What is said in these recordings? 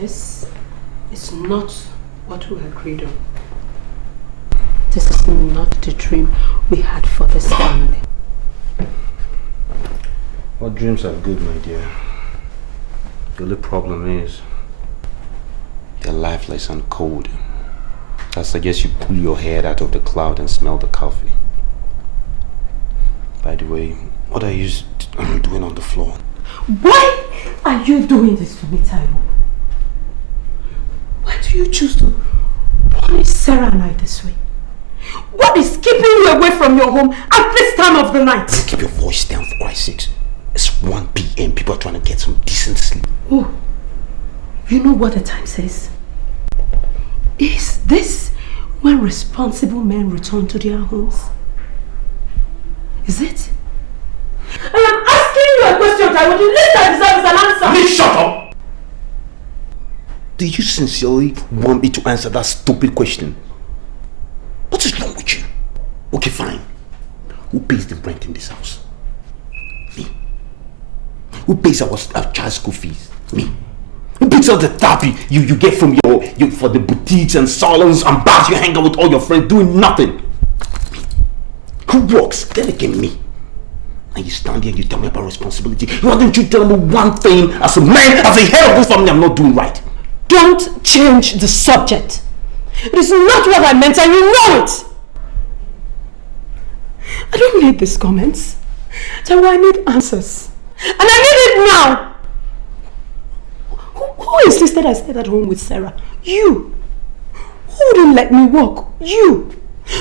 This is not what we agreed on. This is not the dream we had for this family. All dreams are good, my dear. The only problem is you're lifeless and cold. I suggest you pull your head out of the cloud and smell the coffee. By the way, what are you doing on the floor? Why are you doing this to me, Taiwo? Why do you choose to punish Sarah and I this way? What is keeping you away from your home at this time of the night? Keep your voice down, for Christ's sake. It's 1 p.m. People are trying to get some decent sleep. Oh, you know what the time says? Is this when responsible men return to their homes? Is it? I am asking you a question, Taiwo. The least I deserve is an answer. Please shut up! Do you sincerely want me to answer that stupid question? What is wrong with you? Okay, fine. Who pays the rent in this house? Me. Who pays our child school fees? Me. Who picks up the tab you get from your for the boutiques and salons and bars you hang out with all your friends doing nothing? Me. Who works? Then again, me. And you stand here and you tell me about responsibility. Why don't you tell me one thing as a man, as a head of this family I'm not doing right? Don't change the subject. It is not what I meant and you know it. I don't need these comments. Taiwo, I need answers. And I need it now. Who insisted I stayed at home with Sarah? You. Who wouldn't let me walk? You.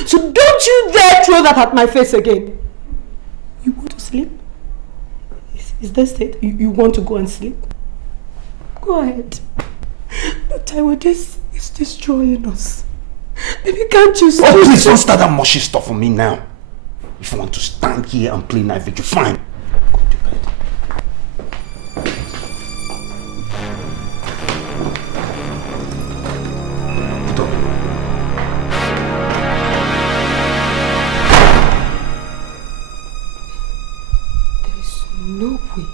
So don't you dare throw that at my face again. You want to sleep? Is this it? You want to go and sleep? Go ahead. But Taiwo, this is destroying us. Maybe can't you stop? Oh, please don't start that mushy stuff on me now. If you want to stand here and play night vigil, fine. Go to bed. There is no way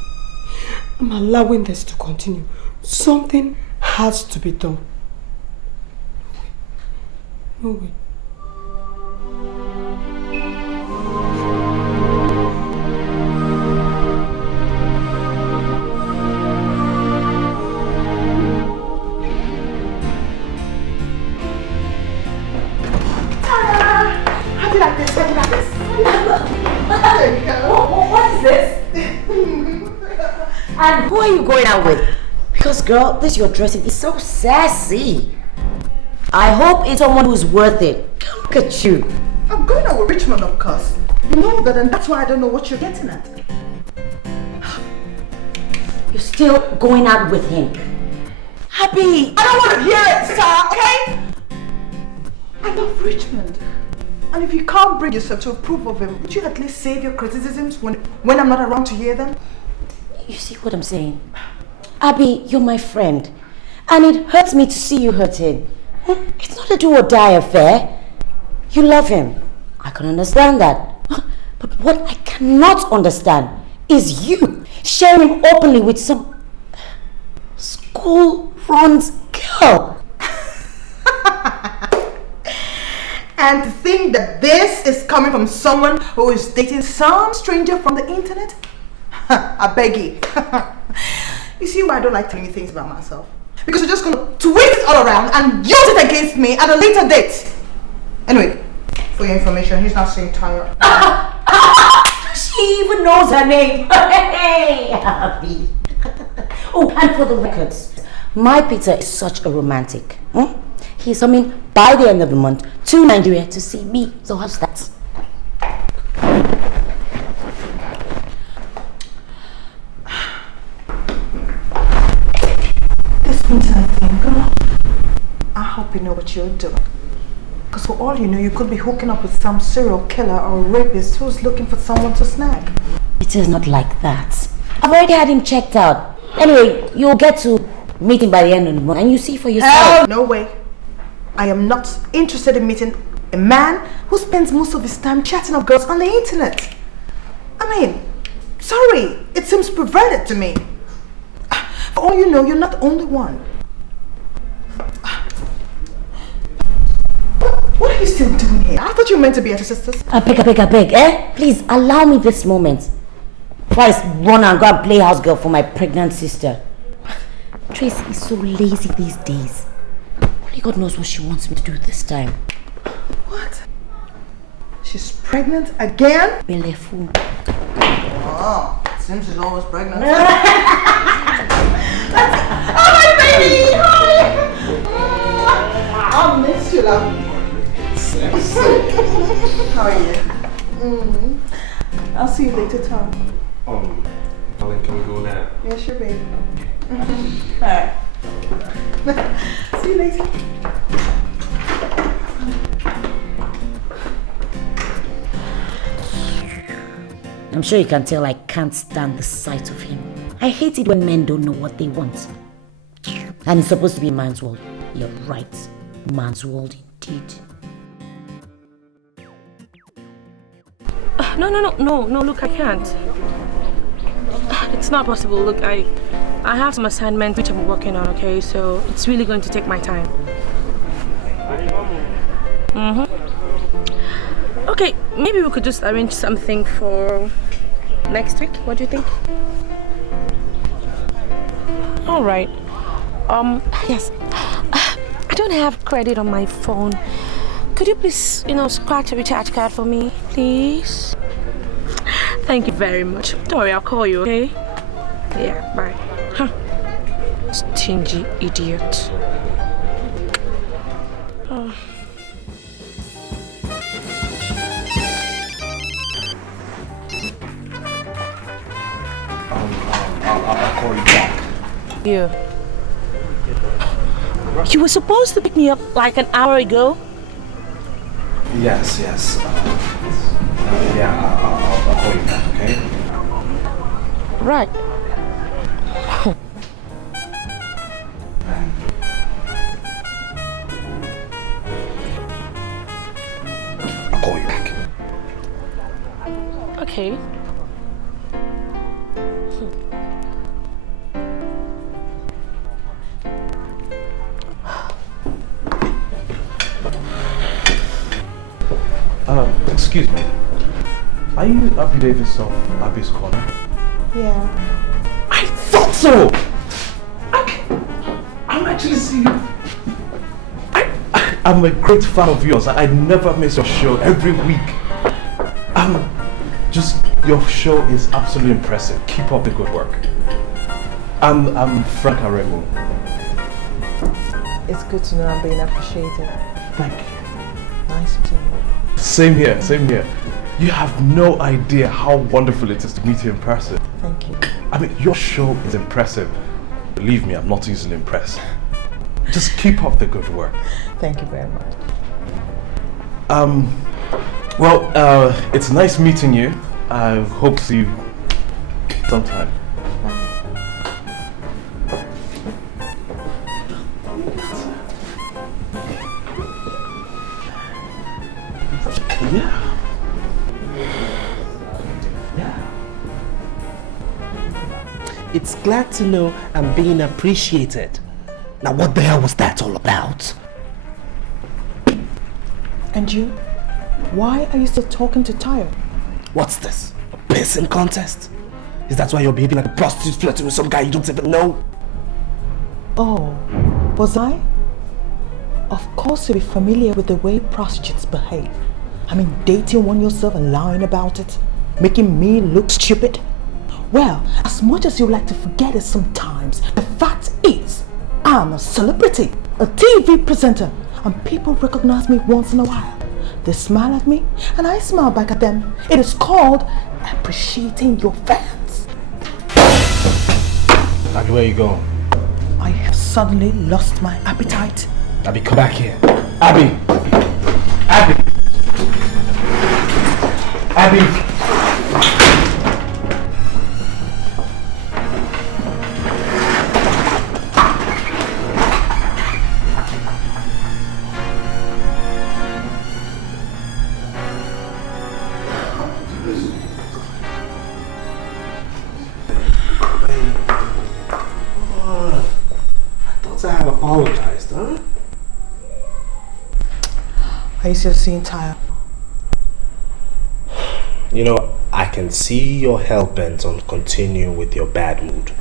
I'm allowing this to continue. Something has to be done. No way. How did I get this? There you go. What is this? And who are you going out with? Because girl, this you're dressing is so sassy. I hope it's someone who's worth it. Look at you. I'm going out with Richmond, of course. You know that, and that's why I don't know what you're getting at. You're still going out with him. Happy. I don't want to hear it, sir, okay? I love Richmond. And if you can't bring yourself to approve of him, would you at least save your criticisms when I'm not around to hear them? You see what I'm saying? Abby, you're my friend. And it hurts me to see you hurting. It's not a do or die affair. You love him. I can understand that. But what I cannot understand is you sharing him openly with some school-runs girl. And to think that this is coming from someone who is dating some stranger from the internet? I beg you. You see why I don't like telling you things about myself? Because you're just going to twist it all around and use it against me at a later date. Anyway, for your information, he's not saying tired. She even knows her name. Hey, Abby. Oh, and for the records, my Peter is such a romantic. He's coming by the end of the month to Nigeria to see me. So how's that? This winter thing, girl, I hope you know what you're doing. Because for all you know, you could be hooking up with some serial killer or rapist who's looking for someone to snag. It is not like that. I've already had him checked out. Anyway, you'll get to meet him by the end of the month and you see for yourself. No way. I am not interested in meeting a man who spends most of his time chatting up girls on the internet. I mean, sorry, it seems perverted to me. For all you know, you're not the only one. What are you still doing here? I thought you were meant to be at your sister's. I beg, eh? Please, allow me this moment. First, run and go and play house girl for my pregnant sister. Tracy is so lazy these days. Only God knows what she wants me to do this time. What? She's pregnant again? Belefu. Wow, seems she's always pregnant. Oh my baby! I'll miss you, love. How are you? I'll see you later, Tom. Darling, can we go now? Yeah, sure, baby. Alright. See you later. I'm sure you can tell I can't stand the sight of him. I hate it when men don't know what they want. And it's supposed to be man's world. You're right. Man's world indeed. No, look, I can't. It's not possible. Look, I have some assignments which I'm working on, okay? So it's really going to take my time. Okay, maybe we could just arrange something for next week. What do you think? All right. Yes. I don't have credit on my phone. Could you please, scratch a recharge card for me, please? Thank you very much. Don't worry, I'll call you, okay? Yeah, bye. Huh. Stingy idiot. Oh. I'll call you back. You were supposed to pick me up like an hour ago. Yes. I'll call you back, okay? Right. I'll call you back. Okay. Excuse me. Are you Abby Davis of Abby's Corner? Yeah. I thought so! I'm actually seeing you. I'm a great fan of yours. I never miss your show every week. Your show is absolutely impressive. Keep up the good work. I'm Frank Aremu. It's good to know I'm being appreciated. Thank you. Nice to meet you. Same here. You have no idea how wonderful it is to meet you in person. Thank you. I mean, your show is impressive. Believe me, I'm not easily impressed. Just keep up the good work. Thank you very much. It's nice meeting you. I hope to see you sometime. Yeah. It's glad to know I'm being appreciated. Now what the hell was that all about? And you? Why are you still talking to Tayo? What's this? A pissing contest? Is that why you're behaving like a prostitute flirting with some guy you don't even know? Oh, was I? Of course you'll be familiar with the way prostitutes behave. I mean, dating one yourself and lying about it, making me look stupid. Well, as much as you like to forget it sometimes, the fact is, I'm a celebrity, a TV presenter, and people recognize me once in a while. They smile at me, and I smile back at them. It is called appreciating your fans. Abby, where are you going? I have suddenly lost my appetite. Abby, come back here. Abby! Abby! Abby! I have apologized, huh? Are you still seeing tired? You know, I can see you're hell-bent on continuing with your bad mood.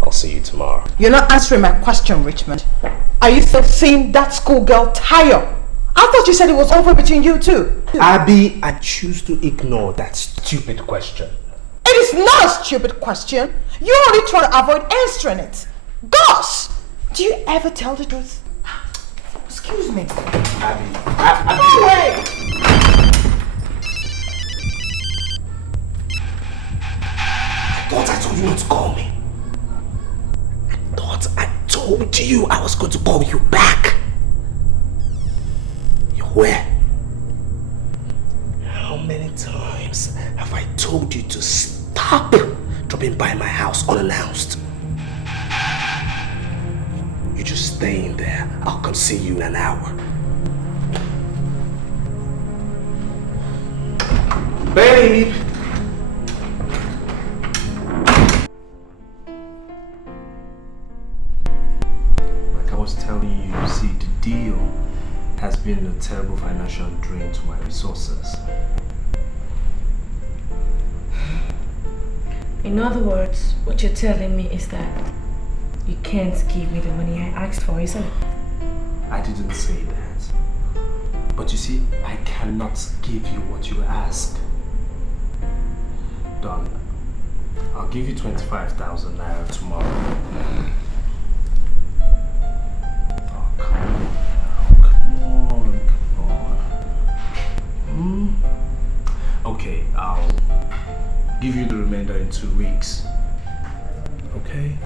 I'll see you tomorrow. You're not answering my question, Richmond. Are you still seeing that schoolgirl Tayo? I thought you said it was over between you two. Abby, I choose to ignore that stupid question. It is not a stupid question. You only try to avoid answering it. Gosh! Do you ever tell the truth? Excuse me. Abby, No way! I thought I told you not to call me. I thought I told you I was going to call you back. You're where? How many times have I told you to stop dropping by my house unannounced? You're just staying there. I'll come see you in an hour. Babe! Like I was telling you, see, the deal has been a terrible financial drain to my resources. In other words, what you're telling me is that you can't give me the money I asked for, isn't it? I didn't say that. But you see, I cannot give you what you ask. Done. I'll give you 25,000 naira tomorrow. Oh, come on. Okay, I'll give you the remainder in 2 weeks. Okay?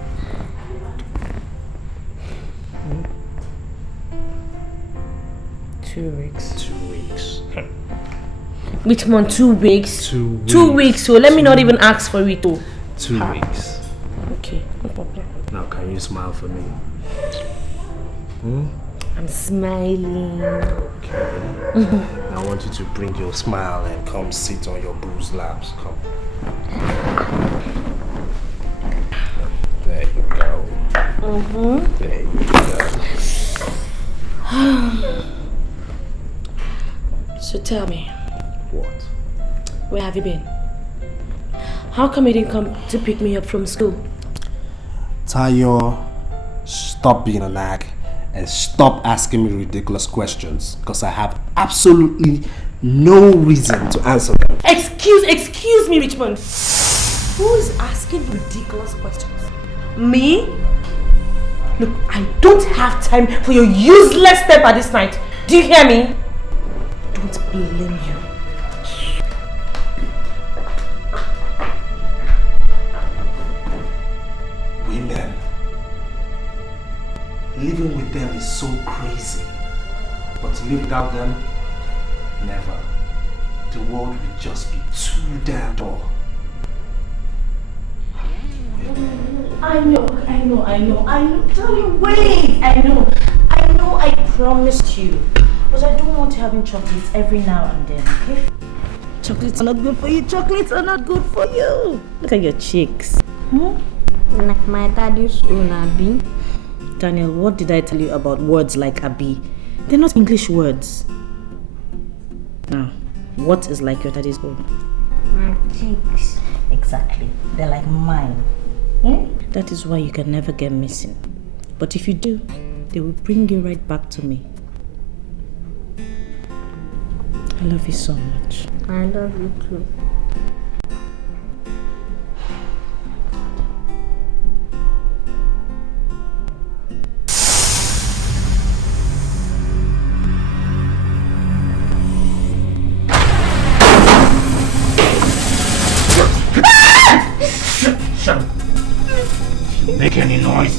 2 weeks. 2 weeks. Which month? 2 weeks? 2 weeks. 2 weeks, so let me not even ask for it though. 2 weeks. Okay, no problem. Now can you smile for me? I'm smiling. Okay. I want you to bring your smile and come sit on your bruised laps. Come. There you go. There you go. So tell me, What? where have you been? How come you didn't come to pick me up from school? Tayo, stop being a nag and stop asking me ridiculous questions because I have absolutely no reason to answer them. Excuse me, Richmond. Who is asking ridiculous questions? Me? Look, I don't have time for your useless step at this night. Do you hear me? Don't blame you. Women. Living with them is so crazy. But to live without them, never. The world will just be too damn dull. I know. Darling, wait. I know, I promised you. But I don't want you having chocolates every now and then, okay? Chocolates are not good for you. Chocolates are not good for you. Look at your cheeks. Like my dad used to, Abi. Daniel, what did I tell you about words like Abi? They're not English words. Now, what is like your daddy's own? My cheeks. Exactly. They're like mine. That is why you can never get missing. But if you do, they will bring you right back to me. I love you so much. I love you too. Shut up! You make any noise?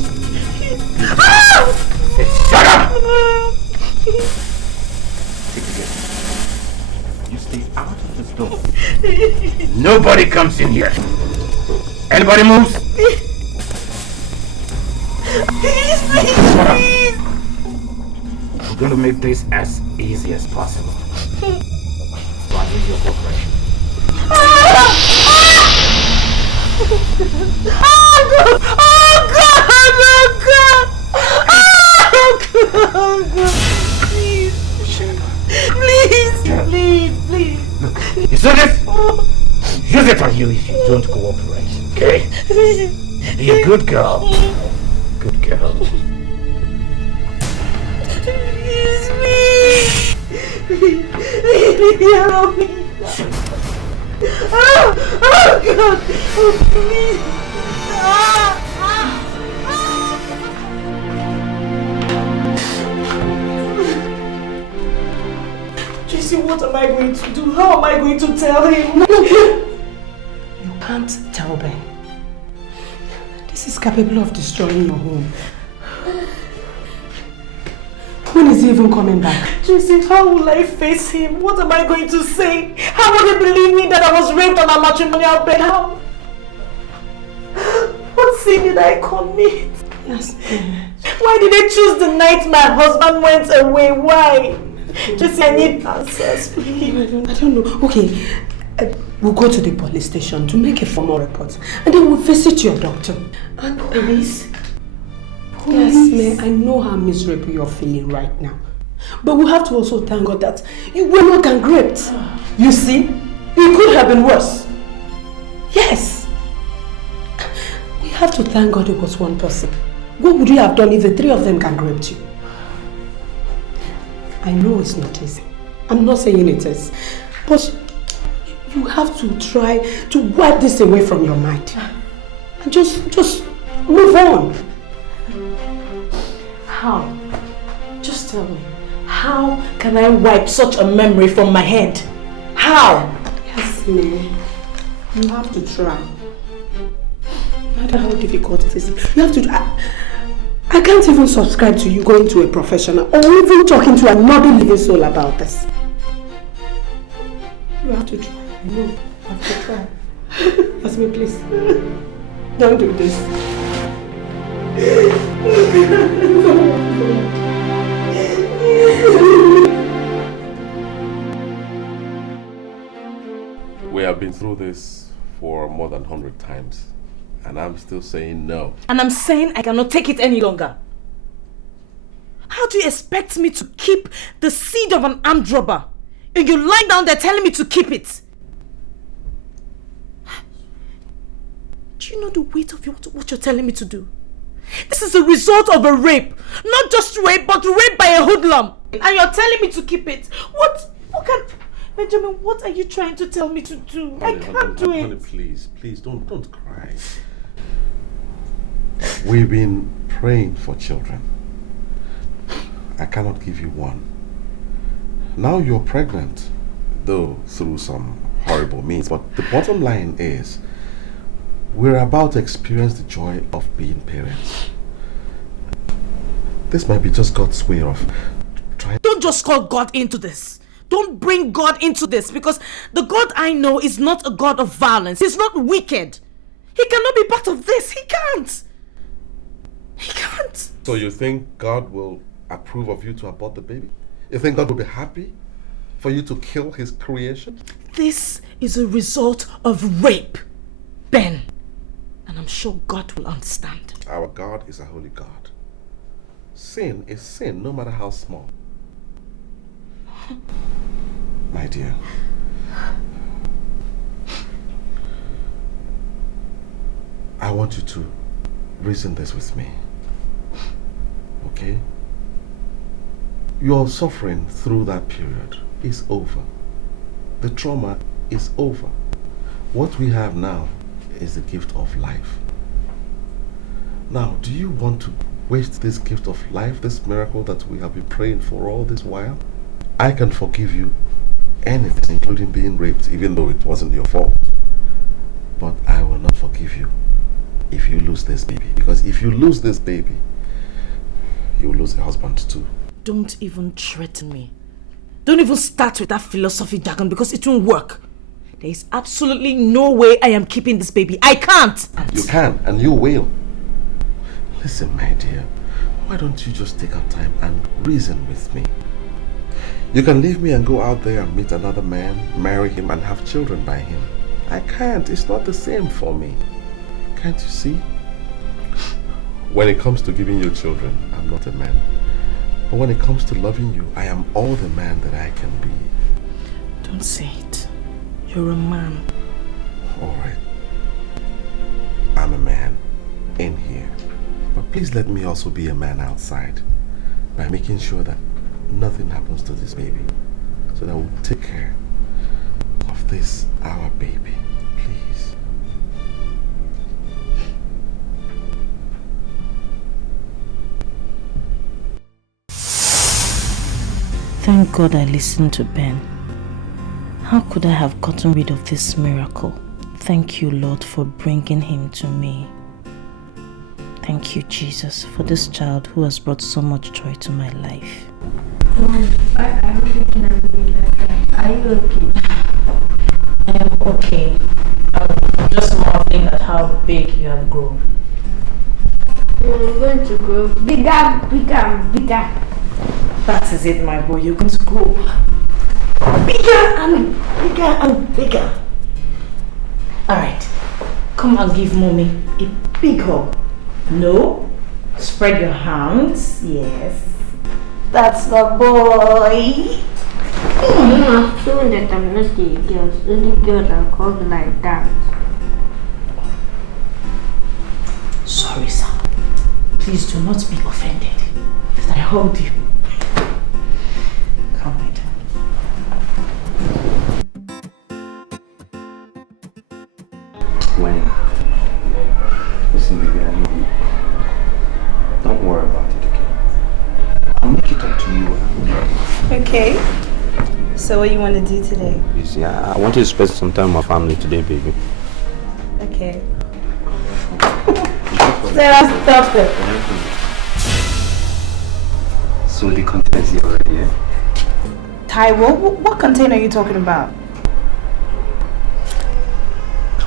Shut up! You stay out of this door. Nobody comes in here. Anybody moves? Shut up. I'm going to make this as easy as possible. So I need your cooperation. Oh God! Please. You saw this? Use it on you if you don't cooperate, okay? Be a good girl. Good girl. It's me! Help me! Oh God! Oh, please! Jesse, what am I going to do? How am I going to tell him? No, you can't tell Ben. This is capable of destroying your home. When is he even coming back? Jesse, how will I face him? What am I going to say? How will he believe me that I was raped on a matrimonial bed? How? What sin did I commit? Yes. Why did they choose the night my husband went away? Why? Jesse, I need answers, please. I don't know. Okay, we'll go to the police station to make a formal report. And then we'll visit your doctor. And police? Yes, May, I know how miserable you're feeling right now. But we have to also thank God that you were not gang raped. You see, it could have been worse. Yes. We have to thank God it was one person. What would you have done if the three of them gang raped you? I know it's not easy. I'm not saying it is. But you have to try to wipe this away from your mind. And just move on. How? Just tell me. How can I wipe such a memory from my head? How? Yes, May. You have to try. No matter how difficult it is, you have to. I can't even subscribe to you going to a professional or even talking to another living soul about this. You have to try. No, you have to try. Asmi, please. Don't do this. We have been through this for more than 100 times, and I'm still saying no. And I'm saying I cannot take it any longer. How do you expect me to keep the seed of an armed robber? And you lie down there telling me to keep it? Do you know the weight of what you're telling me to do? This is the result of a rape. Not just rape, but rape by a hoodlum. And you're telling me to keep it. What can... Benjamin, what are you trying to tell me to do? Honey, I can't do it. Honey, please, don't cry. We've been praying for children. I cannot give you one. Now you're pregnant, though through some horrible means. But the bottom line is, we're about to experience the joy of being parents. This might be just God's way of trying. Don't just call God into this. Don't bring God into this, because the God I know is not a God of violence. He's not wicked. He cannot be part of this. He can't. He can't. So you think God will approve of you to abort the baby? You think God will be happy for you to kill his creation? This is a result of rape, Ben. And I'm sure God will understand. Our God is a holy God. Sin is sin, no matter how small. My dear, I want you to reason this with me. Okay? Your suffering through that period is over. The trauma is over. What we have now is the gift of life. Now, do you want to waste this gift of life, this miracle that we have been praying for all this while? I can forgive you anything, including being raped, even though it wasn't your fault. But I will not forgive you if you lose this baby. Because if you lose this baby, you will lose a husband too. Don't even threaten me. Don't even start with that philosophy jargon, because it won't work. There is absolutely no way I am keeping this baby. I can't. You can, and you will. Listen, my dear, why don't you just take our time and reason with me? You can leave me and go out there and meet another man, marry him and have children by him. I can't. It's not the same for me. Can't you see? When it comes to giving you children, I'm not a man. But when it comes to loving you, I am all the man that I can be. Don't say it. You're a man. Alright. I'm a man in here. But please let me also be a man outside by making sure that nothing happens to this baby. So that we'll take care of this, our baby. Please. Thank God I listened to Ben. How could I have gotten rid of this miracle? Thank you, Lord, for bringing him to me. Thank you, Jesus, for this child who has brought so much joy to my life. Mom, I really cannot be like that. Are you okay? I am okay. I'm just marveling at how big you have grown. You're going to grow bigger, bigger, and bigger. That is it, my boy. You're going to grow bigger and bigger and bigger. Alright, come and give mommy a big hug. No, spread your hands. Yes, that's the boy. I'm sure that I'm not the girls. Only girls are called like that. Sorry, sir. Please do not be offended that I hugged you. Come, my dear. When? Listen, baby, I love you. Don't worry about it, okay? I'll make it up to you. Okay. So what you want to do today? Please, I want you to spend some time with my family today, baby. Okay. Sarah, stop it. So the content is here already, eh? Taiwo, what container are you talking about?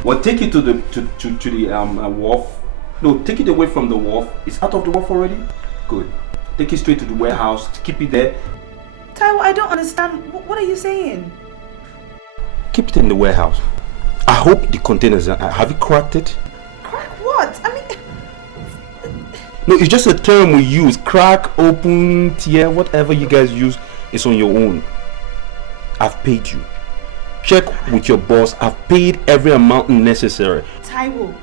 Well, take it to the wharf. No, take it away from the wharf. It's out of the wharf already? Good. Take it straight to the warehouse. Keep it there. Taiwo, I don't understand. What are you saying? Keep it in the warehouse. I hope the containers have you cracked it? Crack what? I mean... No, it's just a term we use. Crack, open, tear, whatever you guys use is on your own. I've paid you. Check with your boss. I've paid every amount necessary. Taiwo.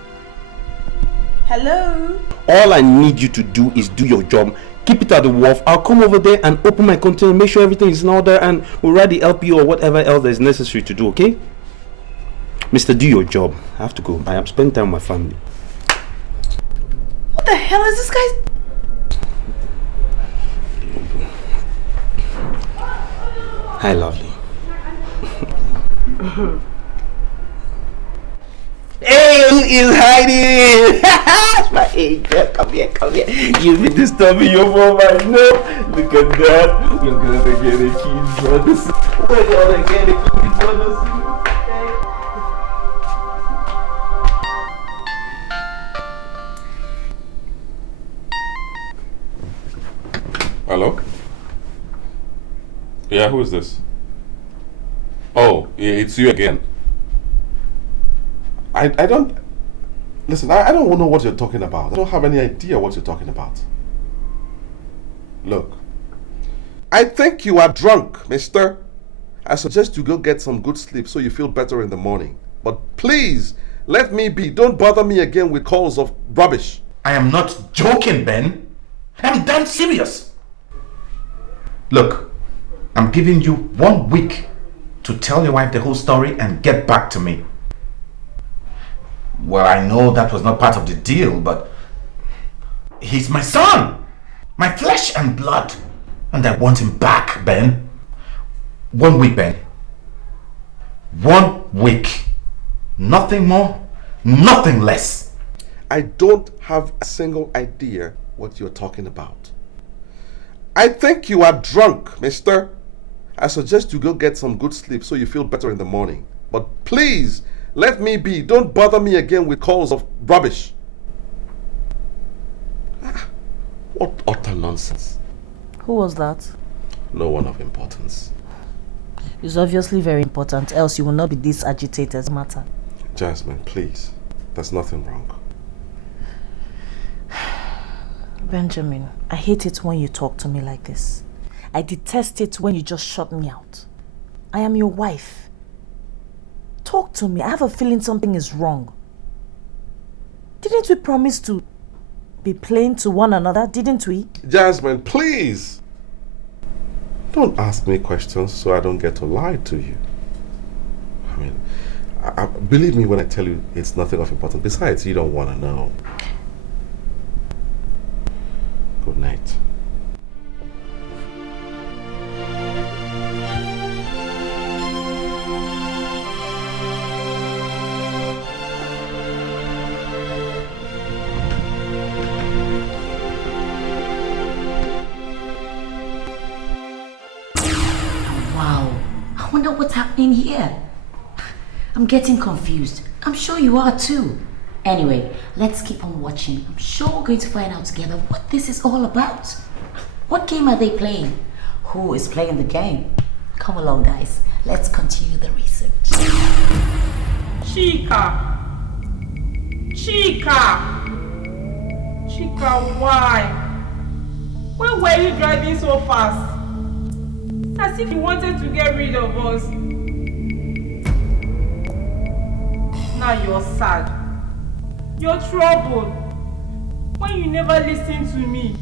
Hello? All I need you to do is do your job. Keep it at the wharf. I'll come over there and open my container, make sure everything is in order, and we'll write the LPO or whatever else that is necessary to do, okay? Mister, do your job. I have to go. I am spending time with my family. What the hell is this guy? Hi, lovely. Hey, who is hiding? It's my angel. Come here, come here. You've been disturbing your mom, I know. Look at that. We're gonna get a kid brothers. We're gonna get a kid brothers. Hello? Yeah, who is this? Oh, it's you again. I don't... Listen, I don't know what you're talking about. I don't have any idea what you're talking about. Look, I think you are drunk, mister. I suggest you go get some good sleep so you feel better in the morning. But please, let me be. Don't bother me again with calls of rubbish. I am not joking, Ben. I'm damn serious. Look, I'm giving you 1 week to tell your wife the whole story and get back to me. Well, I know that was not part of the deal, but he's my son, my flesh and blood, and I want him back, Ben. 1 week, Ben. 1 week. Nothing more, nothing less. I don't have a single idea what you're talking about. I think you are drunk, mister. I suggest you go get some good sleep so you feel better in the morning. But please, let me be. Don't bother me again with calls of rubbish. What utter nonsense. Who was that? No one of importance. It's obviously very important, else you will not be this agitated matter. Jasmine, please. There's nothing wrong. Benjamin, I hate it when you talk to me like this. I detest it when you just shut me out. I am your wife. talk to me. I have a feeling something is wrong. Didn't we promise to be plain to one another, didn't we? Jasmine, please! Don't ask me questions so I don't get to lie to you. I mean, believe me when I tell you it's nothing of importance. Besides, you don't want to know. Good night. I wonder what's happening here. I'm getting confused. I'm sure you are too. Anyway, let's keep on watching. I'm sure we're going to find out together what this is all about. What game are they playing? Who is playing the game? Come along, guys. Let's continue the research. Chika, why? Why were you driving so fast? It's as if you wanted to get rid of us. Now you're sad. You're troubled. When you never listen to me.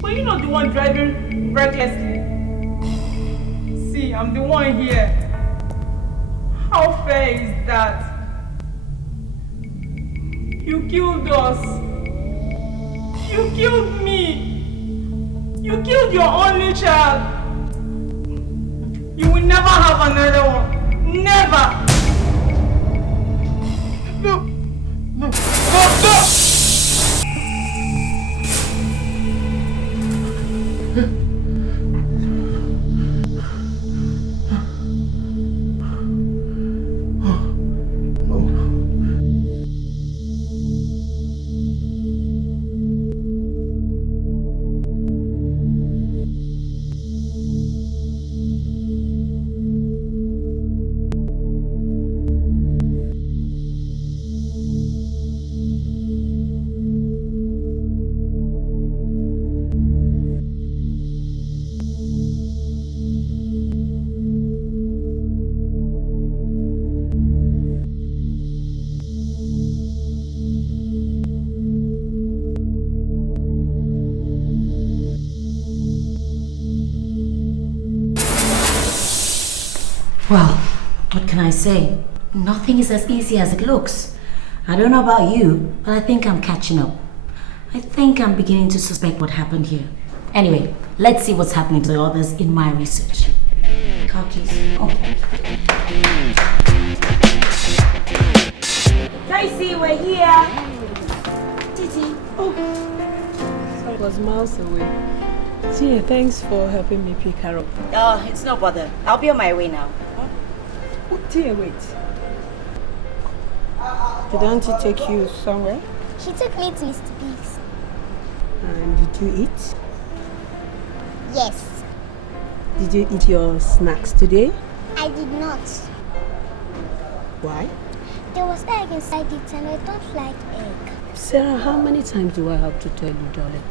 But you're not the one driving recklessly. See, I'm the one here. How fair is that? You killed us. You killed me. You killed your only child. You will never have another one. Never. No. Well, what can I say? Nothing is as easy as it looks. I don't know about you, but I think I'm catching up. I think I'm beginning to suspect what happened here. Anyway, let's see what's happening to the others in my research. Car keys. Oh. Tracy, we're here. Titi. Oh. So I was miles away. Tia, thanks for helping me pick her up. Oh, it's no bother. I'll be on my way now. Oh, Tia, wait. Did Auntie take you somewhere? She took me to Mr. Biggs. And did you eat? Yes. Did you eat your snacks today? I did not. Why? There was egg inside it and I don't like egg. Sarah, how many times do I have to tell you, darling?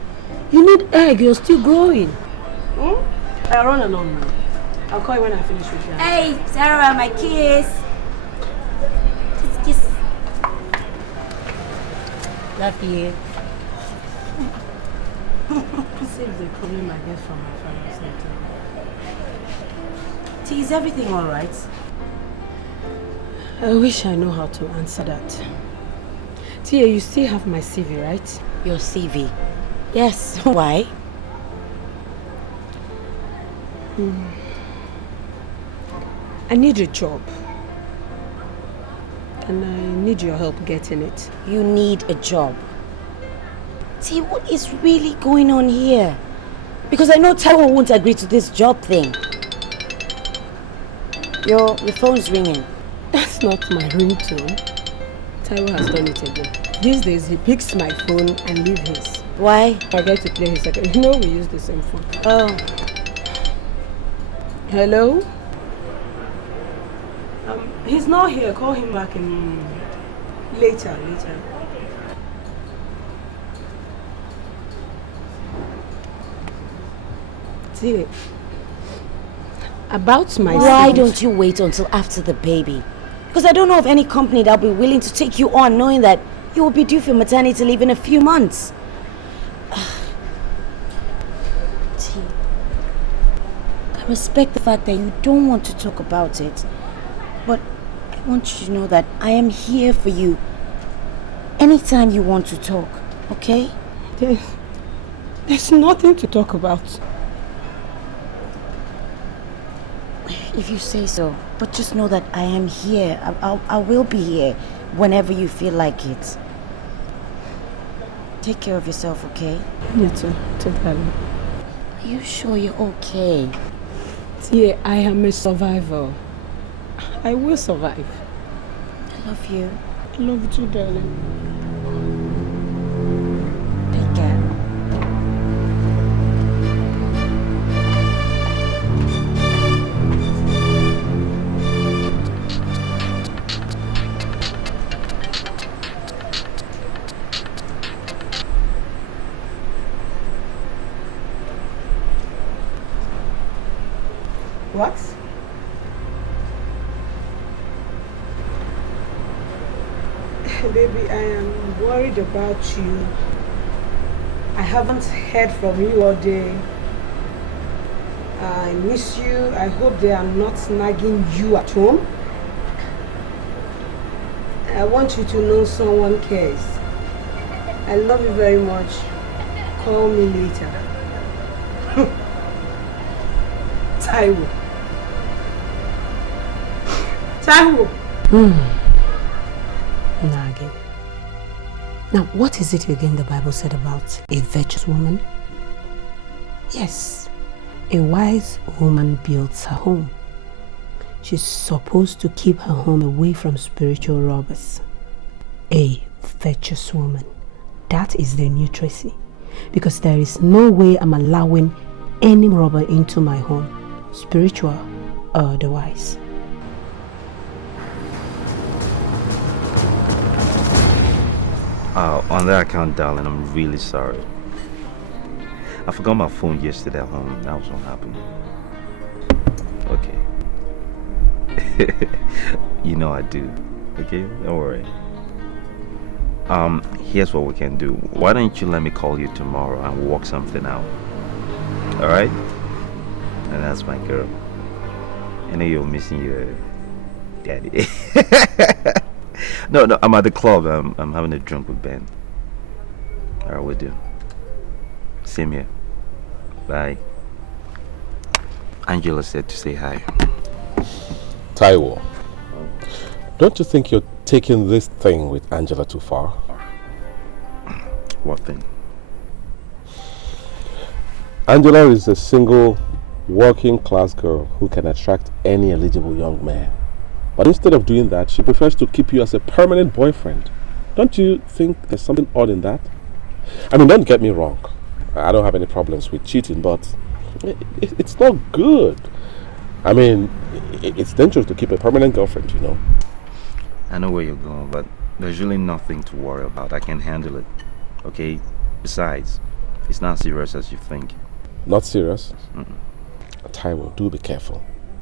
You need egg, you're still growing. I run along now. I'll call you when I finish with you. Hey, Sarah, my kiss. Kiss. Love you. See if the problem I get from my father's letter. T, is everything all right? I wish I know how to answer that. Tia, you still have my CV, right? Your CV? Yes. Why? I need a job. And I need your help getting it. You need a job? T, what is really going on here? Because I know Taiwo won't agree to this job thing. Your phone's ringing. That's not my ringtone. Taiwo has done it again. These days he picks my phone and leaves his. Why? I get to play his second. You know we use the same phone. Oh. Hello? He's not here. Call him back in later. See, about my Why don't you wait until after the baby? Because I don't know of any company that'll be willing to take you on knowing that you will be due for maternity leave in a few months. T, I respect the fact that you don't want to talk about it, but I want you to know that I am here for you anytime you want to talk, okay? There's nothing to talk about. If you say so, but just know that I am here. I will be here whenever you feel like it. Take care of yourself, okay? You too, darling. Are you sure you're okay? Yeah, I am a survivor. I will survive. I love you. I love you too, darling. Take care. What? Baby, I am worried about you. I haven't heard from you all day. I miss you. I hope they are not nagging you at home. I want you to know someone cares. I love you very much. Call me later. Taiwo. Nagging. Now, what is it again the Bible said about a virtuous woman? Yes, a wise woman builds her home. She's supposed to keep her home away from spiritual robbers. A virtuous woman. That is the new Tracy. Because there is no way I'm allowing any robber into my home, spiritual or otherwise. On that account, darling, I'm really sorry. I forgot my phone yesterday at home. That was what happened. Okay. You know I do. Okay? Don't worry. Here's what we can do. Why don't you let me call you tomorrow and we'll work something out? Alright? And that's my girl. I know you're missing your daddy. No, I'm at the club. I'm having a drink with Ben. Alright, we'll do. Same here. Bye. Angela said to say hi. Taiwo, don't you think you're taking this thing with Angela too far? What thing? Angela is a single, working class girl who can attract any eligible young man. But instead of doing that, she prefers to keep you as a permanent boyfriend. Don't you think there's something odd in that? I mean, don't get me wrong. I don't have any problems with cheating, but it's not good. I mean, it's dangerous to keep a permanent girlfriend, you know. I know where you're going, but there's really nothing to worry about. I can handle it. Okay? Besides, it's not serious as you think. Not serious? Mm-mm. Taiwo, do be careful.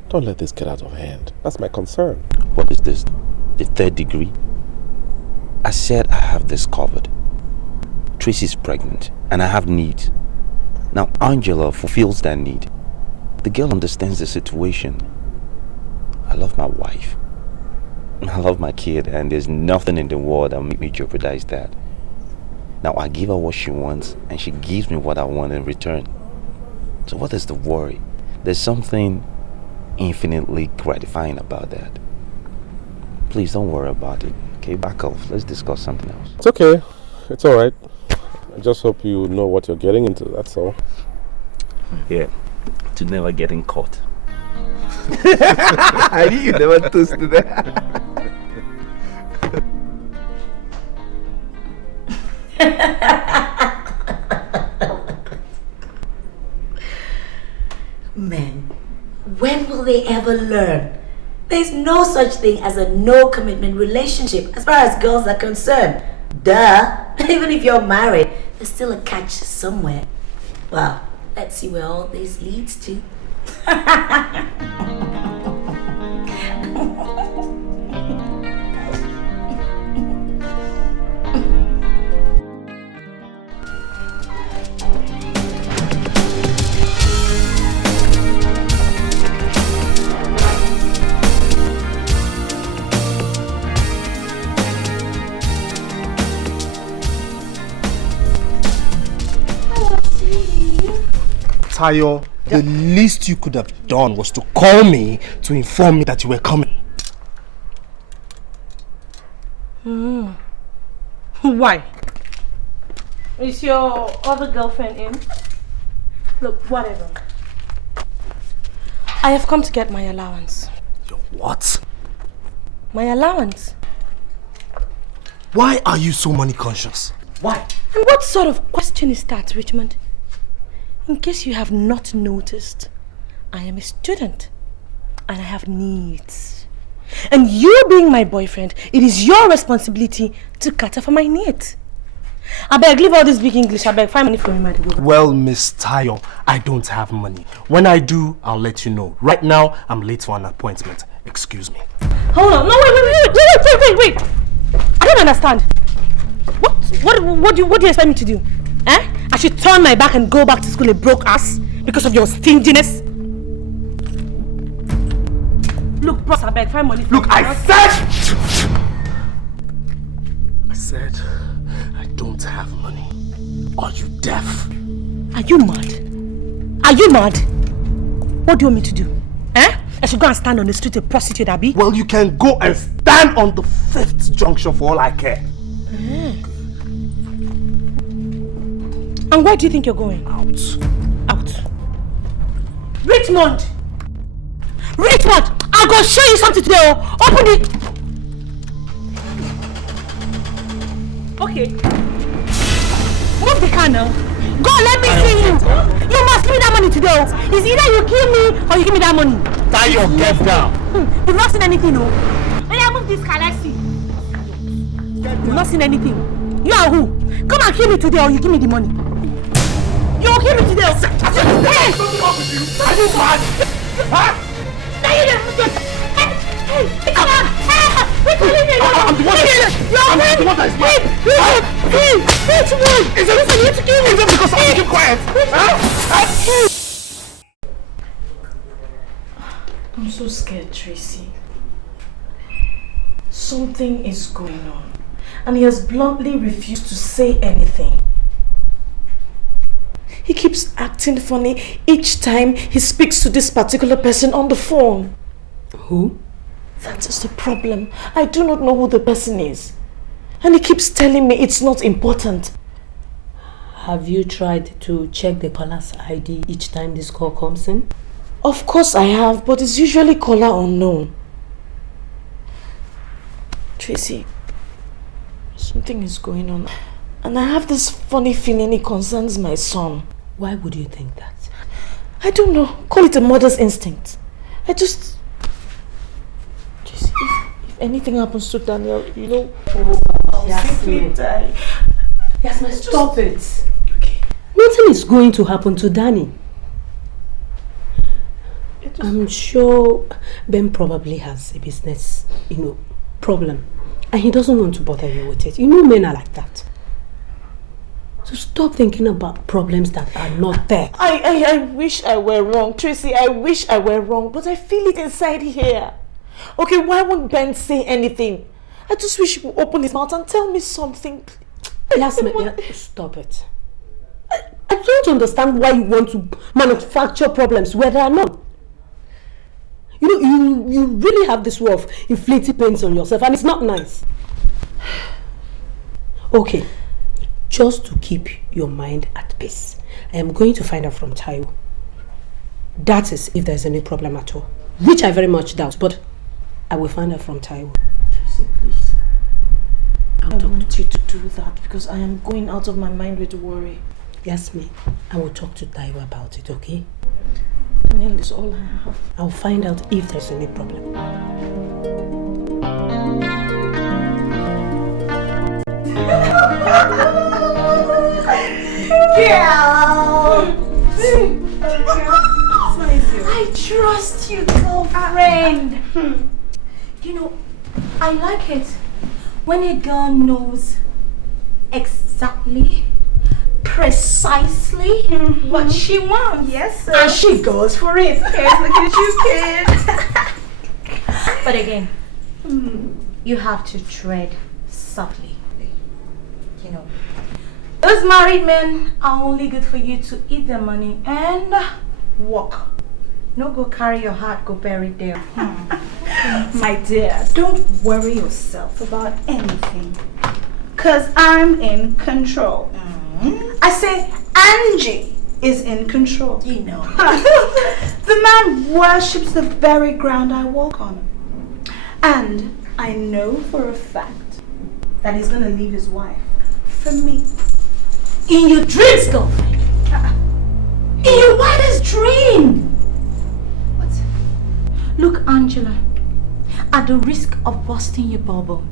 Don't let this get out of hand. That's my concern. What is this? The third degree? I said I have this covered. Tracy's pregnant and I have needs. Now Angela fulfills that need. The girl understands the situation. I love my wife. I love my kid, and there's nothing in the world that will make me jeopardize that. Now I give her what she wants and she gives me what I want in return. So what is the worry? There's something infinitely gratifying about that. Please don't worry about it. Okay, back off. Let's discuss something else. It's okay. It's alright. I just hope you know what you're getting into, that's all. Yeah, to never getting caught. I knew you never toasted that. Men, when will they ever learn? There's no such thing as a no commitment relationship as far as girls are concerned. Duh. Even if you're married, there's still a catch somewhere. Well, let's see where all this leads to. Tayo, the least you could have done was to call me to inform me that you were coming. Why? Is your other girlfriend in? Look, whatever. I have come to get my allowance. Your what? My allowance. Why are you so money conscious? Why? And what sort of question is that, Richmond? In case you have not noticed, I am a student and I have needs. And you being my boyfriend, it is your responsibility to cater for my needs. I beg, leave all this big English. I beg, find money for me, man. Well, Miss Tayo, I don't have money. When I do, I'll let you know. Right now, I'm late for an appointment. Excuse me. Hold on. No, wait. I don't understand. What do you expect me to do? Eh? I should turn my back and go back to school a broke ass because of your stinginess? Look, bros, I beg, find money for me. Look, I said I don't have money. Are you deaf? Are you mad? Are you mad? What do you want me to do? Eh? I should go and stand on the street a prostitute, Abby? Well, you can go and stand on the 5th junction for all I care. And where do you think you're going? Out. Richmond! I'm gonna show you something today. Open it! Okay. Move the car now. Go, let me see you. You must give me that money today. It's either you kill me or you give me that money. Tie your get down. You've not seen anything, no? When I move this car, let's see. You've not seen anything. You are who? Come and kill me today or you give me the money. You'll kill me today. Hey! Are you mad? Huh? Come on! I'm the one that is mad. Is it because I keep quiet? I'm so scared, Tracy. Something is going on, and he has bluntly refused to say anything. He keeps acting funny each time he speaks to this particular person on the phone. Who? That is the problem. I do not know who the person is. And he keeps telling me it's not important. Have you tried to check the caller's ID each time this call comes in? Of course I have, but it's usually caller unknown. Tracy, something is going on. And I have this funny feeling it concerns my son. Why would you think that? I don't know. Call it a mother's instinct. Tracy, if anything happens to Daniel, you know, I'll simply die. Yasmin, stop it. Okay. Nothing is going to happen to Danny. I'm sure Ben probably has a business, problem. And he doesn't want to bother you with it. You know men are like that. So stop thinking about problems that are not there. I wish I were wrong, Tracy. I wish I were wrong, but I feel it inside here. Okay, why won't Ben say anything? I just wish he would open his mouth and tell me something. Yasmin, stop it. I don't understand why you want to manufacture problems where there are none. You really have this way of inflicting pains on yourself, and it's not nice. Okay, just to keep your mind at peace, I am going to find out from Tayo. That is, if there's any problem at all, which I very much doubt, but I will find out from Tayo. Tracy, please. I want you to do that because I am going out of my mind with worry. Yasmin, I will talk to Tayo about it, okay? Daniel is all I have. I'll find out if there's any problem. I trust you, girlfriend. I like it when a girl knows exactly, precisely what she wants. Yes, sir. And she goes for it. Yes, look at you, kid. But again, you have to tread softly. Those married men are only good for you to eat their money and walk. No go carry your heart, go bury it there. My dear, don't worry yourself about anything. Cause I'm in control. I say Angie is in control. You know. The man worships the very ground I walk on. And I know for a fact that he's gonna leave his wife for me. In your dreams, girlfriend. In your wildest dream. What? Look, Angela, at the risk of busting your bubble,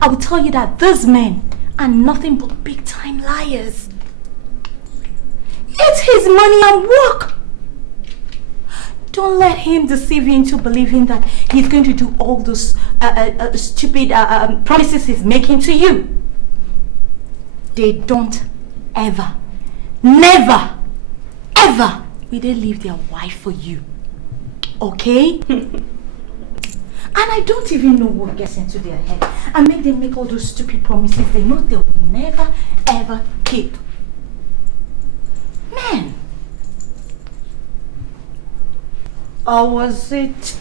I will tell you that these men are nothing but big-time liars. Eat his money and work. Don't let him deceive you into believing that he's going to do all those stupid promises he's making to you. They don't ever, never, ever will they leave their wife for you. Okay? And I don't even know what gets into their head and make them make all those stupid promises they know they will never, ever keep. Man. Or was it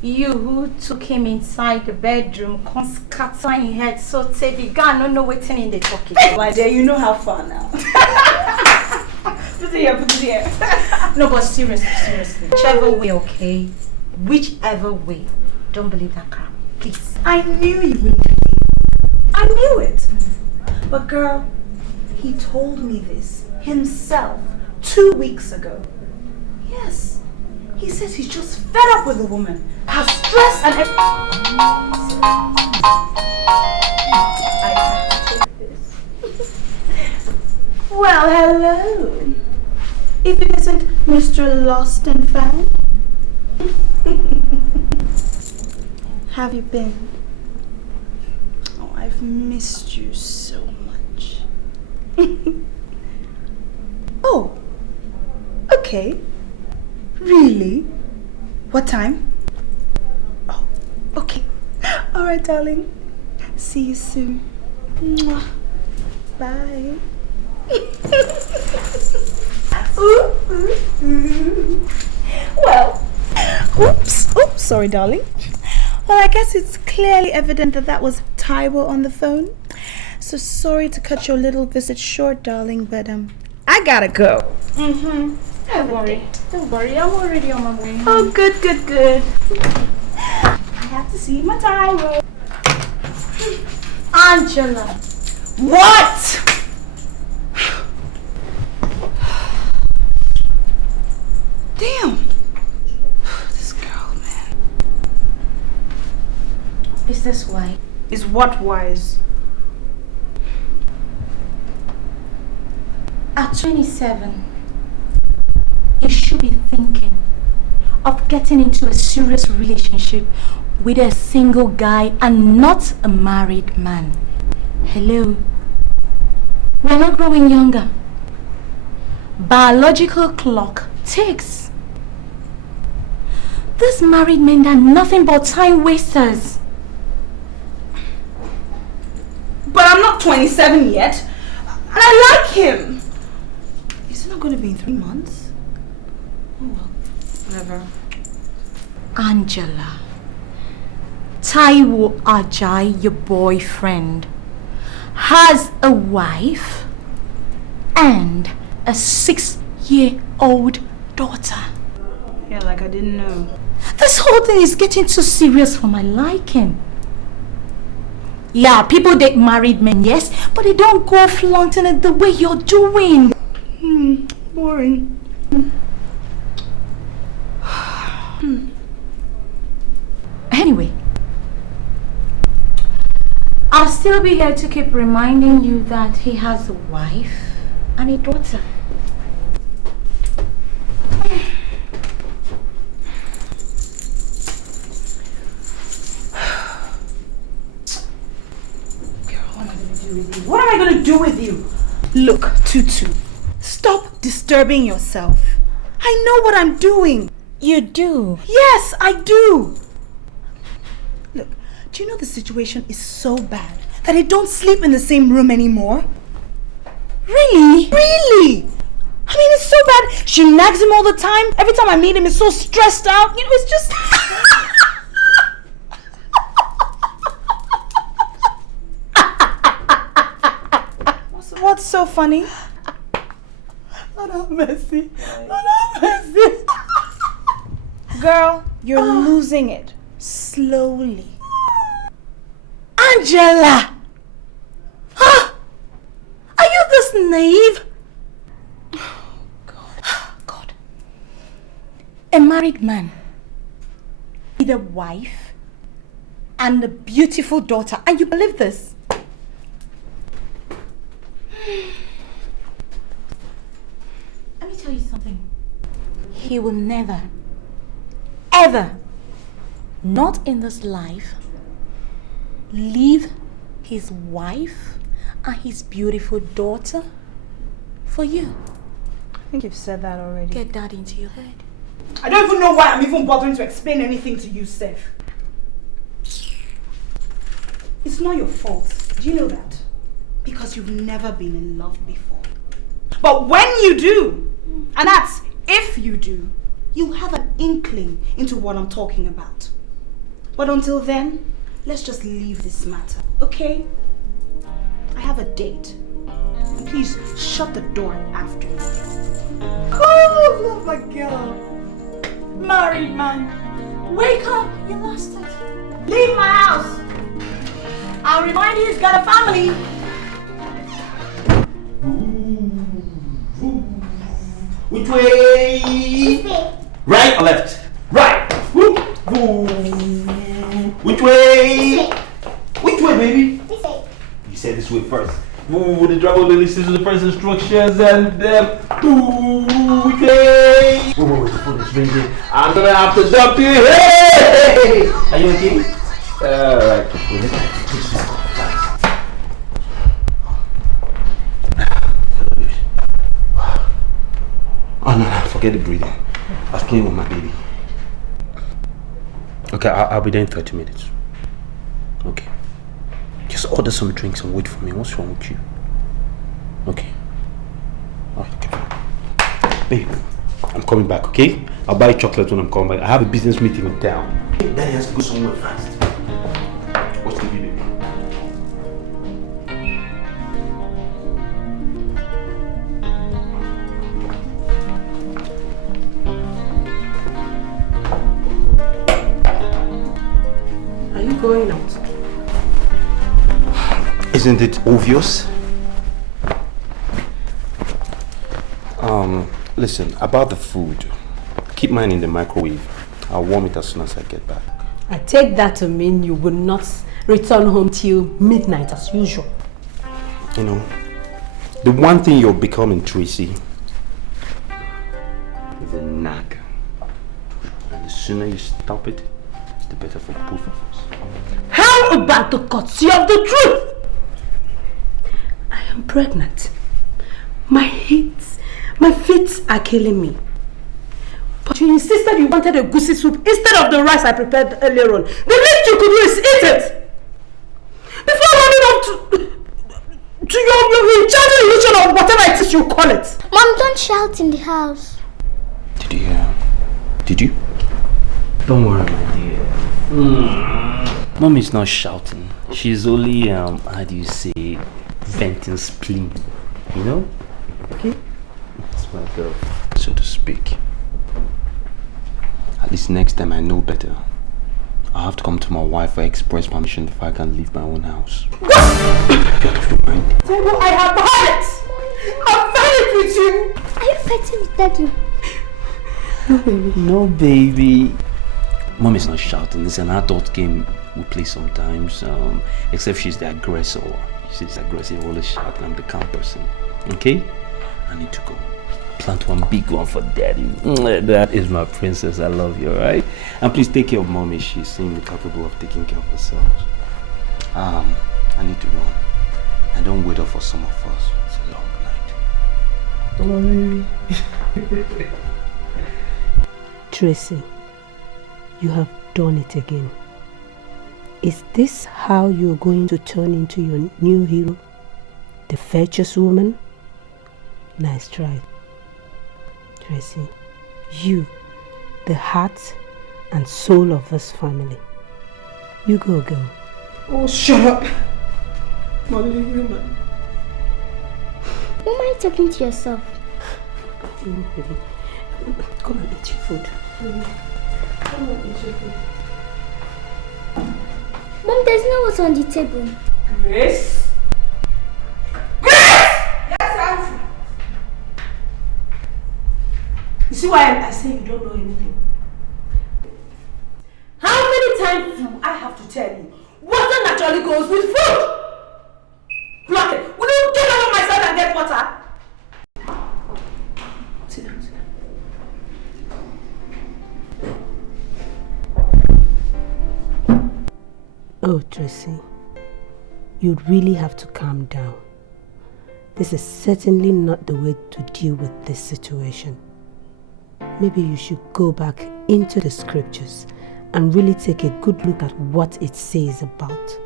you who took him inside the bedroom, scattering head so they began not know what's in the talking? My dear, you know how far now. Put it here. No, but seriously. Whichever way, okay? Whichever way. Don't believe that crap. Please. I knew you wouldn't believe me. I knew it. But girl, he told me this himself 2 weeks ago. Yes. He says he's just fed up with the woman. Her stress and everything. I can't take this. Well, hello. If it isn't Mr. Lost and Found. Have you been? Oh, I've missed you so much. Oh, okay. Really? What time? Oh, okay. All right, darling. See you soon. Mwah. Bye. Well, oops. Oh, sorry, darling. Well, I guess it's clearly evident that was Taiwo on the phone. So sorry to cut your little visit short, darling, but I gotta go. Don't worry, I'm already on my way. Oh, good. I have to see my Taiwo. Angela. What? Damn. This girl, man. Is this why? Is what wise? At 27, you should be thinking of getting into a serious relationship with a single guy and not a married man. Hello? We're not growing younger. Biological clock ticks. These married men are nothing but time wasters. But I'm not 27 yet. And I like him. Is it not going to be in 3 months? Oh well, whatever. Angela, Taiwo Ajay, your boyfriend, has a wife and a 6-year-old daughter. Yeah, like I didn't know. This whole thing is getting too serious for my liking. Yeah, people date married men, yes, but they don't go flaunting it the way you're doing. Boring. Anyway, I'll still be here to keep reminding you that he has a wife and a daughter. What am I going to do with you? Look, Tutu, stop disturbing yourself. I know what I'm doing. You do? Yes, I do. Look, do you know the situation is so bad that I don't sleep in the same room anymore? Really? Really? I mean, it's so bad. She nags him all the time. Every time I meet him, he's so stressed out. You know, it's just... What's so funny? Lord have mercy. Lord have mercy. Girl, you're losing it. Slowly. Angela! Huh? Are you this naive? God. A married man with a wife and a beautiful daughter, and you believe this? Let me tell you something. He will never, ever, not in this life, leave his wife and his beautiful daughter for you. I think you've said that already. Get that into your head. I don't even know why I'm even bothering to explain anything to you, Steph. It's not your fault. Do you know that? Because you've never been in love before. But when you do, and that's if you do, you'll have an inkling into what I'm talking about. But until then, let's just leave this matter, okay? I have a date. And please shut the door after me. Oh, my girl. Married man. Wake up, you lost it. Leave my house. I'll remind you he's got a family. Which way? Right or left? Right. Which way? Which way, baby? You said this way first. The driver will listen to the first instructions and which way? Wait, the phone is ringing. I'm gonna have to dump you. Hey! Are you okay? Alright. Oh no, forget the breathing. I was playing with my baby. Okay, I'll be there in 30 minutes. Okay. Just order some drinks and wait for me. What's wrong with you? Okay. Alright, okay. Babe, I'm coming back, okay? I'll buy chocolate when I'm coming back. I have a business meeting in town. Daddy has to go somewhere fast. Watch the video. Are you going out? Isn't it obvious? Listen, about the food, keep mine in the microwave. I'll warm it as soon as I get back. I take that to mean you will not return home till midnight as usual. You know, the one thing you're becoming, Tracy, is a nag. And the sooner you stop it, the better for both of us. How about the courtesy of the truth? I am pregnant. My feet are killing me. But you insisted you wanted a goosey soup instead of the rice I prepared earlier on. The least you could do is eat it. Before running off to your charging illusion or whatever it is you call it. Mom, don't shout in the house. Did you? Don't worry, my dear. Mommy's not shouting. She's only, how do you say, venting spleen. You know? Okay? That's my girl, so to speak. At least next time I know better. I'll have to come to my wife for express permission before I can leave my own house. Table, I have had it! I've had it with you! Are you fighting with Daddy? No, baby. No, baby. Mom is not shouting. It's an adult game we play sometimes. Except she's the aggressor. She's aggressive, always shouting. I'm the calm person. Okay? I need to go. Plant one big one for Daddy. That is my princess. I love you, alright? And please take care of Mommy. She seems capable of taking care of herself. I need to run. And don't wait up for some of us. It's a long night. Tracy, you have done it again. Is this how you're going to turn into your new hero? The virtuous woman? Nice try. Tracy, you, the heart and soul of this family. You go, girl. Oh, shut up. Molly, woman. Who am I talking to yourself? Baby. Come and eat your food. Come and eat your food. Mom, there's no what's on the table. Grace? Grace! Yes, Auntie. You see why I say you don't know anything? How many times do I have to tell you? Water naturally goes with food! Block it! Will you get out of my side and get water? Sit down, sit down. Oh, Tracy, you really have to calm down. This is certainly not the way to deal with this situation. Maybe you should go back into the scriptures and really take a good look at what it says about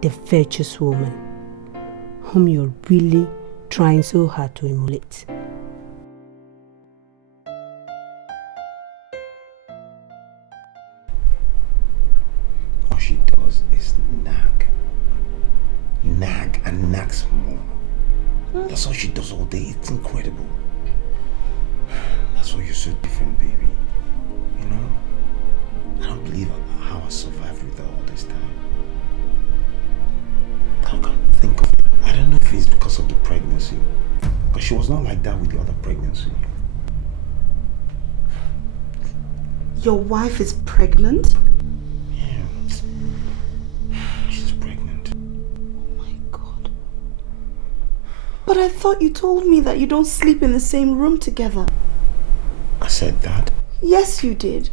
the virtuous woman whom you're really trying so hard to emulate. All she does is nag and nags more. That's all she does all day. It's incredible. That's why you're so different, baby. You know, I don't believe how I survived with her all this time. I can't think of it. I don't know if it's because of the pregnancy, but she was not like that with the other pregnancy. Your wife is pregnant? She's pregnant. Oh my God. But I thought you told me that you don't sleep in the same room together. I said that? Yes, you did.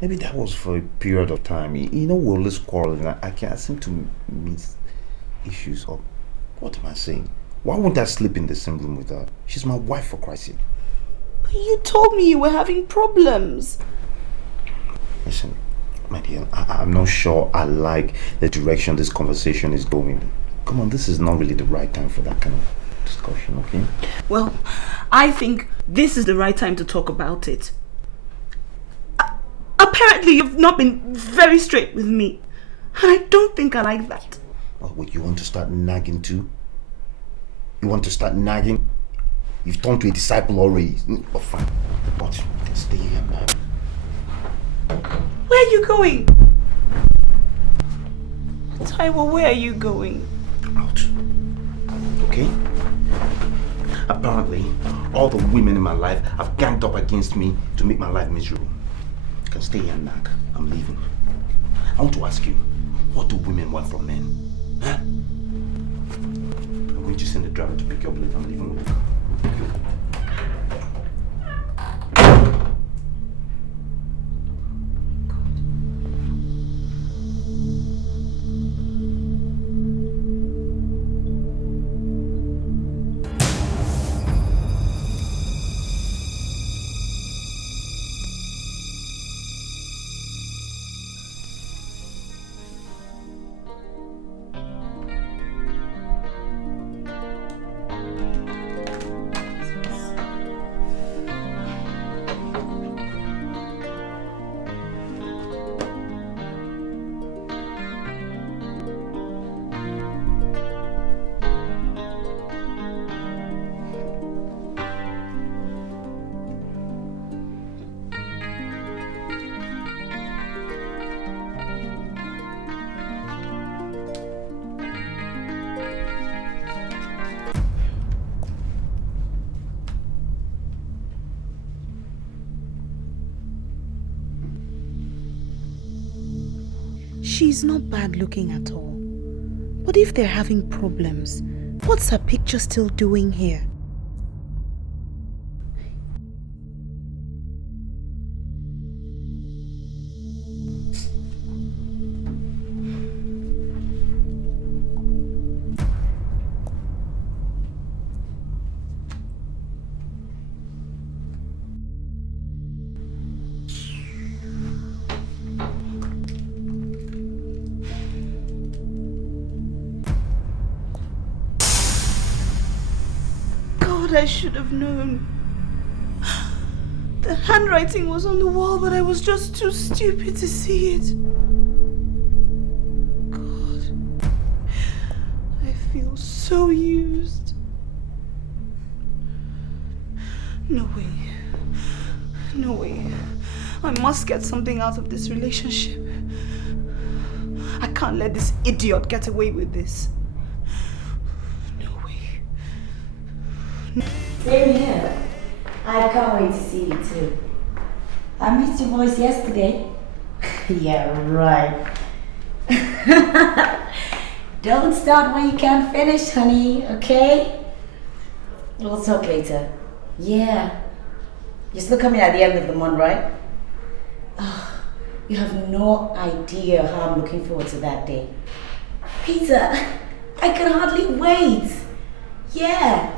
Maybe that was for a period of time. You know, we're always quarreling. I seem to miss issues up. What am I saying? Why won't I sleep in the same room with her? She's my wife, for Christ's sake. But you told me you were having problems. Listen, my dear, I'm not sure I like the direction this conversation is going. Come on, this is not really the right time for that kind of discussion, okay? Well, I think this is the right time to talk about it. Apparently, you've not been very straight with me. And I don't think I like that. Oh, wait, you want to start nagging too? You want to start nagging? You've turned to a disciple already. Oh, fine. But you can stay here, man. Where are you going? Taiwo, where are you going? Out. Okay? Apparently, all the women in my life have ganged up against me to make my life miserable. You can stay here and nag. I'm leaving. I want to ask you, what do women want from men? Huh? I'm going to send the driver to pick you up later. I'm leaving with you. She's not bad looking at all. But if they're having problems, what's her picture still doing here? God, I should have known. The handwriting was on the wall, but I was just too stupid to see it. God, I feel so used. No way. No way. I must get something out of this relationship. I can't let this idiot get away with this. No way. No. Same here. I can't wait to see you too. I missed your voice yesterday. Yeah, right. Don't start when you can't finish, honey, okay? We'll talk later. Yeah. You're still coming at the end of the month, right? Oh, you have no idea how I'm looking forward to that day. Peter, I can hardly wait. Yeah.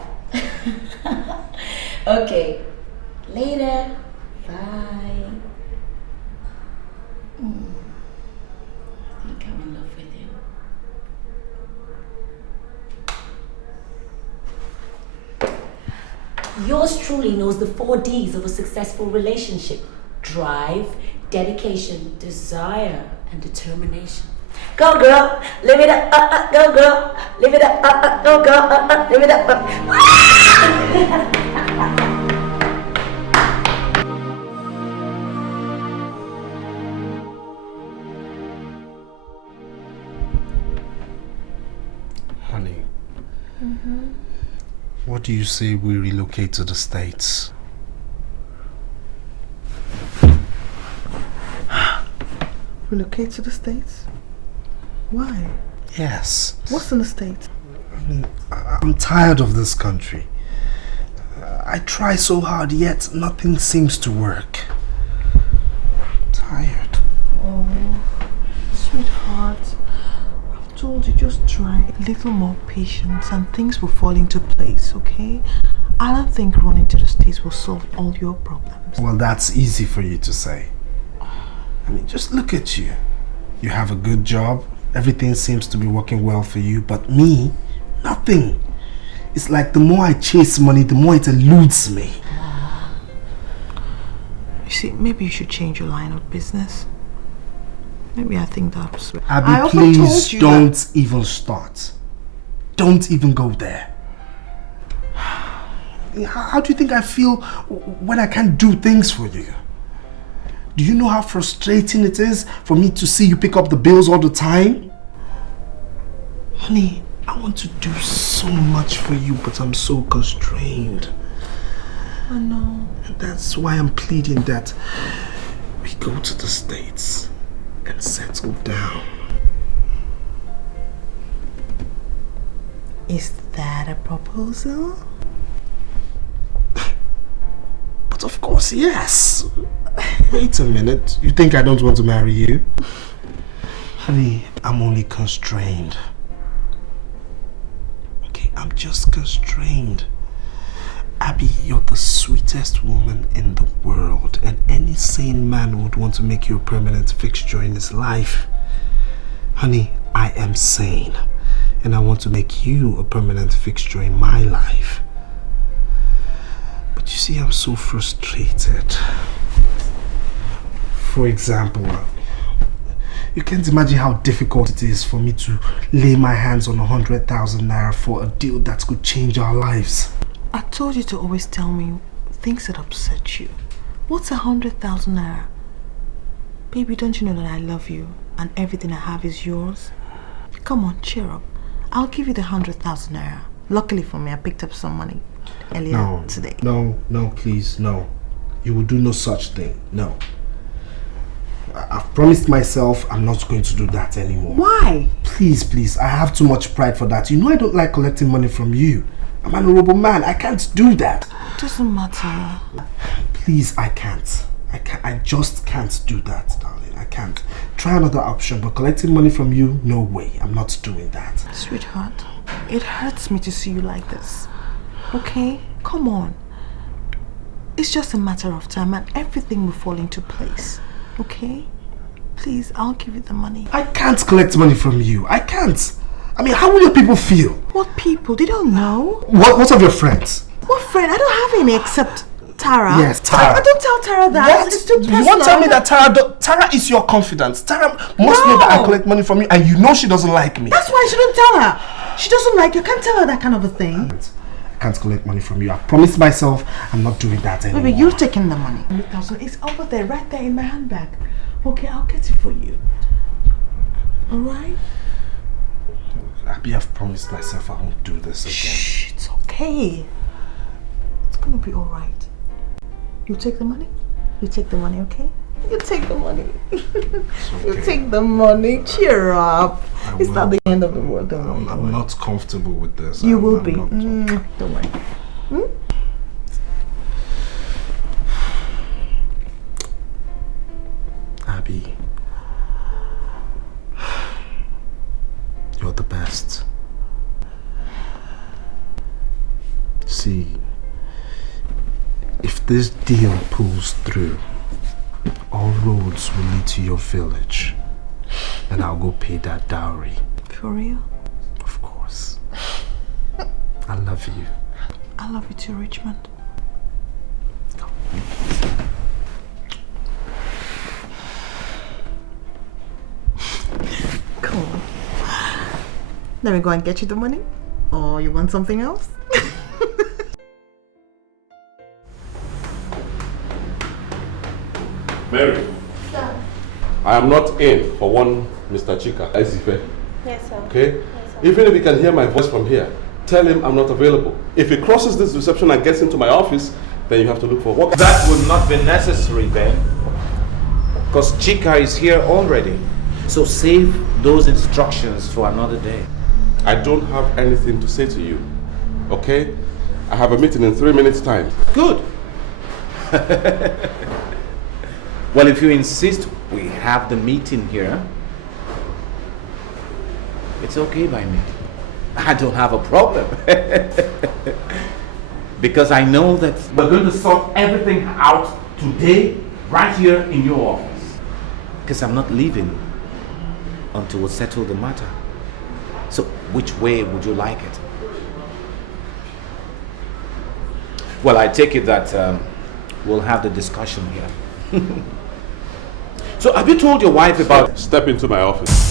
Okay. Later. Bye. I think I'm in love with you. Yours truly knows the 4 Ds of a successful relationship. Drive, dedication, desire, and determination. Go girl, live it up, go girl, live it up, go girl, live it up. Honey, what do you say we relocate to the States? Relocate to the States? Why? Yes. What's in the States? I mean, I'm tired of this country. I try so hard, yet nothing seems to work. Tired. Oh, sweetheart. I've told you, just try a little more patience and things will fall into place, okay? I don't think running to the States will solve all your problems. Well, that's easy for you to say. I mean, just look at you. You have a good job. Everything seems to be working well for you. But me, nothing. It's like the more I chase money, the more it eludes me. You see, maybe you should change your line of business. Maybe I think that's... Abby, please don't even start. Don't even go there. How do you think I feel when I can't do things for you? Do you know how frustrating it is for me to see you pick up the bills all the time? Honey, I want to do so much for you, but I'm so constrained. I know. And that's why I'm pleading that we go to the States and settle down. Is that a proposal? But of course, yes. Wait a minute. You think I don't want to marry you? Honey, I'm only constrained. Okay, I'm just constrained. Abby, you're the sweetest woman in the world, and any sane man would want to make you a permanent fixture in his life. Honey, I am sane, and I want to make you a permanent fixture in my life. But you see, I'm so frustrated. For example, you can't imagine how difficult it is for me to lay my hands on 100,000 naira for a deal that could change our lives. I told you to always tell me things that upset you. What's 100,000 naira? Baby, don't you know that I love you and everything I have is yours? Come on, cheer up. I'll give you the 100,000 naira. Luckily for me, I picked up some money earlier today. No, please, no. You will do no such thing, no. I've promised myself I'm not going to do that anymore. Why? Please, I have too much pride for that. You know I don't like collecting money from you. I'm an honorable man. I can't do that. It doesn't matter. Please, I can't. I just can't do that, darling. I can't. Try another option, but collecting money from you, no way. I'm not doing that. Sweetheart, it hurts me to see you like this. Okay? Come on. It's just a matter of time and everything will fall into place. Okay? Please, I'll give you the money. I can't collect money from you. I can't. I mean, how will your people feel? What people? They don't know. What of your friends? What friend? I don't have any except Tara. Yes, Tara. Don't tell Tara that. What? It's too personal. You want to tell me that Tara is your confidant? Tara must know that I collect money from you, and you know she doesn't like me. That's why I shouldn't tell her. She doesn't like you. I can't tell her that kind of a thing. I can't collect money from you. I promised myself I'm not doing that anymore. Baby, you're taking the money. 100,000. It's over there, right there in my handbag. Okay, I'll get it for you. Alright? Abby, I've promised myself I won't do this again. Shh, it's okay. It's gonna be alright. You take the money? You take the money, okay? You take the money. You take the money. Cheer up. It's not the end of the world. Don't worry. I'm not comfortable with this. You will be. Don't worry. Abby, you're the best. See, if this deal pulls through, all roads will lead to your village, and I'll go pay that dowry. For real? Of course. I love you. I love you too, Richmond. Cool. Let me go and get you the money? Or you want something else? Mary. Sir. I am not in for one Mr. Chika. Ezife. Yes, sir. Okay? Yes, sir. Even if he can hear my voice from here, tell him I'm not available. If he crosses this reception and gets into my office, then you have to look for work. That would not be necessary, Ben. Because Chika is here already. So save those instructions for another day. I don't have anything to say to you. Okay? I have a meeting in 3 minutes' time. Good. Well, if you insist we have the meeting here, it's okay by me. I don't have a problem. Because I know that we're going to sort everything out today, right here in your office. Because I'm not leaving until we settle the matter. So, which way would you like it? Well, I take it that we'll have the discussion here. So, have you told your wife about... Step into my office.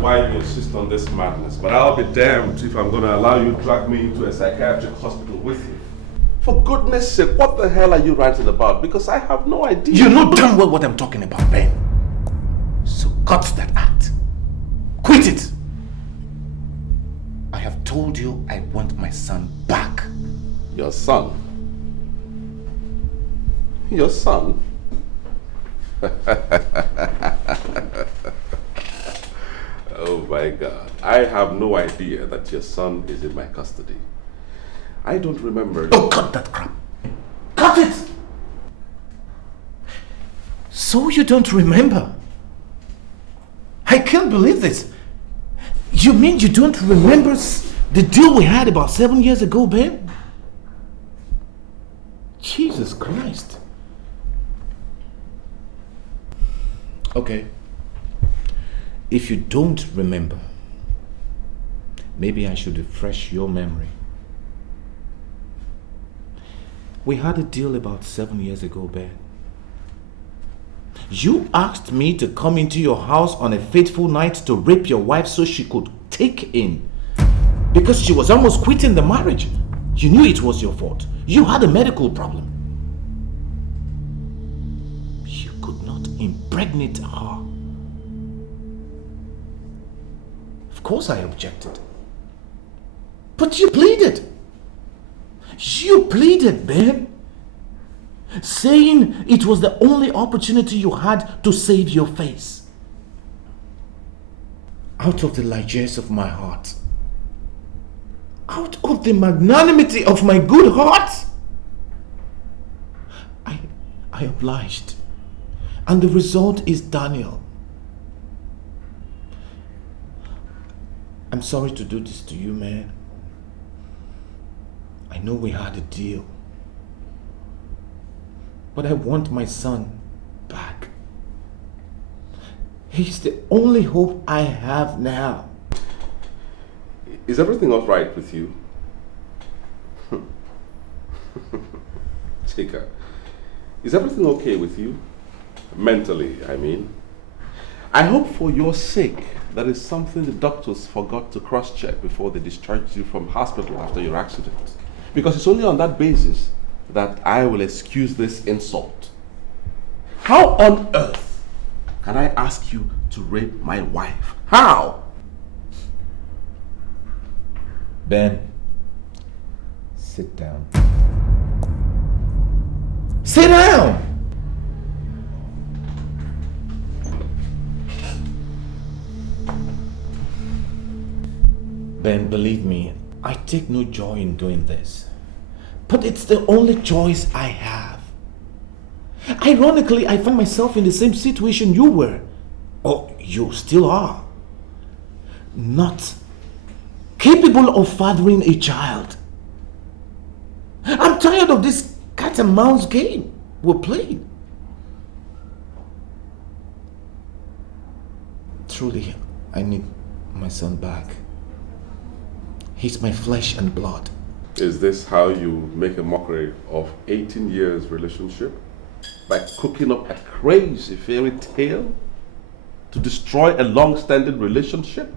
Why you insist on this madness, but I'll be damned if I'm going to allow you to drag me into a psychiatric hospital with you. For goodness sake, what the hell are you writing about? Because I have no idea. You know damn well what I'm talking about, Ben. So cut that act. Quit it. I have told you I want my son back. Your son? Your son? Oh my God. I have no idea that your son is in my custody. I don't remember. Oh, cut that crap. Cut it! So you don't remember? I can't believe this. You mean you don't remember the deal we had about 7 years ago, Ben? Jesus Christ. Okay. If you don't remember, maybe I should refresh your memory. We had a deal about 7 years ago, Ben. You asked me to come into your house on a fateful night to rape your wife so she could take in. Because she was almost quitting the marriage. You knew it was your fault. You had a medical problem. You could not impregnate her. Of course I objected. But you pleaded. You pleaded, Ben. Saying it was the only opportunity you had to save your face. Out of the largesse of my heart. Out of the magnanimity of my good heart. I obliged. And the result is Daniel. I'm sorry to do this to you, man. I know we had a deal. But I want my son back. He's the only hope I have now. Is everything all right with you? Chika, is everything okay with you? Mentally, I mean. I hope for your sake that is something the doctors forgot to cross-check before they discharged you from hospital after your accident. Because it's only on that basis that I will excuse this insult. How on earth can I ask you to rape my wife? How? Ben, sit down. Sit down! Ben, believe me, I take no joy in doing this. But it's the only choice I have. Ironically, I find myself in the same situation you were. Or you still are. Not capable of fathering a child. I'm tired of this cat and mouse game we're playing. Truly, I need my son back. He's my flesh and blood. Is this how you make a mockery of 18 years relationship? By cooking up a crazy fairy tale to destroy a long-standing relationship?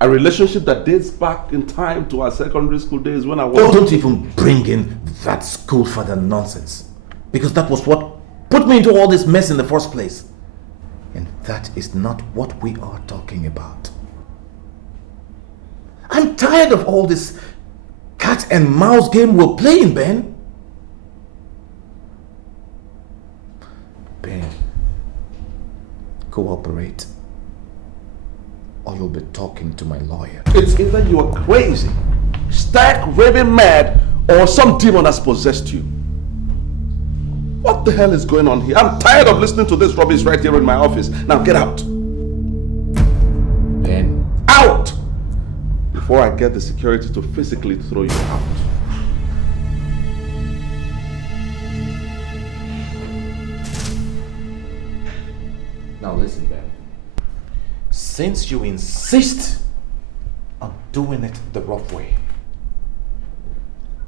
A relationship that dates back in time to our secondary school days when I was... Oh, don't even bring in that school father nonsense. Because that was what put me into all this mess in the first place. And that is not what we are talking about. I'm tired of all this cat and mouse game we're playing, Ben. Ben, cooperate, or you'll be talking to my lawyer. It's either you are crazy, stark raving mad, or some demon has possessed you. What the hell is going on here? I'm tired of listening to this rubbish right here in my office. Now get out. Ben. Out! Before I get the security to physically throw you out. Now listen, Ben. Since you insist on doing it the rough way,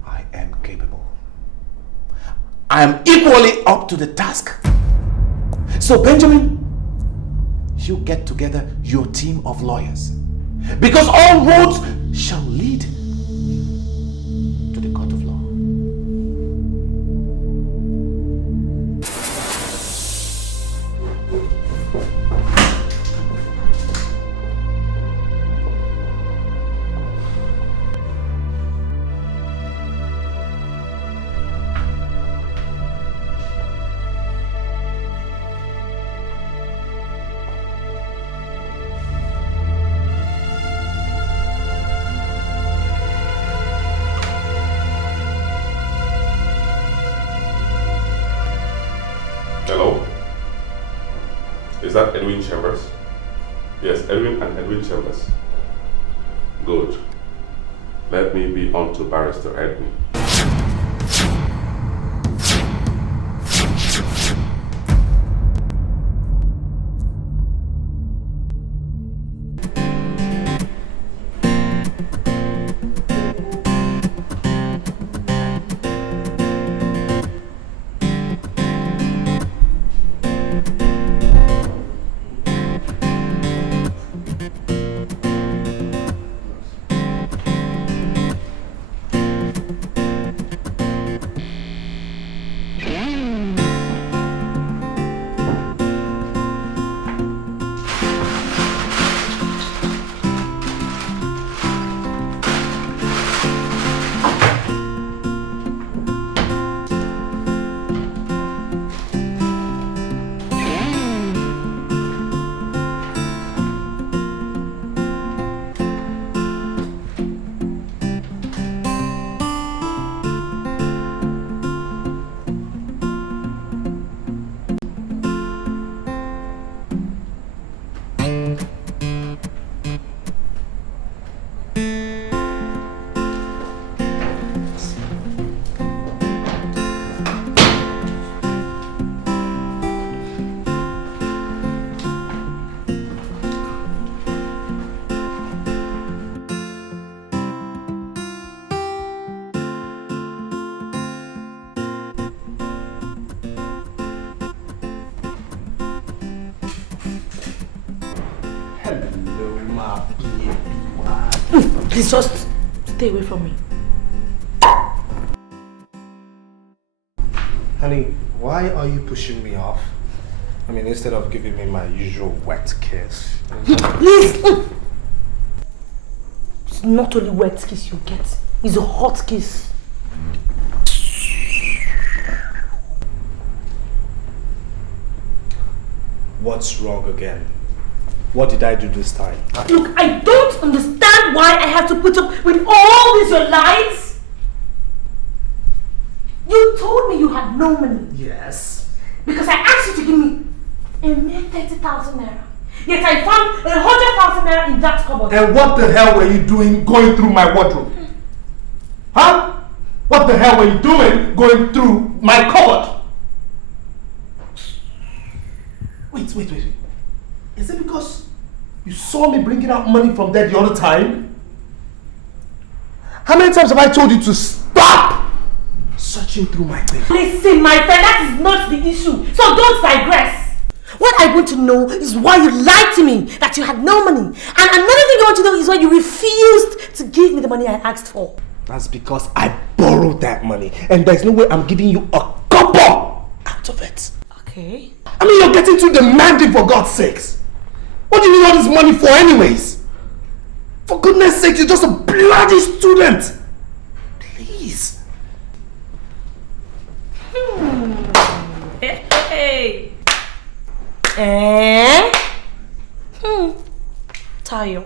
I am capable. I am equally up to the task. So Benjamin, you get together your team of lawyers. Because all roads shall lead to the court of law. Hello? Is that Edwin Chambers? Yes, Edwin and Edwin Chambers. Good. Let me be on to Barrister Edwin. Hello, my baby. Please just stay away from me. Honey, why are you pushing me off? I mean, instead of giving me my usual wet kiss. Please! It's not only wet kiss you get, it's a hot kiss. What's wrong again? What did I do this time? Look, I don't understand why I have to put up with all these your lies. You told me you had no money. Yes. Because I asked you to give me a mere 30,000 naira. Yet I found 100,000 naira in that cupboard. And what the hell were you doing going through my wardrobe? Huh? What the hell were you doing going through my cupboard? Wait. Is it because you saw me bringing out money from there the other time? How many times have I told you to stop searching through my things? Listen, my friend, that is not the issue. So don't digress. What I want to know is why you lied to me that you had no money. And another thing I want to know is why you refused to give me the money I asked for. That's because I borrowed that money. And there's no way I'm giving you a copper out of it. Okay. I mean, you're getting too demanding, for God's sakes. What do you need all this money for anyways? For goodness sake, you're just a bloody student. Please. Hey. Tayo,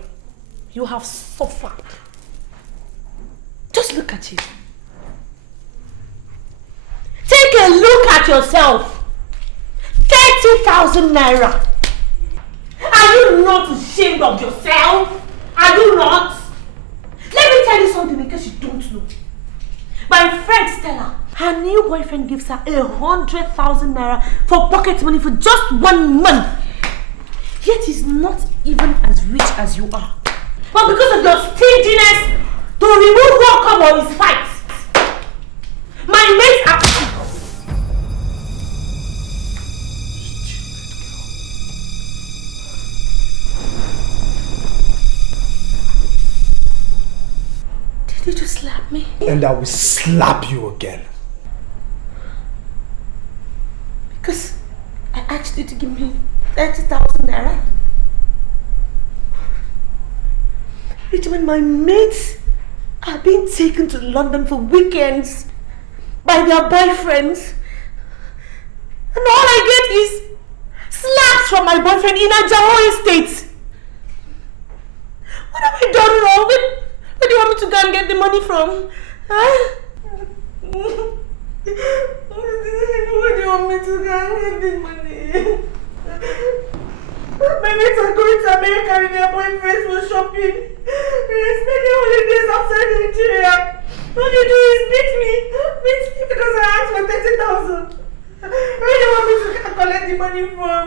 you have suffered. Just look at you. Take a look at yourself. 30,000 naira. Are you not ashamed of yourself? Are you not? Let me tell you something in case you don't know. My friend Stella, her new boyfriend gives her 100,000 naira for pocket money for just 1 month. Yet he's not even as rich as you are. But because of your stinginess, to remove one cup of his fight. My mates are... Did you just slap me? And I will slap you again. Because I asked you to give me 30,000 naira. When my mates are being taken to London for weekends by their boyfriends. And all I get is slaps from my boyfriend in a Jaho estate. What have I done wrong? Where do you want me to go and get the money from? Huh? Where do you want me to go and get the money? My mates are going to America with their boyfriends for shopping. They're spending holidays outside Nigeria. All they do is beat me because I asked for 30,000. Where do you want me to collect the money from?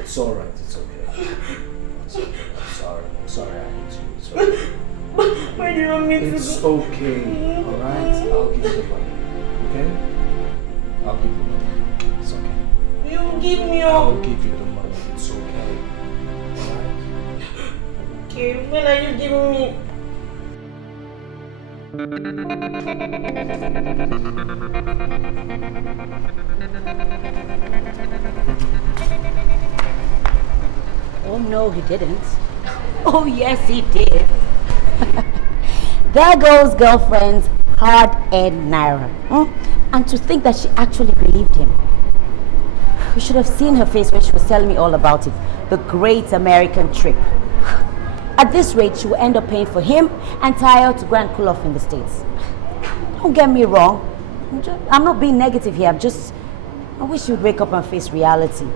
It's alright, it's okay. I'm sorry I hit you. It's okay. Where do you want me to It's okay, alright? I'll give you the money, okay? I'll give you the money. It's okay. You give me all. I'll give you the money. It's okay. Alright? Okay, when are you giving me? Oh no, he didn't. Oh yes, he did. There goes girlfriend's hard-earned naira. And to think that she actually believed him. You should have seen her face when she was telling me all about it. The great American trip. At this rate, she will end up paying for him and Tayo to go and cool off in the States. Don't get me wrong. I'm not being negative here. I wish you'd wake up and face reality.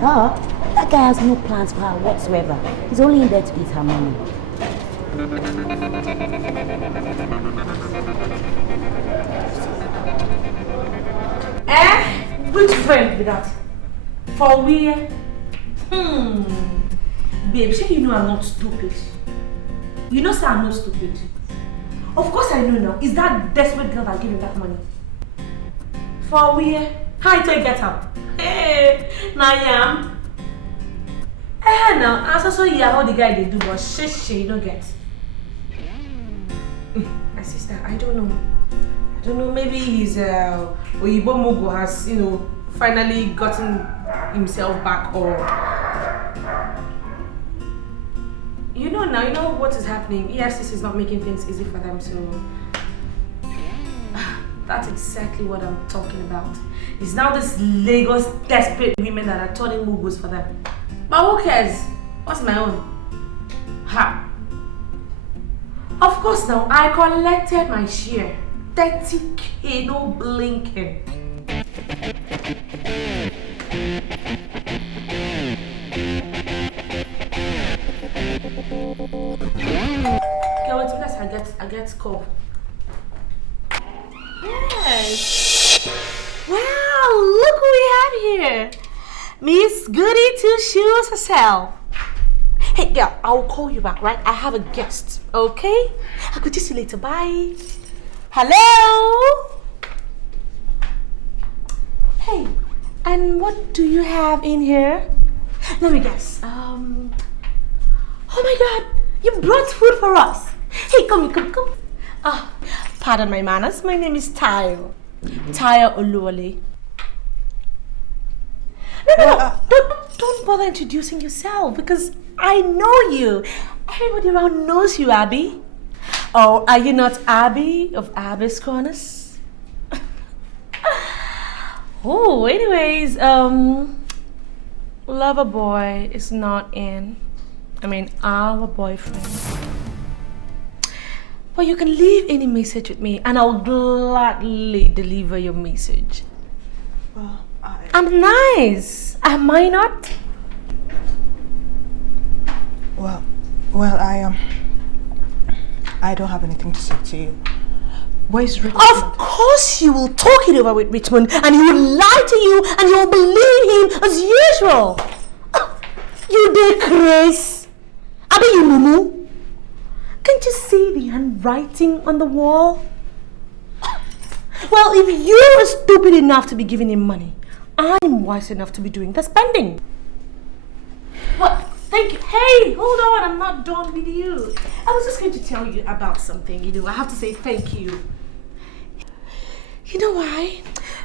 That guy has no plans for her whatsoever. He's only in there to eat her money. Which friend be that? For where? Babe, sure you know I'm not stupid. You know, sir, I'm not stupid. Of course I know now. Is that desperate girl that gave me that money? For where? How to get up? Hey, Nayam. Now, as also hear how the guy they do, but shit, you don't get. My sister, I don't know, maybe his Oyibo Mogo has, finally gotten himself back, or now what is happening. EFCC is not making things easy for them, so that's exactly what I'm talking about. It's now this Lagos desperate women that are turning Mogos for them. But who cares? What's my own? Ha! Of course now, I collected my share. 30k, no blinking. Okay, wait till I get scope. Yes. Wow, look who we have here. Miss Goody Two Shoes herself. Hey girl, I'll call you back, right? I have a guest, okay? I could see you later, bye. Hello? Hey, and what do you have in here? Let me guess. Oh my god, you brought food for us. Hey, come. Pardon my manners, my name is Tayo Oluwale. No, don't bother introducing yourself because I know you. Everybody around knows you, Abby. Oh, are you not Abby of Abby's Corners? Oh, anyways, lover boy is not in. Our boyfriend. But you can leave any message with me and I'll gladly deliver your message. Well, I'm nice. Am I not? Well, I don't have anything to say to you. Where's Richmond? Of course you will talk it over with Richmond and he will lie to you and you will believe him as usual. You did, Chris. Abi, you mumu. Can't you see the handwriting on the wall? Well, if you are stupid enough to be giving him money, I'm wise enough to be doing the spending. What? Thank you. Hey, hold on. I'm not done with you. I was just going to tell you about something. I have to say thank you. You know why?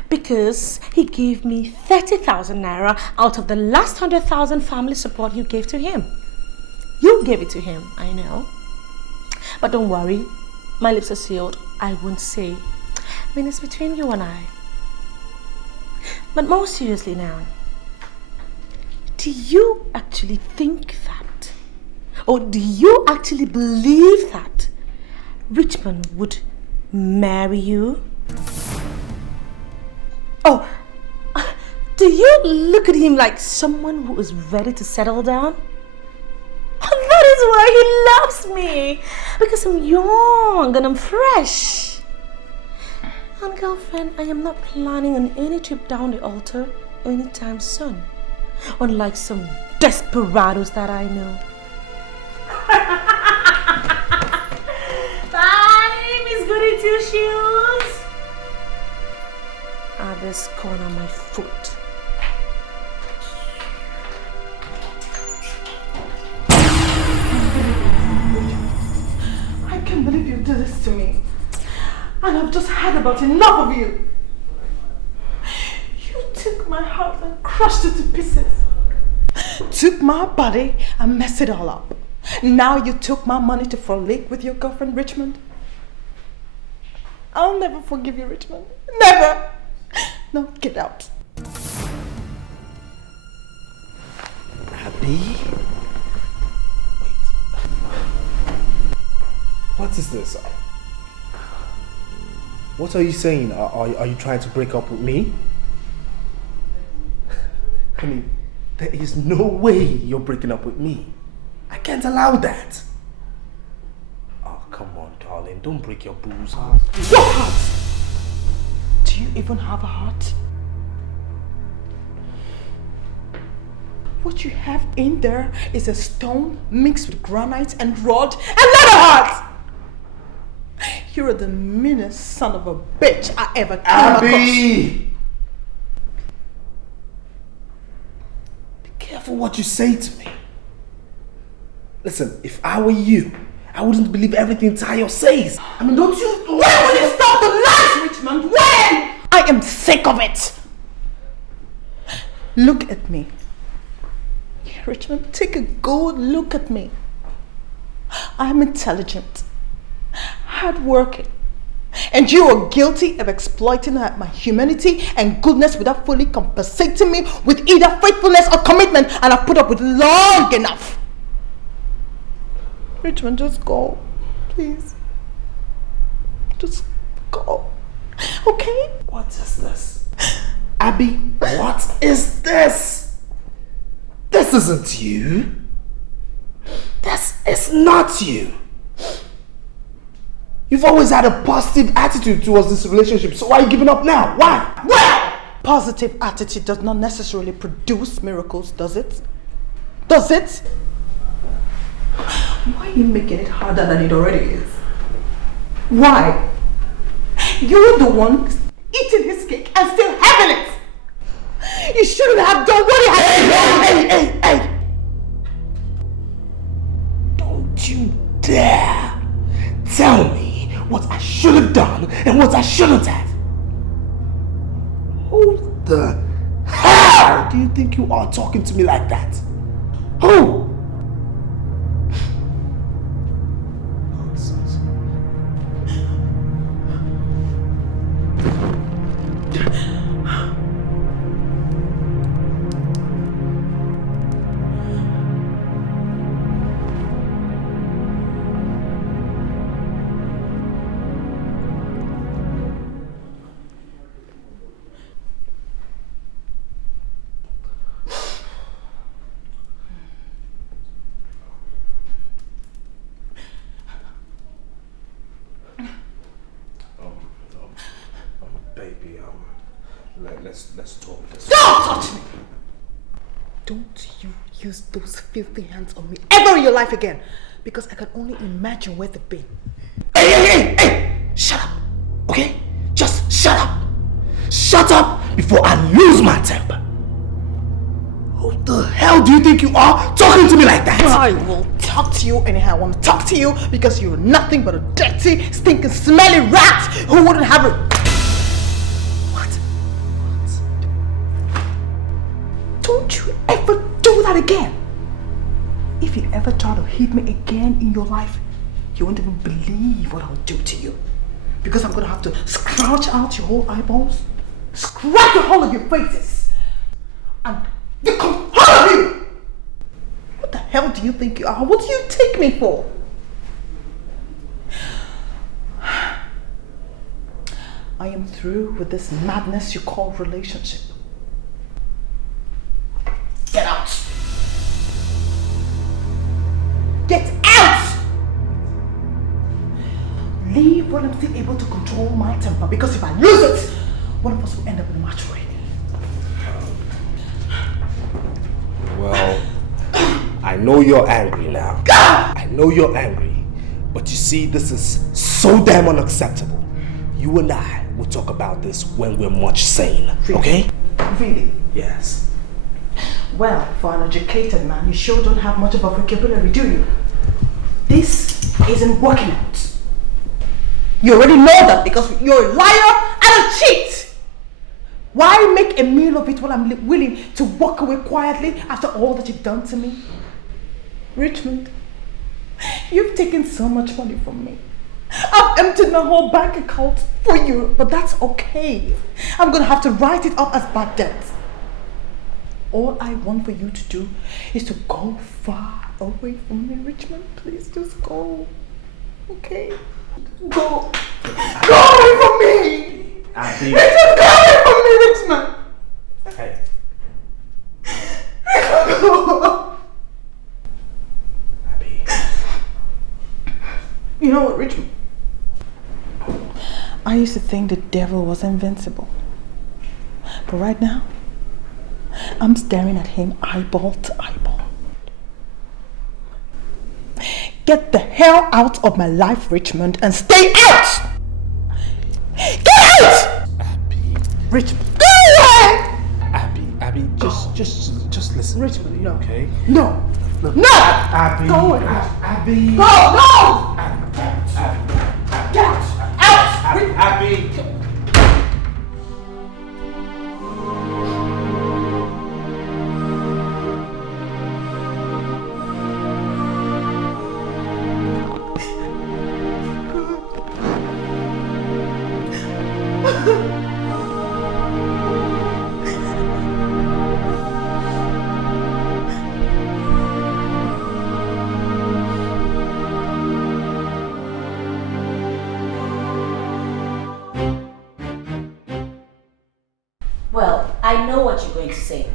Because he gave me 30,000 naira out of the last 100,000 family support you gave to him. You gave it to him, I know. But don't worry. My lips are sealed. I won't say. It's between you and I. But more seriously now, do you actually think that, or do you actually believe that Richmond would marry you? Oh, do you look at him like someone who is ready to settle down? That is why he loves me, because I'm young and I'm fresh. And girlfriend, I am not planning on any trip down the altar anytime soon. Unlike some desperados that I know. Bye, Miss Goody Two Shoes. At this corner of my foot. I can't believe you did this to me. And I've just had about enough of you. You took my heart and crushed it to pieces. Took my body and messed it all up. Now you took my money to frolic with your girlfriend Richmond. I'll never forgive you, Richmond. Never. No, get out. Abby? Wait. What is this? What are you saying? Are you trying to break up with me? There is no way you're breaking up with me. I can't allow that. Oh, come on, darling. Don't break your boo's heart. What heart? Do you even have a heart? What you have in there is a stone mixed with granite and rod and not a heart! You're the meanest son of a bitch I ever came across. careful what you say to me. Listen, if I were you, I wouldn't believe everything Tayo says. I mean, don't you... When will you stop the lies, Richmond? When? I am sick of it. Look at me. Richmond, take a good look at me. I'm intelligent, hardworking, and you are guilty of exploiting my humanity and goodness without fully compensating me with either faithfulness or commitment, and I've put up with long enough. Richmond, just go, please. Just go, okay? What is this? Abby, what is this? This isn't you. This is not you. You've always had a positive attitude towards this relationship, so why are you giving up now? Why? Well, positive attitude does not necessarily produce miracles, does it? Does it? Why are you making it harder than it already is? Why? You're the one eating his cake and still having it. You shouldn't have done what he had done. Hey! Don't you dare tell me what I should have done and what I shouldn't have. Who the hell do you think you are talking to me like that? Who? Let's talk. Don't touch me! Don't you use those filthy hands on me ever in your life again, because I can only imagine where they've been. Hey! Shut up, okay? Just shut up. Shut up before I lose my temper. Who the hell do you think you are talking to me like that? I will talk to you anyhow I want to talk to you, because you're nothing but a dirty, stinking, smelly rat who wouldn't have it. Don't you ever do that again. If you ever try to hit me again in your life, you won't even believe what I'll do to you. Because I'm going to have to scratch out your whole eyeballs, scratch the whole of your faces, and the whole of you. What the hell do you think you are? What do you take me for? I am through with this madness you call relationship. Get out! Get out! Leave when I'm still able to control my temper, because if I lose it, one of us will end up in a match ring. Well, I know you're angry now. I know you're angry. But you see, this is so damn unacceptable. You and I will talk about this when we're much sane, okay? Really? Yes. Well, for an educated man, you sure don't have much of a vocabulary, do you? This isn't working out. You already know that because you're a liar and a cheat. Why make a meal of it when I'm willing to walk away quietly after all that you've done to me? Richmond, you've taken so much money from me. I've emptied my whole bank account for you, but that's okay. I'm gonna have to write it off as bad debt. All I want for you to do is to go far away from me, Richmond. Please just go. Okay? Go. Go away from me! Richmond, go away from me, Richmond! Hey. Richmond, go! Abby. You know what, Richmond? I used to think the devil was invincible. But right now, I'm staring at him eyeball to eyeball. Get the hell out of my life, Richmond, and stay out! Get out! Abby. Richmond, go away! Abby, just Just listen. Richmond, no. Okay? No. No! Abby. Go away. Abby. Go! No! Get out! Out! Abby. Well, I know what you're going to say.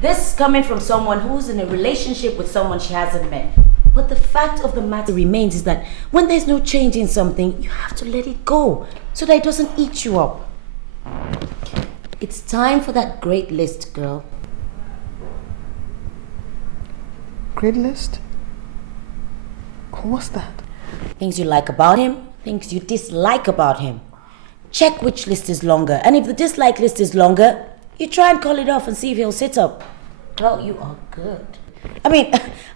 This is coming from someone who's in a relationship with someone she hasn't met. But the fact of the matter remains is that when there's no change in something, you have to let it go so that it doesn't eat you up. It's time for that great list, girl. Great list? What's that? Things you like about him, things you dislike about him. Check which list is longer, and if the dislike list is longer, you try and call it off and see if he'll sit up. Well, you are good. I mean,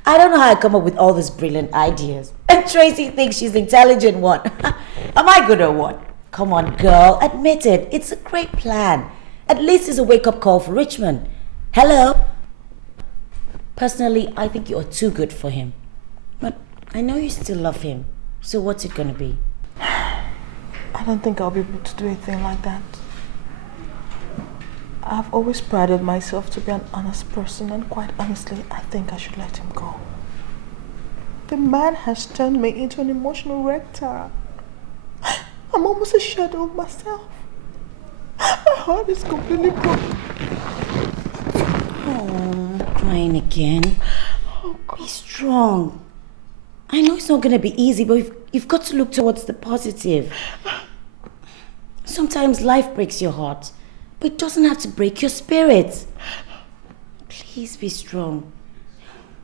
I don't know how I come up with all these brilliant ideas. And Tracy thinks she's the intelligent one. Am I good or what? Come on, girl, admit it. It's a great plan. At least it's a wake-up call for Richmond. Hello? Personally, I think you're too good for him. But I know you still love him. So what's it gonna be? I don't think I'll be able to do anything like that. I've always prided myself to be an honest person, and quite honestly, I think I should let him go. The man has turned me into an emotional wreck, Tara. I'm almost a shadow of myself. My heart is completely broken. Oh, crying again. Be strong. I know it's not going to be easy, but you've got to look towards the positive. Sometimes life breaks your heart, but it doesn't have to break your spirit. Please be strong.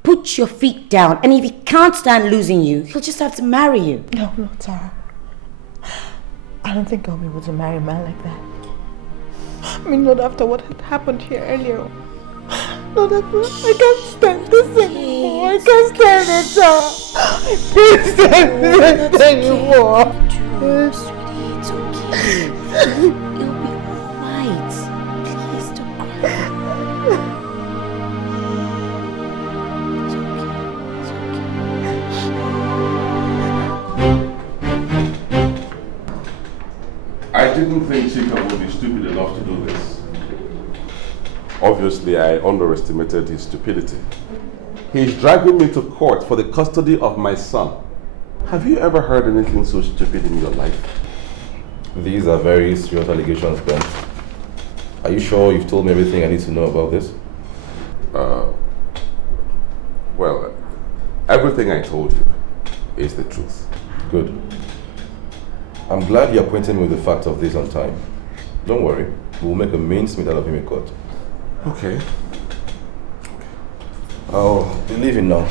Put your feet down, and if he can't stand losing you, he'll just have to marry you. No, Tara. I don't think I'll be able to marry a man like that. I mean, not after what had happened here earlier. Not after. I can't stand this anymore. I can't stand it, Tara. I can't stand this anymore. Sweetie, it's okay. You'll be alright. Please don't cry. I didn't think Chika would be stupid enough to do this. Obviously, I underestimated his stupidity. He's dragging me to court for the custody of my son. Have you ever heard anything so stupid in your life? These are very serious allegations, Ben. Are you sure you've told me everything I need to know about this? Well, everything I told you is the truth. Good. I'm glad you're acquainted me with the facts of this on time. Don't worry, we'll make a mincemeat out of him in court. Okay. I'll be leaving now.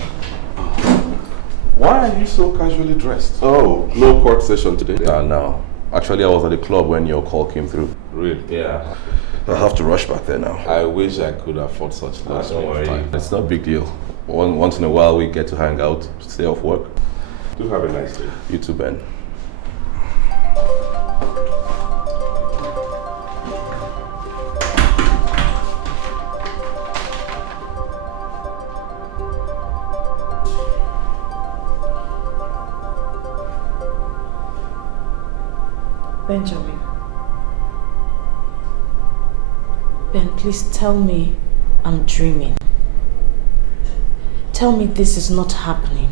Why are you so casually dressed? Oh, no court session today? No. Actually, I was at the club when your call came through. Really? Yeah. I'll have to rush back there now. I wish I could afford such last minute time. It's not a big deal. Once in a while, we get to hang out, stay off work. Do have a nice day. You too, Ben. Benjamin. Ben, please tell me I'm dreaming. Tell me this is not happening.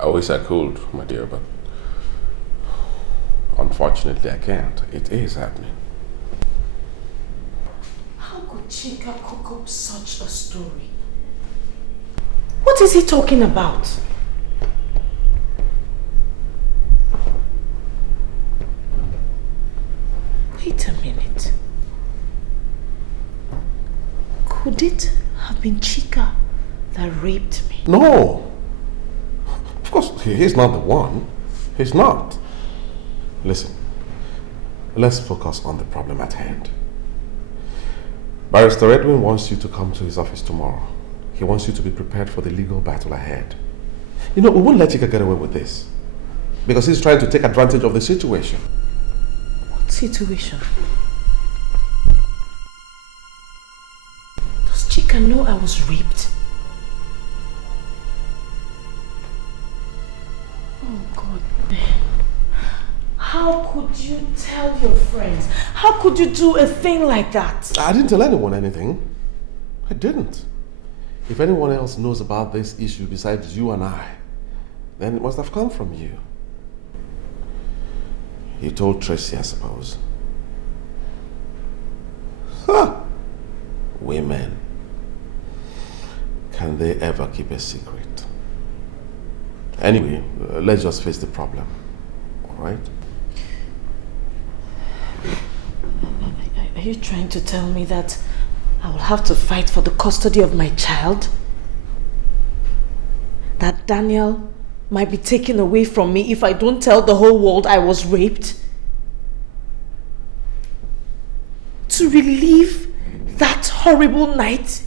I wish I could, my dear, but unfortunately I can't. It is happening. How could Chika cook up such a story? What is he talking about? Wait a minute. Could it have been Chika that raped me? No! Of course, he's not the one. He's not. Listen, let's focus on the problem at hand. Barrister Edwin wants you to come to his office tomorrow. He wants you to be prepared for the legal battle ahead. You know, we won't let Iyke get away with this. Because he's trying to take advantage of the situation. What situation? Does Chika know I was raped? Oh God. How could you tell your friends? How could you do a thing like that? I didn't tell anyone anything. I didn't. If anyone else knows about this issue besides you and I, then it must have come from you. You told Tracy, I suppose. Huh. Women. Can they ever keep a secret? Anyway, let's just face the problem. All right? Are you trying to tell me that I will have to fight for the custody of my child? That Daniel might be taken away from me if I don't tell the whole world I was raped? To relive that horrible night?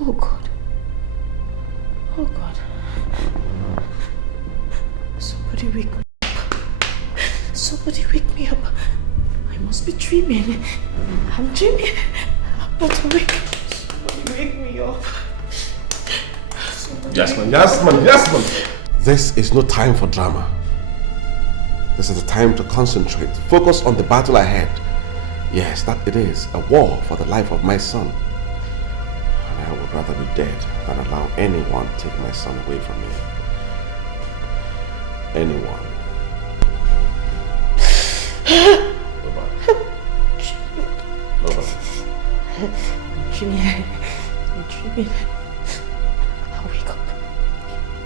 Oh God. Oh God. Somebody wake me up. Somebody wake me up. I must be dreaming. I'm dreaming. I'm not awake. Somebody wake me up. Jasmine. This is no time for drama. This is the time to concentrate. Focus on the battle ahead. Yes, that it is. A war for the life of my son. And I would rather be dead than allow anyone to take my son away from me. Anyone. Nobody. I'm dreaming. I'll wake up.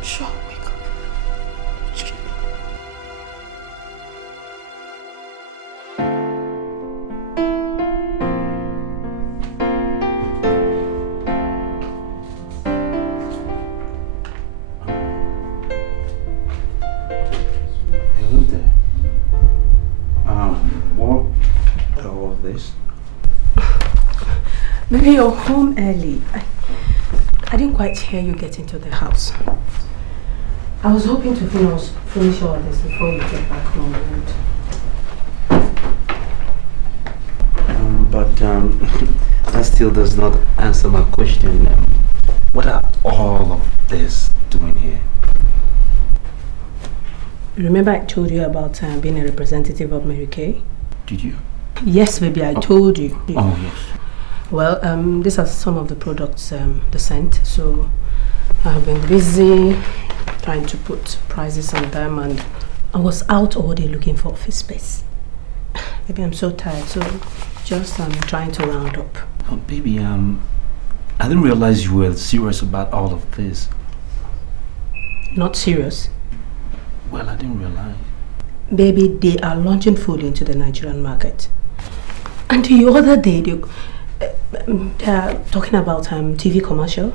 Sure, I'll wake up. Hello there. What all this? Maybe you're home early. I didn't quite hear you get into the house. I was hoping to finish all this before you get back home. But that still does not answer my question. What are all of this doing here? Remember I told you about being a representative of Mary Kay? Did you? Yes, baby, I told you. Oh, yes. Well, these are some of the products they sent. So I've been busy trying to put prices on them, and I was out all day looking for office space. Baby, I'm so tired, so just trying to round up. Oh, baby, I didn't realize you were serious about all of this. Not serious? Well, I didn't realize. Baby, they are launching food into the Nigerian market. And the other day, they are talking about TV commercial.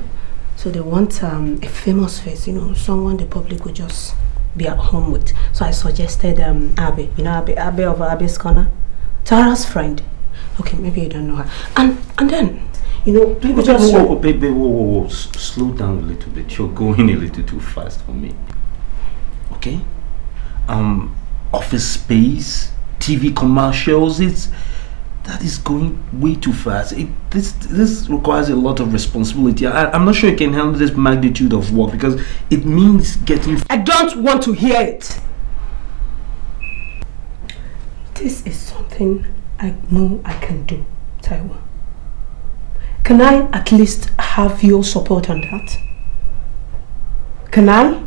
So they want a famous face, someone the public would just be at home with. So I suggested Abby, Abby of Abby's Corner, Tara's friend. Okay, maybe you don't know her. And then, people just... Whoa, slow down a little bit. You're going a little too fast for me. Okay? Office space, TV commercials, that is going way too fast. This requires a lot of responsibility. I'm not sure you can handle this magnitude of work because it means getting... I don't want to hear it. This is something I know I can do, Taiwo. Can I at least have your support on that? Can I?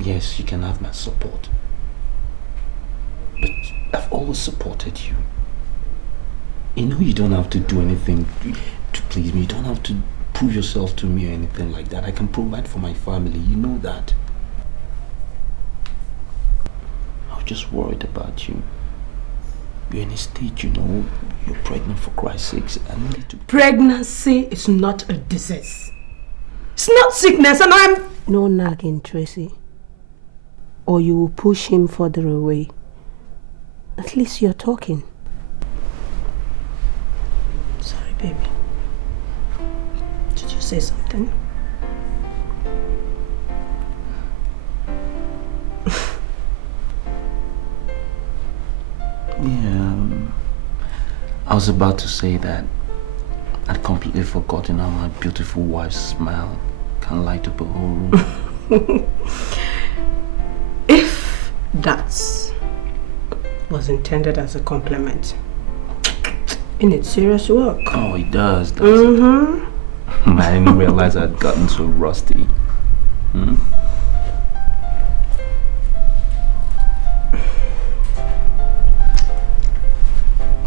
Yes, you can have my support. But I've always supported you. You don't have to do anything to please me. You don't have to prove yourself to me or anything like that. I can provide for my family. You know that. I was just worried about you. You're in a state, you're pregnant for Christ's sake. I needed to... Pregnancy is not a disease. It's not sickness and I'm... No nagging, Tracy. Or you will push him further away. At least you're talking. Sorry, baby. Did you say something? Yeah, I was about to say that I'd completely forgotten how my beautiful wife's smile can light up a whole room. If that was intended as a compliment, it needs serious work. Oh, it does. I didn't realize I'd gotten so rusty.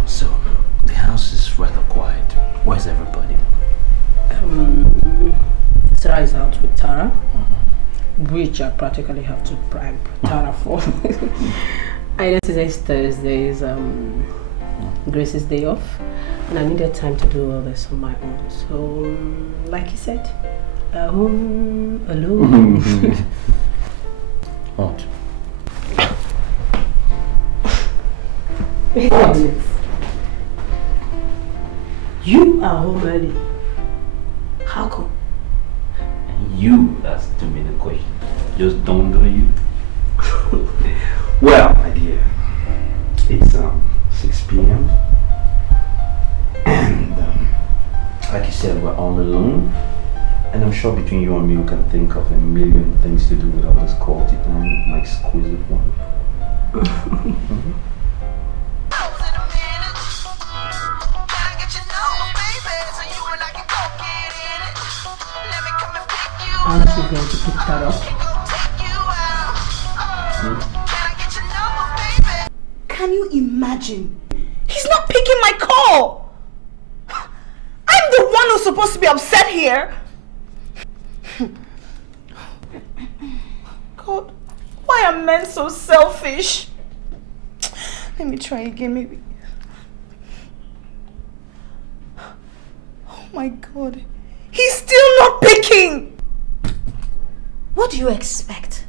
So, the house is rather quiet. Where's everybody? Sarah is out with Tara, which I practically have to bribe Tara for. I know today's Thursday is Grace's day off, and I needed time to do all this on my own. So, like you said, home alone. What? What? You are home early. How come? You asked me the question. Just dawned on you. Well, my dear, it's 6 p.m. And like you said, we're all alone. And I'm sure between you and me, we can think of a million things to do with all this quality time, my exquisite one. Aren't you going to pick that up? Can you imagine? He's not picking my call! I'm the one who's supposed to be upset here! God, why are men so selfish? Let me try again, maybe. Oh my God. He's still not picking! What do you expect?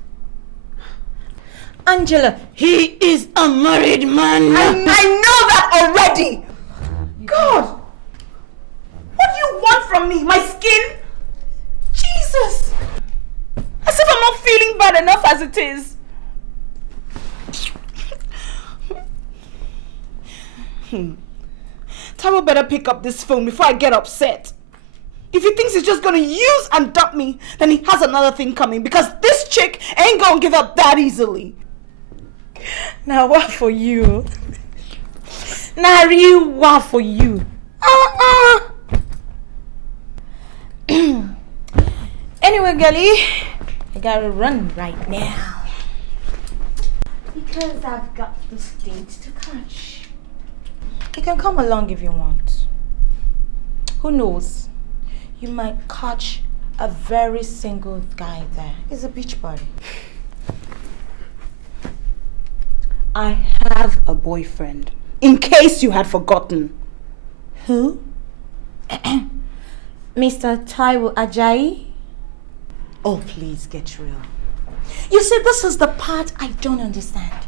Angela, he is a married man. I know that already! God! What do you want from me? My skin? Jesus! As if I'm not feeling bad enough as it is. Taro better pick up this phone before I get upset. If he thinks he's just gonna use and dump me, then he has another thing coming, because this chick ain't gonna give up that easily. Now what for you? Now you what for you? Anyway, girlie, I gotta run right now. Because I've got the state to catch. You can come along if you want. Who knows? You might catch a very single guy there. It's a beach party. I have a boyfriend. In case you had forgotten. Who? Mr. Taiwo Ajayi? Oh, please get real. You see, this is the part I don't understand.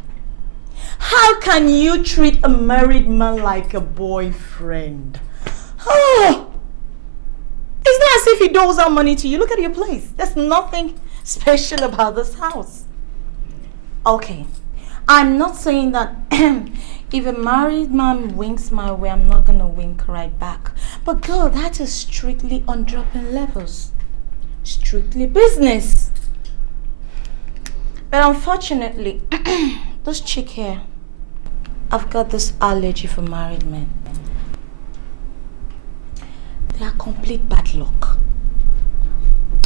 How can you treat a married man like a boyfriend? Oh! It's not as if he doles out money to you. Look at your place. There's nothing special about this house. Okay, I'm not saying that if a married man winks my way, I'm not gonna wink right back. But girl, that is strictly on dropping levels. Strictly business. But unfortunately, this chick here, I've got this allergy for married men. They are complete bad luck.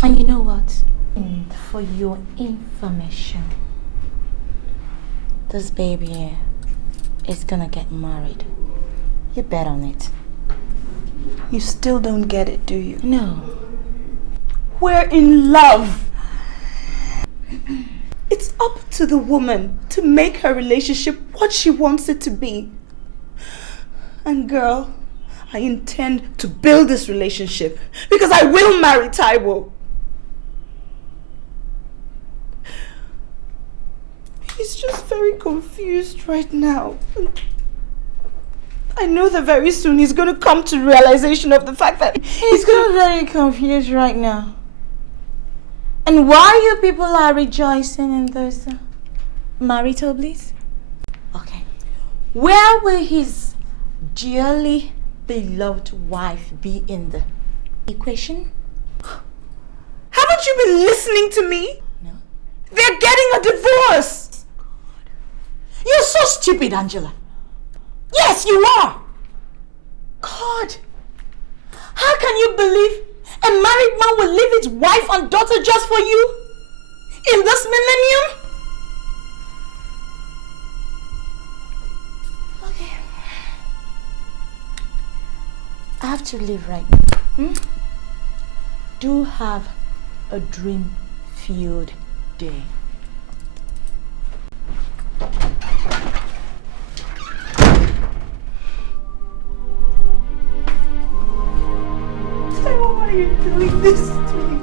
And you know what? And for your information, this baby here is gonna get married. You bet on it. You still don't get it, do you? No. We're in love. It's up to the woman to make her relationship what she wants it to be. And girl, I intend to build this relationship because I will marry Taiwo. He's just very confused right now. I know that very soon he's going to come to realization of the fact that he's very confused right now. And why you people are rejoicing in this marital bliss? Okay. Where will his dearly beloved wife be in the equation? Haven't you been listening to me? No. They're getting a divorce. You're so stupid, Angela. Yes, you are. God, how can you believe a married man will leave his wife and daughter just for you? In this millennium? Okay. I have to leave right now. Do have a dream-filled day. Why are you doing this to me?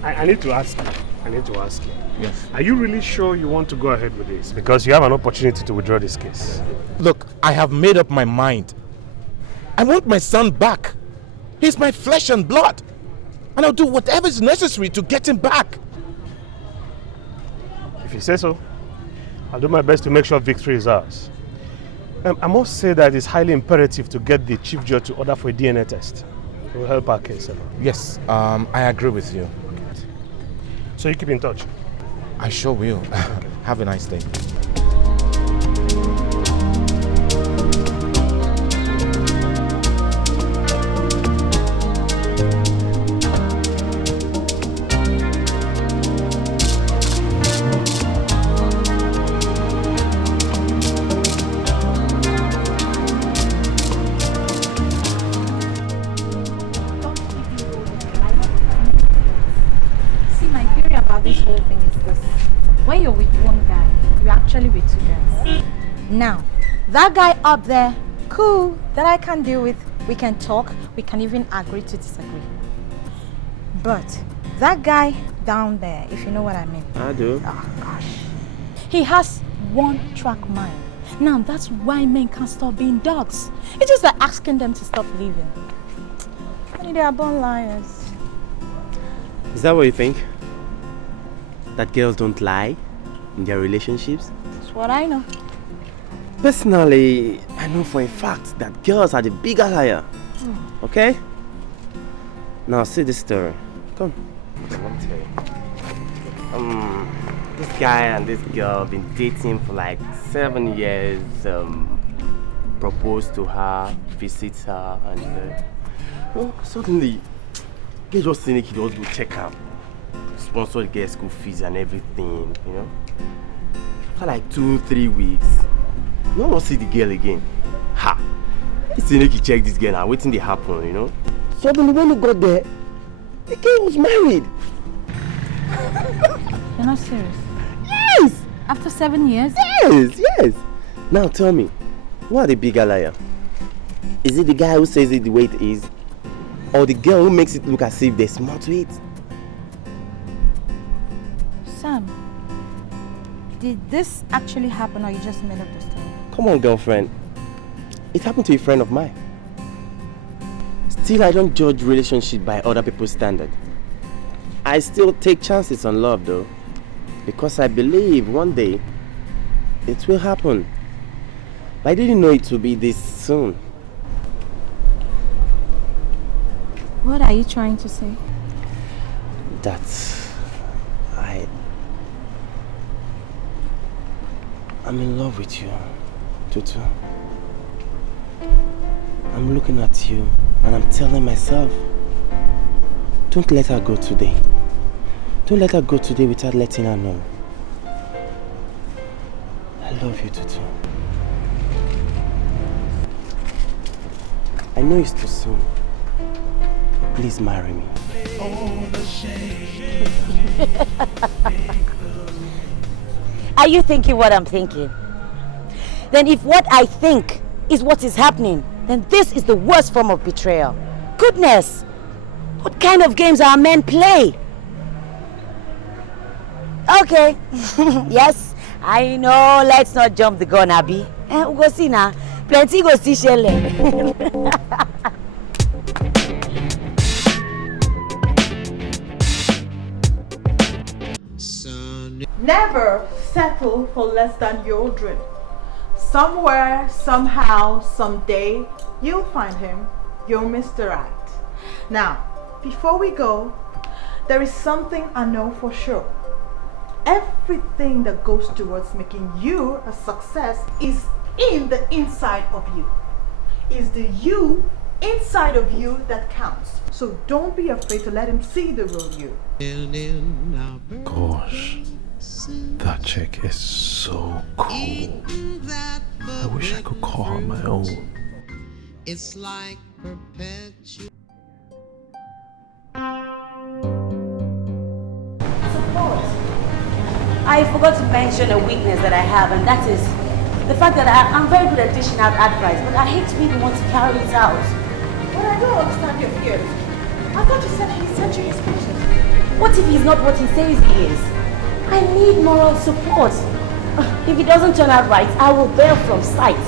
I need to ask you. Yes. Are you really sure you want to go ahead with this? Because you have an opportunity to withdraw this case. Look, I have made up my mind. I want my son back. He's my flesh and blood. And I'll do whatever is necessary to get him back. If you say so, I'll do my best to make sure victory is ours. I must say that it's highly imperative to get the chief judge to order for a DNA test. It will help our case. Yes, I agree with you. So you keep in touch? I sure will. Have a nice day. This whole thing is this. When you're with one guy, you're actually with two guys. Now, that guy up there, cool, that I can deal with. We can talk, we can even agree to disagree. But that guy down there, if you know what I mean. I do. Oh gosh. He has one-track mind. Now that's why men can't stop being dogs. It's just like asking them to stop living. And they are born liars. Is that what you think? That girls don't lie in their relationships? That's what I know. Personally, I know for a fact that girls are the bigger liar. Okay? Now see this story. Come. Let me tell you. This guy and this girl have been dating for like 7 years. Proposed to her, visits her, and suddenly, they just think he just go check her. Sponsor the girl's school fees and everything, you know. For like 2-3 weeks, no one see the girl again. Ha! It's like he check this girl and waiting to happen, you know. Suddenly when he got there, the girl was married. You're not serious? Yes! After 7 years? Yes! Now tell me, who are the bigger liar? Is it the guy who says it the way it is? Or the girl who makes it look as if there's more to it? Sam, did this actually happen or you just made up the story? Come on, girlfriend. It happened to a friend of mine. Still, I don't judge relationship by other people's standard. I still take chances on love though. Because I believe one day it will happen. But I didn't know it would be this soon. What are you trying to say? That I'm in love with you, Tutu. I'm looking at you and I'm telling myself, don't let her go today. Don't let her go today without letting her know. I love you, Tutu. I know it's too soon. Please marry me. Are you thinking what I'm thinking? then if what I think is what is happening, then this is the worst form of betrayal. Goodness! What kind of games are men play? Okay. Yes, I know. Let's not jump the gun, Abby. We'll go see now. Plenty go see Shelley. Never settle for less than your dream. Somewhere, somehow, someday, you'll find him, your Mr. Right. Now, before we go, there is something I know for sure. Everything that goes towards making you a success is in the inside of you. It's the you inside of you that counts. So don't be afraid to let him see the real you. Gosh, that chick is so cool. I wish I could call her my own. It's like perpetual. I forgot to mention a weakness that I have, and that is the fact that I'm very good at dishing out advice, but I hate to be the one to carry it out. But I don't understand your fears. I thought you said he sent you his pictures. What if he's not what he says he is? I need moral support. If he doesn't turn out right, I will bail from sight.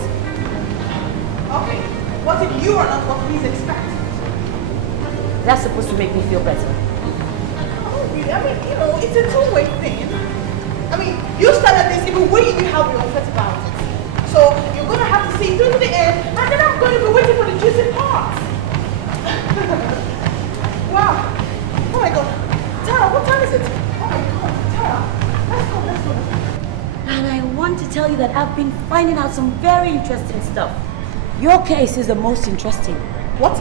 Okay, what if you are not what he's expecting? That's supposed to make me feel better. Oh, really? I mean, you know, it's a two-way thing. I mean, you started this even when you have your upset about it. So you're going to have to see through to the end, and then I'm going to be waiting for the juicy parts. Wow. Oh my God. Tara, what time is it? Oh my God. Tara, let's go. And I want to tell you that I've been finding out some very interesting stuff. Your case is the most interesting. What?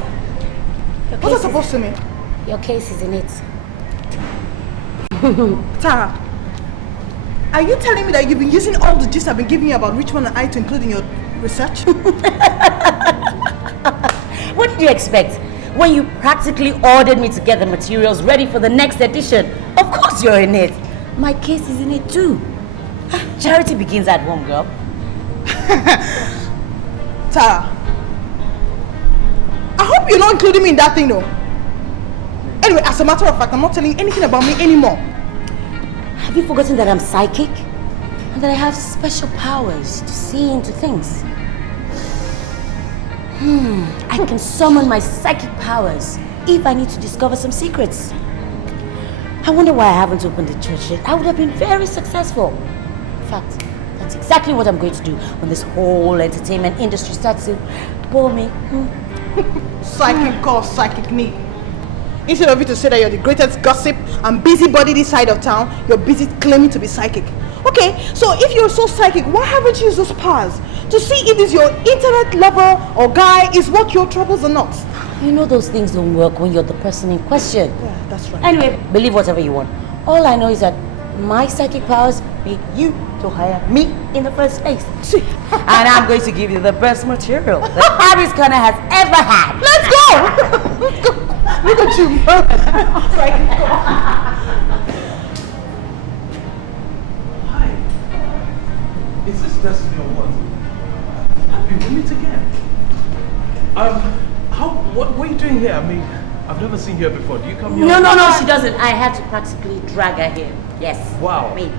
What's that supposed to mean? Your case is in it. Tara, are you telling me that you've been using all the gist I've been giving you about Richmond and I to include in your research? What did you expect? When you practically ordered me to get the materials ready for the next edition, of course you're in it. My case is in it too. Charity begins at home, girl. Tara, I hope you're not including me in that thing though. Anyway, as a matter of fact, I'm not telling you anything about me anymore. Have you forgotten that I'm psychic? And that I have special powers to see into things? I can summon my psychic powers if I need to discover some secrets. I wonder why I haven't opened the church yet. I would have been very successful. In fact, that's exactly what I'm going to do when this whole entertainment industry starts to bore me. Psychic cause psychic need. Instead of you to say that you're the greatest gossip and busybody this side of town, you're busy claiming to be psychic. Okay, so if you're so psychic, why haven't you used those powers? To see if this your internet lover or guy is worth your troubles or not. You know those things don't work when you're the person in question. Yeah, that's right. Anyway, believe whatever you want. All I know is that my psychic powers made you to hire me in the first place. And I'm going to give you the best material that Abby's Corner has ever had. Let's go! Look at you. Hi. Is this destiny or what? Happy we meet again. What are you doing here? I mean, I've never seen you here before. Do you come here? No, she doesn't. I had to practically drag her here. Yes. Wow. Me.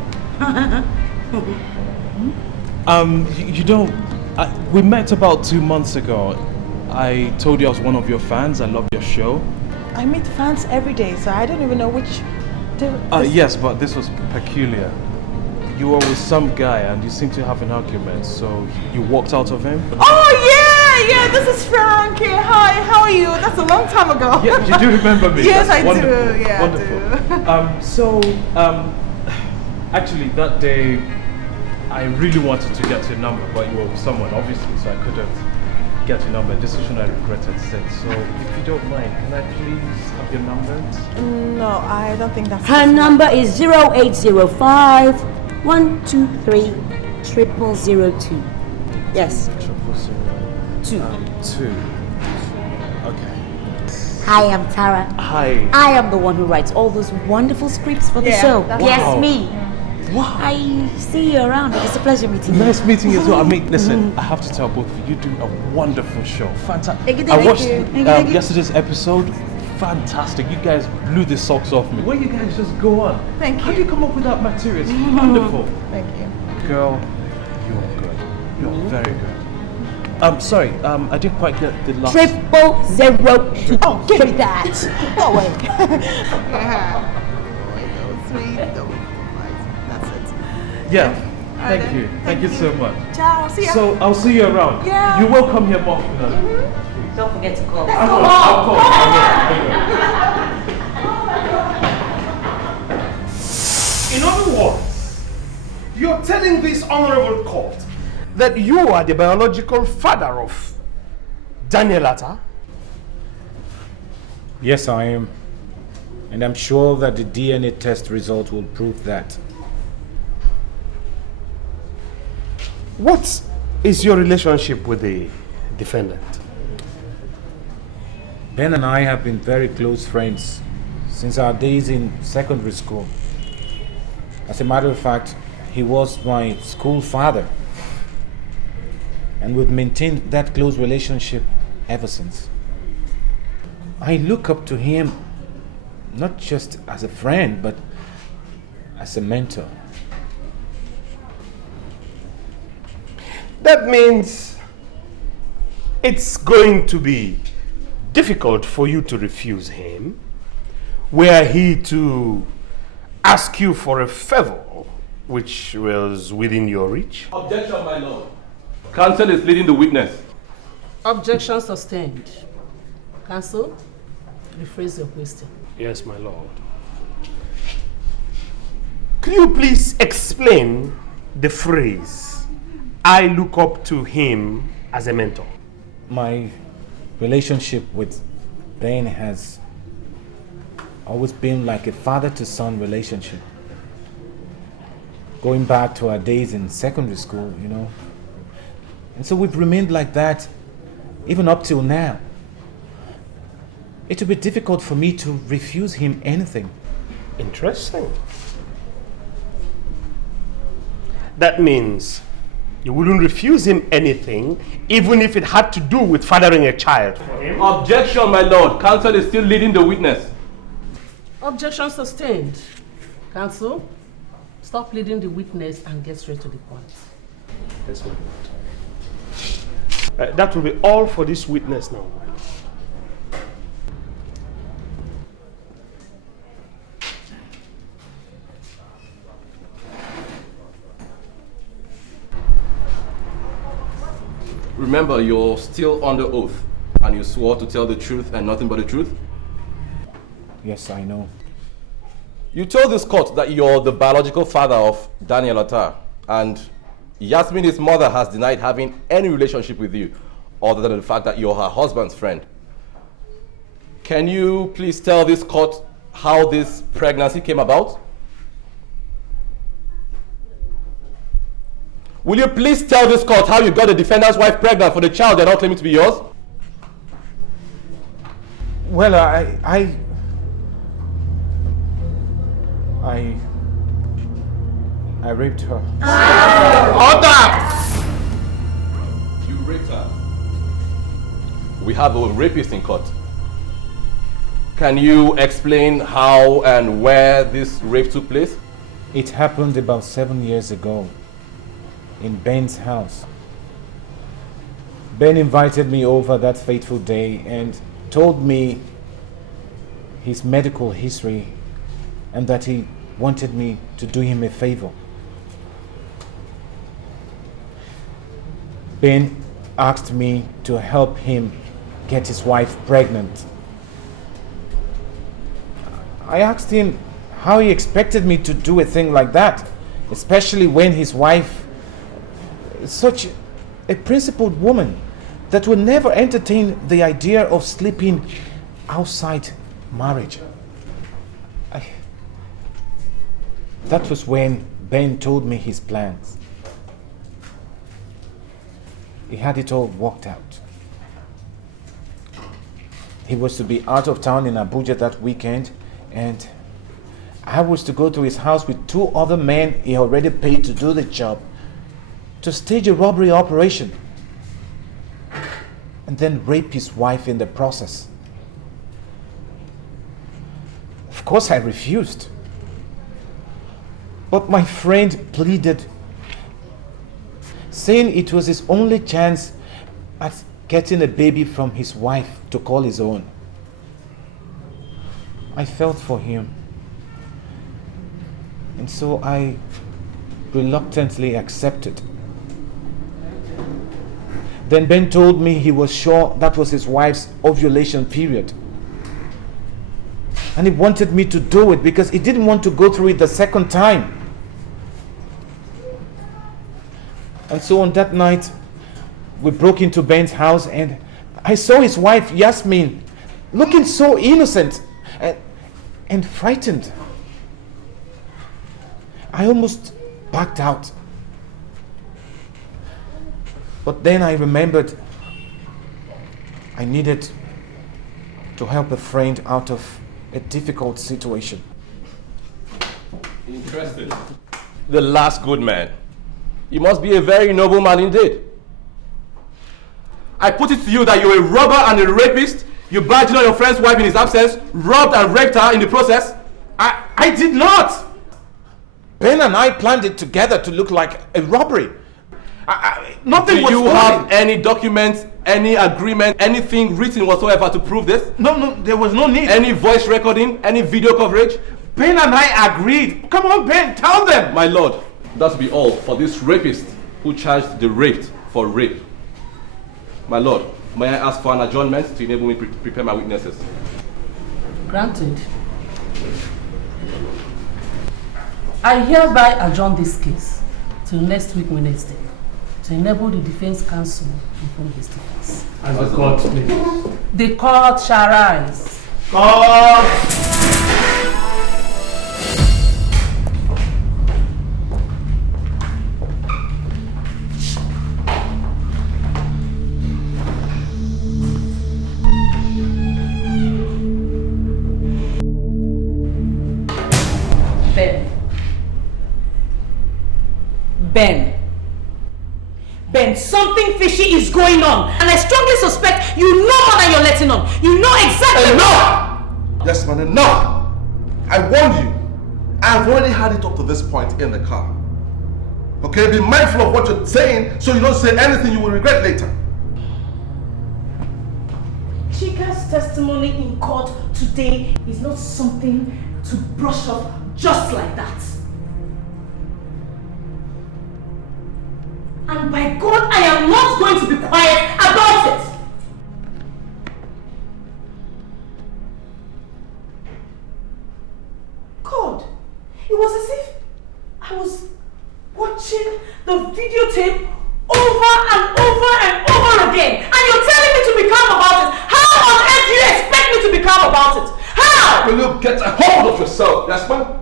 You don't. We met about 2 months ago. I told you I was one of your fans. I love your show. I meet fans every day, so I don't even know which. Yes, but this was peculiar. You were with some guy and you seemed to have an argument, so you walked out of him. Oh yeah, this is Frank. Hi, how are you? That's a long time ago. Yeah, you do remember me. Yes, That's wonderful. do. Yeah, wonderful. I do. Actually, that day, I really wanted to get your number, but you were with someone, obviously, so I couldn't get your number. A decision I regretted since. So, if you don't mind, can I please have your number? No, I don't think that's. Her number is 0805 123 0002. Yes. 0002. 2. Okay. Hi, I'm Tara. Hi. I am the one who writes all those wonderful scripts for the show. Wow. Yes, me. Wow. I see you around. It's a pleasure meeting you. Nice meeting you too. I mean, listen, I have to tell both of you, you do a wonderful show. Fantastic. I watched yesterday's episode. Fantastic. You guys blew the socks off me. Where you guys just go on? Thank you. How do you come up with that material? It's wonderful. Thank you. Girl, you're good. You're very good. Sorry, I didn't quite get the last... 000. Oh, give me that. Go away. That's it. Yeah, thank you. Thank you so much. Ciao, see ya. So, I'll see you around. Yeah. You will come here more often. Don't forget to call. I'll call. In other words, you're telling this honorable court that you are the biological father of Daniel Atta? Yes, I am. And I'm sure that the DNA test result will prove that. What is your relationship with the defendant? Ben and I have been very close friends since our days in secondary school. As a matter of fact, he was my school father. And we've maintained that close relationship ever since. I look up to him not just as a friend, but as a mentor. That means it's going to be difficult for you to refuse him, were he to ask you for a favor which was within your reach. Objection, my lord. Counsel is leading the witness. Objection sustained. Counsel, rephrase your question. Yes, my lord. Could you please explain the phrase, I look up to him as a mentor? My relationship with Ben has always been like a father-to-son relationship. Going back to our days in secondary school, you know. And so we've remained like that even up till now. It would be difficult for me to refuse him anything. Interesting. That means you wouldn't refuse him anything, even if it had to do with fathering a child for him? Objection, my lord. Counsel is still leading the witness. Objection sustained. Counsel, stop leading the witness and get straight to the point. Yes, my lord. That will be all for this witness now. Remember, you're still under oath, and you swore to tell the truth and nothing but the truth? Yes, I know. You told this court that you're the biological father of Daniel Atta, and Yasmin, his mother, has denied having any relationship with you, other than the fact that you're her husband's friend. Can you please tell this court how this pregnancy came about? Will you please tell this court how you got the defendant's wife pregnant for the child they're not claiming to be yours? Well, I raped her. Order! You raped her. We have a rapist in court. Can you explain how and where this rape took place? It happened about 7 years ago in Ben's house. Ben invited me over that fateful day and told me his medical history and that he wanted me to do him a favor. Ben asked me to help him get his wife pregnant. I asked him how he expected me to do a thing like that, especially when his wife is such a principled woman that would never entertain the idea of sleeping outside marriage. That was when Ben told me his plans. He had it all worked out. He was to be out of town in Abuja that weekend, and I was to go to his house with 2 other men he already paid to do the job, to stage a robbery operation, and then rape his wife in the process. Of course I refused. But my friend pleaded, saying it was his only chance at getting a baby from his wife to call his own. I felt for him. And so I reluctantly accepted. Then Ben told me he was sure that was his wife's ovulation period. And he wanted me to do it because he didn't want to go through it the second time. And so on that night, we broke into Ben's house and I saw his wife, Yasmin, looking so innocent and frightened. I almost backed out. But then I remembered I needed to help a friend out of a difficult situation. Interesting. The last good man. You must be a very noble man indeed. I put it to you that you're a robber and a rapist. You badged on your friend's wife in his absence, robbed and raped her in the process. I did not! Ben and I planned it together to look like a robbery. Nothing was Do you stolen. have any documents, any agreement, anything written whatsoever to prove this? No, there was no need. Any voice recording, any video coverage? Ben and I agreed. Come on, Ben, tell them. My lord, that will be all for this rapist who charged the raped for rape. My lord, may I ask for an adjournment to enable me to prepare my witnesses? Granted. I hereby adjourn this case till next week Wednesday to enable the defense counsel to inform his defense. As the court please. The court shall rise. Ben, something fishy is going on, and I strongly suspect you know more than you're letting on. You know exactly. Enough! Yes, man, enough! I warned you. I've already had it up to this point in the car. Okay, be mindful of what you're saying so you don't say anything you will regret later. Chika's testimony in court today is not something to brush off just like that. And by God, I am not going to be quiet about it. God, it was as if I was watching the videotape over and over and over again. And you're telling me to be calm about it. How on earth do you expect me to be calm about it? How? Will you get a hold of yourself, Yasmin?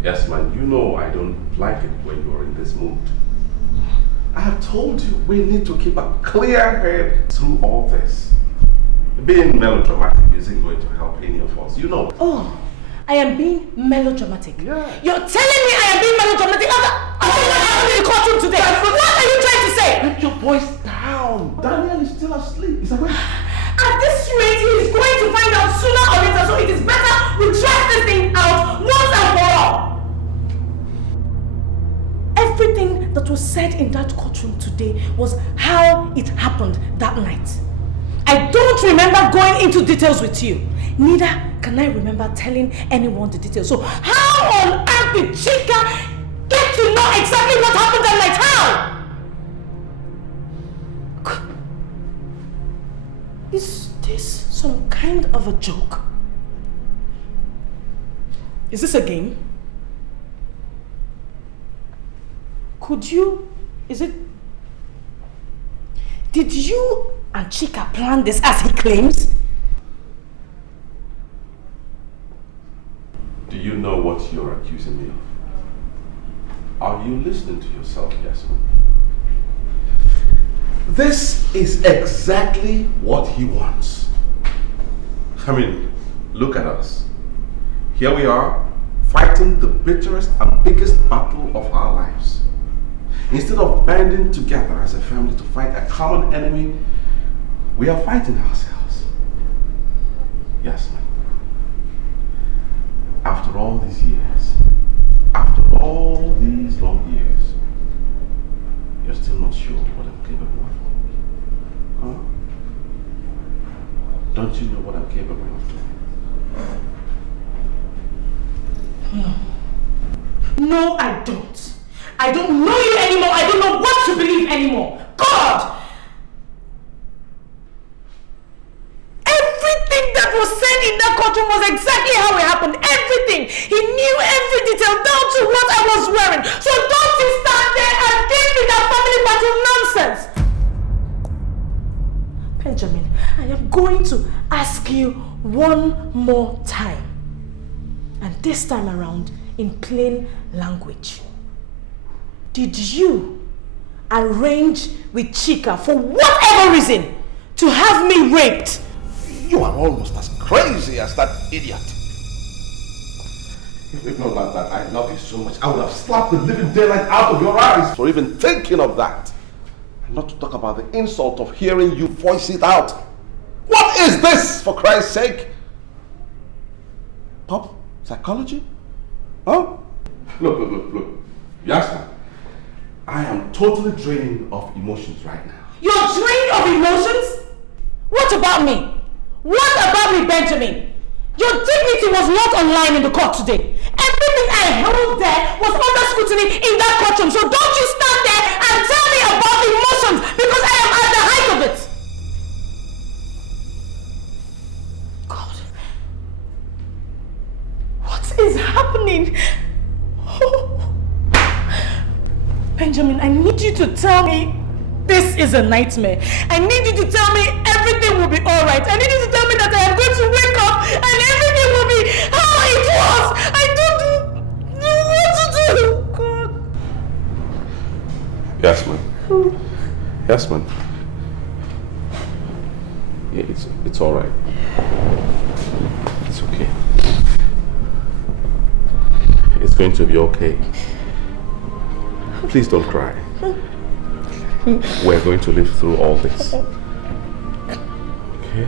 Yes, man, you know I don't like it when you're in this mood. I have told you, we need to keep a clear head through all this. Being melodramatic isn't going to help any of us, you know. Oh, I am being melodramatic. Yeah. You're telling me I am being melodramatic after what happened in the courtroom today. What are you trying to say? Put your voice down. Daniel is still asleep. He's awake. At this rate, he is going to find out sooner or later, so it is better we track this thing out once and for all. Everything that was said in that courtroom today was how it happened that night. I don't remember going into details with you. Neither can I remember telling anyone the details. So how on earth did Chika get to know exactly what happened that night? How? Is this some kind of a joke? Is this a game? Did you and Chika plan this as he claims? Do you know what you're accusing me of? Are you listening to yourself, Yasmin? This is exactly what he wants. I mean, look at us. Here we are, fighting the bitterest and biggest battle of our lives. Instead of banding together as a family to fight a common enemy, we are fighting ourselves. Yes, ma'am. After all these years, after all these long years, you're still not sure what I'm capable of. Huh? Don't you know what I'm capable of doing? No, I don't. I don't know you anymore. I don't know what to believe anymore. God! Everything that was said in that courtroom was exactly how it happened. Everything. He knew every detail down to what I was wearing. So don't you stand there and give me that family battle nonsense. Benjamin, I am going to ask you one more time. And this time around, in plain language. Did you arrange with Chika for whatever reason to have me raped? You are almost as crazy as that idiot. If not like that, I love you so much, I would have slapped the living daylight out of your eyes for even thinking of that. And not to talk about the insult of hearing you voice it out. What is this, for Christ's sake? Pop? Psychology? Huh? Look. Yasna, I am totally drained of emotions right now. You're drained of emotions? What about me? What about me, Benjamin? Your dignity was not online in the court today. Everything I held there was under scrutiny in that courtroom. So don't you stand there and tell me about the emotions because I am at the height of it. God. What is happening? Oh. Benjamin, I need you to tell me this is a nightmare. I need you to tell me everything will be alright. I need you to tell me that I am going to wake up and everything will be how it was. I don't know what to do. God. Yes, ma'am. Yes, ma'am. Yeah, it's alright. It's okay. It's going to be okay. Please don't cry. We're going to live through all this. Okay?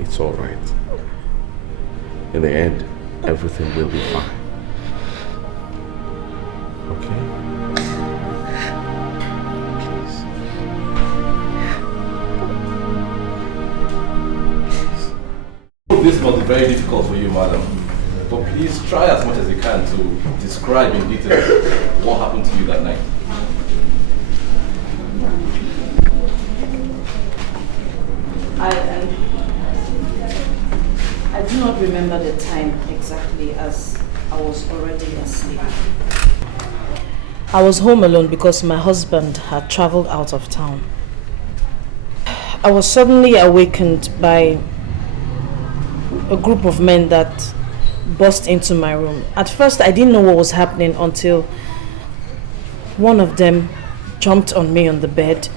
It's all right. In the end, everything will be fine. Okay? Please. This must be very difficult for you, madam. But please try as much as you can to describe in detail what happened to you that night. I do not remember the time exactly as I was already asleep. I was home alone because my husband had traveled out of town. I was suddenly awakened by a group of men that burst into my room. At first, I didn't know what was happening until one of them jumped on me on the bed,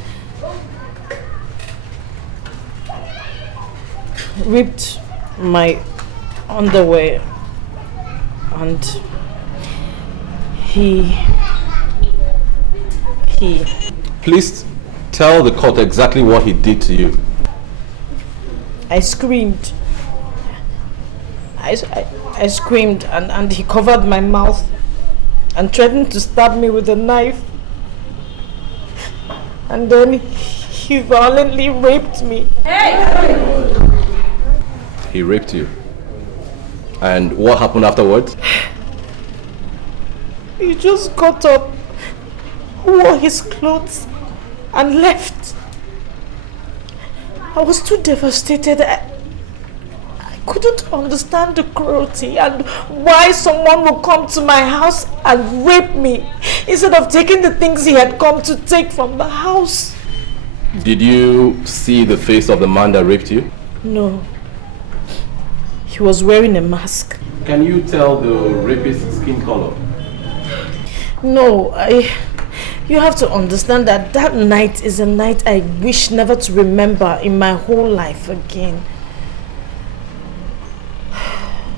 ripped my underwear, and he... Please tell the court exactly what he did to you. I screamed. I screamed and he covered my mouth and threatened to stab me with a knife. And then he violently raped me. Hey! He raped you. And what happened afterwards? He just got up, wore his clothes and left. I was too devastated. I couldn't understand the cruelty and why someone would come to my house and rape me instead of taking the things he had come to take from the house. Did you see the face of the man that raped you? No. He was wearing a mask. Can you tell the rapist's skin color? No, you have to understand that that night is a night I wish never to remember in my whole life again.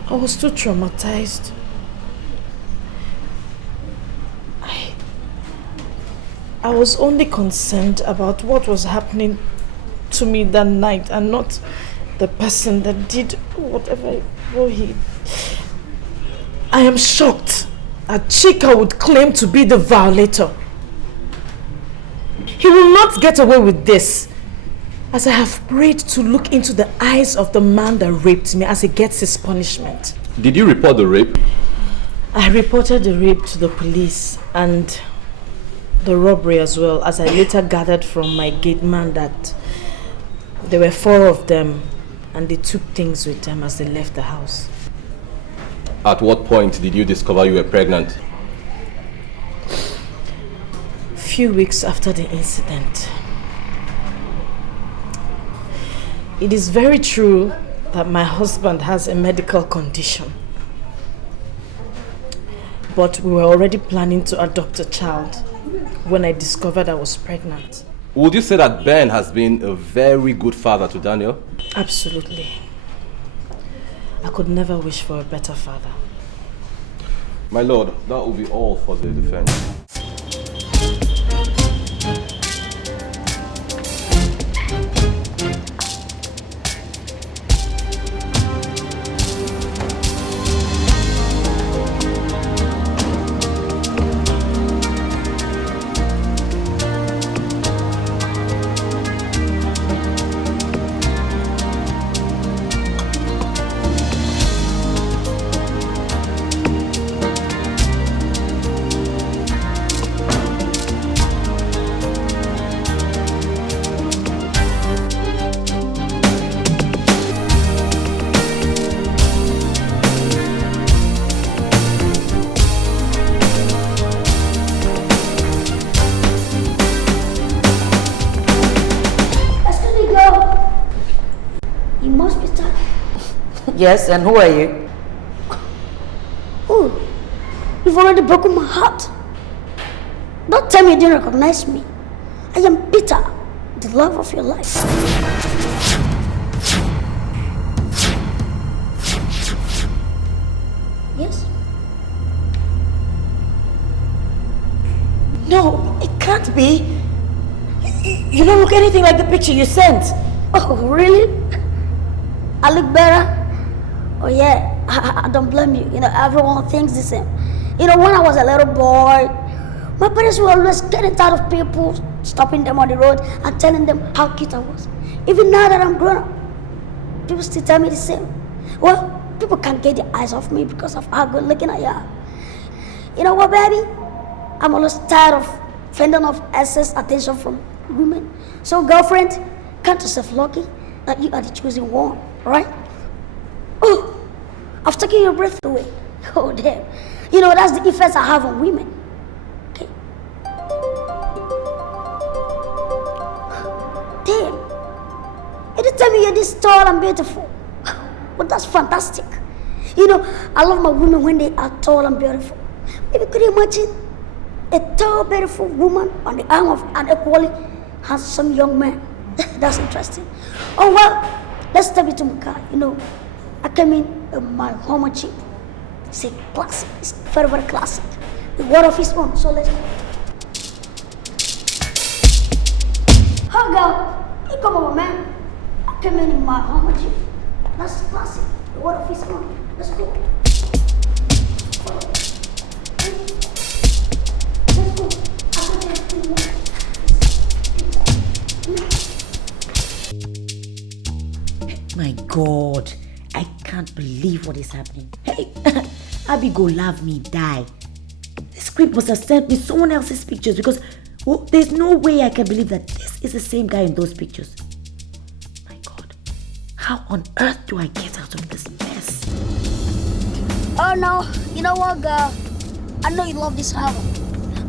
I was too traumatized. I was only concerned about what was happening to me that night and not the person that did whatever he... I am shocked that Chika would claim to be the violator. He will not get away with this, as I have prayed to look into the eyes of the man that raped me as he gets his punishment. Did you report the rape? I reported the rape to the police and the robbery as well, as I later gathered from my gate man that there were 4 of them and they took things with them as they left the house. At what point did you discover you were pregnant? Few weeks after the incident. It is very true that my husband has a medical condition, but we were already planning to adopt a child when I discovered I was pregnant. Would you say that Ben has been a very good father to Daniel? Absolutely. I could never wish for a better father. My lord, that will be all for the defense. Yes, and who are you? Oh, you've already broken my heart. Don't tell me you didn't recognize me. I am Peter, the love of your life. Yes? No, it can't be. You don't look anything like the picture you sent. Oh, really? I look better? Oh yeah, I don't blame you. You know, everyone thinks the same. You know, when I was a little boy, my parents were always getting tired of people stopping them on the road and telling them how cute I was. Even now that I'm grown up, people still tell me the same. Well, people can't get their eyes off me because of how good looking I am. You know what, baby? I'm always tired of fending off excess attention from women. So, girlfriend, count yourself lucky that you are the chosen one, right? Oh, I've taken your breath away. Oh, damn. You know, that's the effects I have on women. Okay. Damn. You didn't tell me you're this tall and beautiful. But that's fantastic. You know, I love my women when they are tall and beautiful. Maybe could you imagine a tall, beautiful woman on the arm of an equally handsome young man? That's interesting. Oh, well, let's step into my car. You know, I came in my Homer Jeep. It's a classic. It's very, very classic. The word of his own. So let's go. Oh, girl, you come over, man. I came in my Homer Jeep. That's classic. The word of his own. Let's go. Let's go. My God, I can't believe what is happening. Hey, Abby go love me, die. The script must have sent me someone else's pictures because there's no way I can believe that this is the same guy in those pictures. My God, how on earth do I get out of this mess? Oh no, you know what, girl? I know you love this album.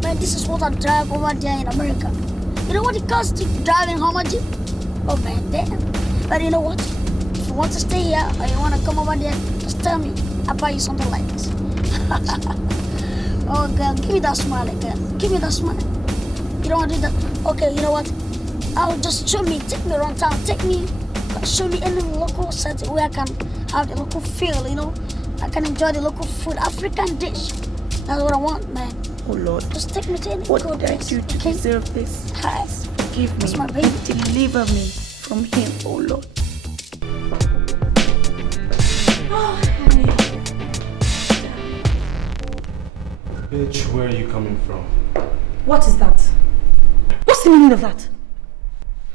Man, this is what I drive over there in America. You know what it costs to drive in Homer Jeep? Oh man, damn. But you know what? If you want to stay here or you want to come over there, just tell me. I'll buy you something like this. Oh girl, give me that smile again. Give me that smile. You don't want to do that? Okay, you know what? I'll just take me around town. Show me any local setting where I can have the local feel, you know? I can enjoy the local food, African dish. That's what I want, man. Oh Lord. Just take me to any What good did I place, do to okay? deserve this? Yes. Forgive me. That's my baby. Deliver me from him, oh Lord. Bitch, where are you coming from? What is that? What's the meaning of that?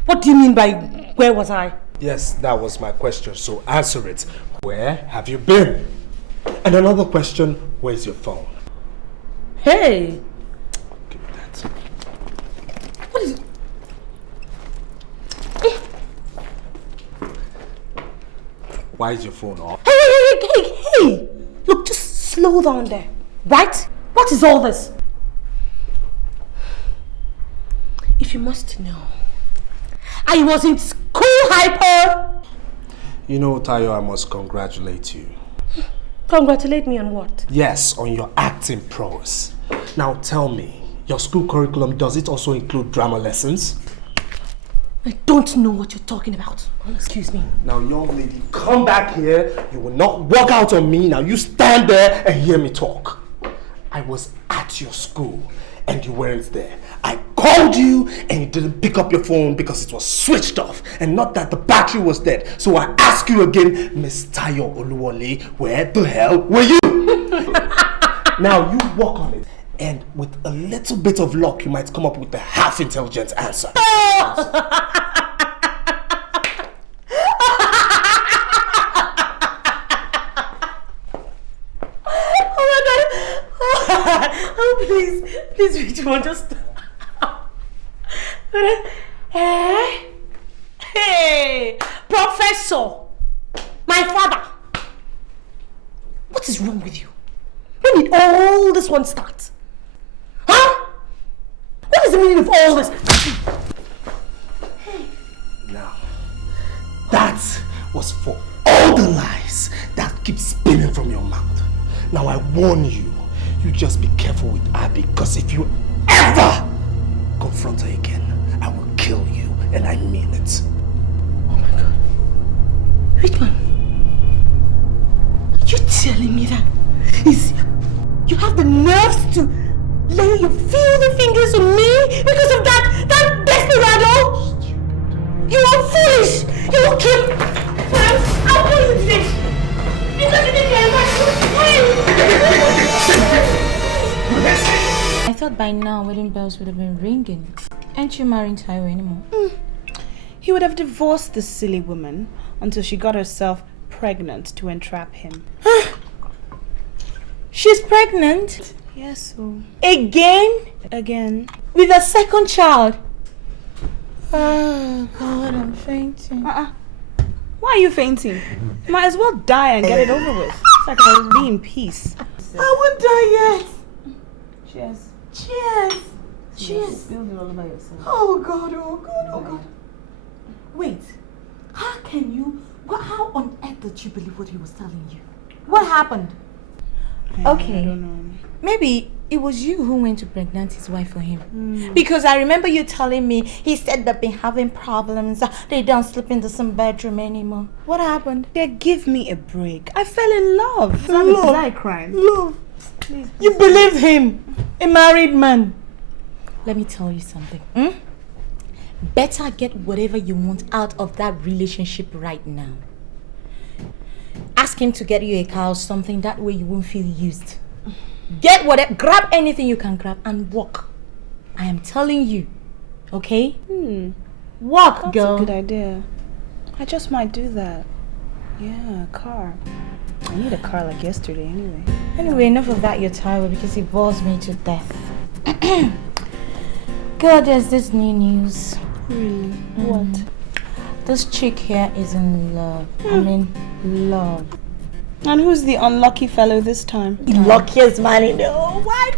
What do you mean by where was I? Yes, that was my question, so answer it. Where have you been? And another question, where's your phone? Hey! Give me that. What is it? Why is your phone off? Hey! Look, just slow down there, right? What is all this? If you must know, I was in school hyper. You know, Tayo, I must congratulate you. Congratulate me on what? Yes, on your acting prowess. Now tell me, your school curriculum, does it also include drama lessons? I don't know what you're talking about. Excuse me. Now, young lady, come back here. You will not walk out on me. Now, you stand there and hear me talk. I was at your school and you weren't there. I called you and you didn't pick up your phone because it was switched off and not that the battery was dead. So I ask you again, Miss Tayo Oluwole, where the hell were you? Now, you walk on it. And with a little bit of luck, you might come up with a half-intelligent answer. Oh, please, Richmond, just stop. Hey, Professor, my father. What is wrong with you? When did all this one start? Huh? What is the meaning of all this? Now, that was for all the lies that keep spinning from your mouth. Now I warn you, you just be careful with Abby, because if you ever confront her again, I will kill you, and I mean it. Oh my God. Richmond, are you telling me that you have the nerves to lay your filthy fingers on me because of that desperado? You are foolish! You will kill... Well, I'll kill you today! Because you think you're I thought by now wedding bells would have been ringing. Aren't you marrying Tayo anymore? He would have divorced this silly woman until she got herself pregnant to entrap him. She's pregnant? Yes, so... Again? Again. With a second child? Oh God, I'm fainting. Why are you fainting? You might as well die and get it over with. It's like I'll be in peace. I won't die yet. Cheers. Cheers. Cheers. Build it all by yourself. Oh God, oh God, oh God. Wait, how on earth did you believe what he was telling you? What happened? Okay. I don't know. Maybe it was you who went to pregnant his wife for him. Because I remember you telling me he said they've been having problems. They don't sleep in the same bedroom anymore. What happened? Yeah, give me a break. I fell in love. Love. I cried. Love. Please. You believed him, a married man. Let me tell you something. Better get whatever you want out of that relationship right now. Ask him to get you a car or something, that way you won't feel used. Get whatever, grab anything you can grab and walk. I am telling you, okay? Walk, That's girl. a good idea. I just might do that. Yeah, a car. I need a car like yesterday anyway. Anyway, enough of that, you're tired because it bores me to death. Girl, there's this new news. Really? What? This chick here is in love. I mean, love. And who's the unlucky fellow this time? The luckiest man in the whole wide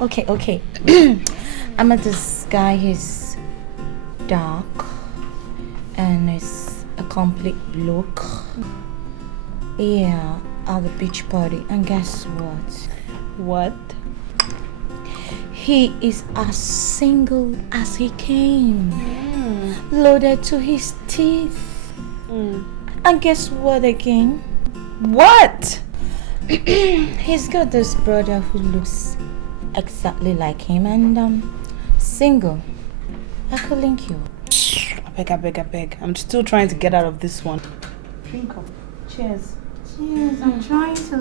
world. Okay. I met this guy, he's dark and he's a complete bloke. Yeah, at the beach party. And guess what? What? He is as single as he came. Loaded to his teeth. And guess what again? What? He's got this brother who looks exactly like him and single. I could link you. I beg. I'm still trying to get out of this one. Drink up. Cheers. Cheers, I'm trying to.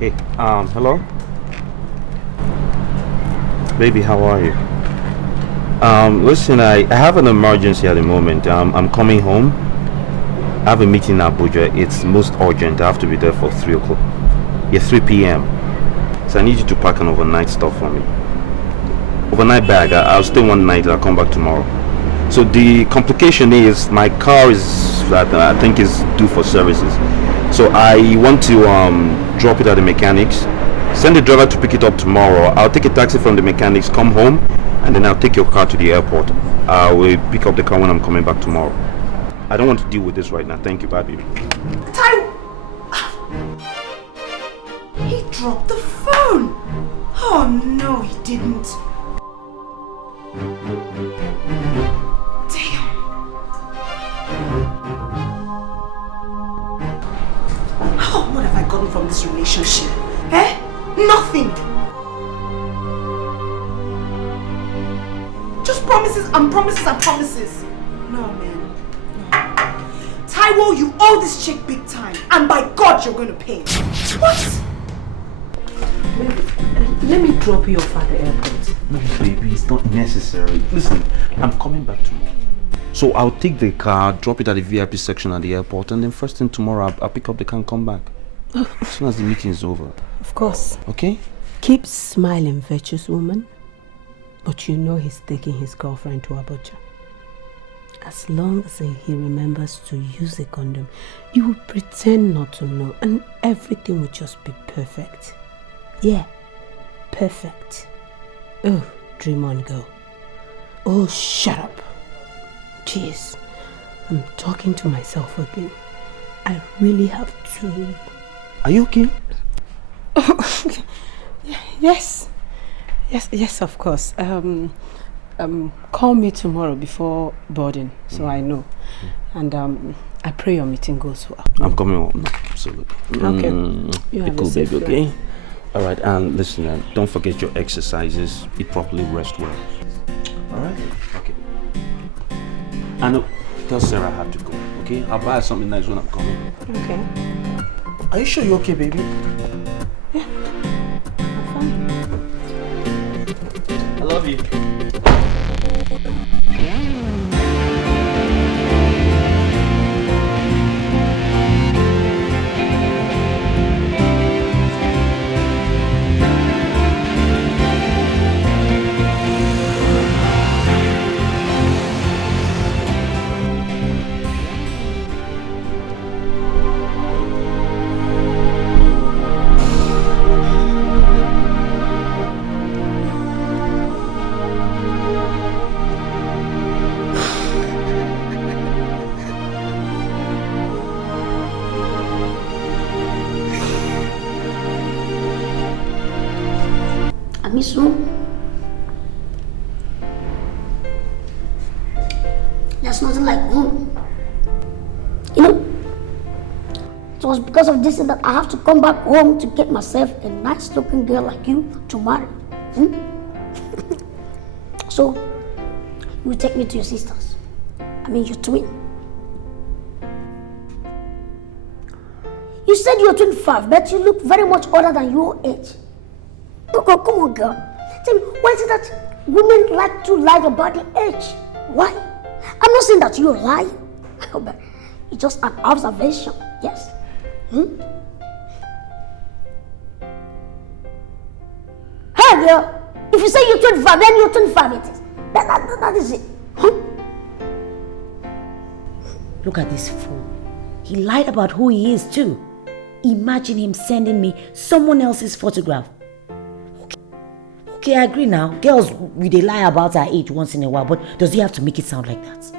Hey, hello? Baby, how are you? Listen, I have an emergency at the moment. I'm coming home. I have a meeting in Abuja. It's most urgent. I have to be there for 3 o'clock. Yeah, 3 p.m. So I need you to pack an overnight stuff for me. Overnight bag. I'll stay one night. I'll come back tomorrow. So the complication is my car is, I think, is due for services. So I want to drop it at the mechanics. Send the driver to pick it up tomorrow. I'll take a taxi from the mechanics, come home, and then I'll take your car to the airport. I will pick up the car when I'm coming back tomorrow. I don't want to deal with this right now. Thank you, bye, baby. He dropped the phone. Oh no, he didn't. Damn. Oh, what have I gotten from this relationship? Eh? Nothing. Just promises and promises and promises. No, man. No. Taiwo, you owe this chick big time. And by God, you're going to pay. What? Let me drop you off at the airport. No, baby, it's not necessary. Listen, I'm coming back tomorrow. So I'll take the car, drop it at the VIP section at the airport, and then first thing tomorrow, I'll pick up the car and come back. As soon as the meeting is over. Of course. Okay? Keep smiling, virtuous woman. But you know he's taking his girlfriend to Abuja. As long as he remembers to use a condom, you will pretend not to know and everything will just be perfect. Yeah, perfect. Oh, dream on, girl. Oh, shut up. Jeez, I'm talking to myself again. I really have to... Are you okay? Yes, of course. Call me tomorrow before boarding, so I know. And I pray your meeting goes well. I'm coming home. Absolutely. Okay. You be cool, baby, okay? All right, and listen, don't forget your exercises. Eat properly, rest well. All right? Okay. And tell Sarah I have to go, okay? I'll buy her something nice when I'm coming. Okay. Are you sure you're okay, baby? Yeah, I'm fine. I love you. There's nothing like home. You know, it was because of this that I have to come back home to get myself a nice looking girl like you to marry. So, you take me to your sisters. I mean, your twin. You said you're 25, but you look very much older than your age. Come on, girl. Tell me, why is it that women like to lie about their age? Why? I'm not saying that you're lying, but it's just an observation, yes? Hey, girl, if you say you're 25, then you're 25 it is. That is it. Look at this fool. He lied about who he is too. Imagine him sending me someone else's photograph. Okay, I agree now. Girls, they lie about our age once in a while, but does he have to make it sound like that?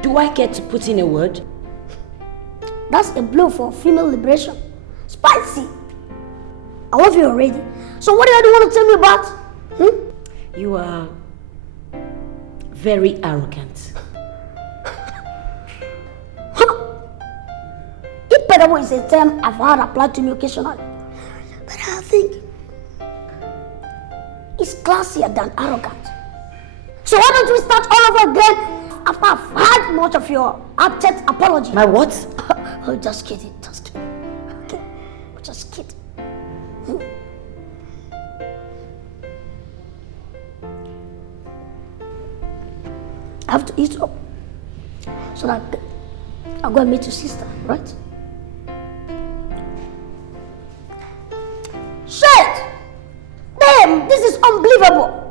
Do I get to put in a word? That's a blow for female liberation. Spicy. I love you already. So what do you want to tell me about? You are very arrogant. Impedable is a term I've heard applied to me occasionally. But I think it's classier than arrogant. So why don't we start all over again after I've heard much of your abject apology? My what? Oh, just kidding, just kidding. Okay, just kidding. I have to eat up so that I'll go and meet your sister, right? Shit! Damn, this is unbelievable.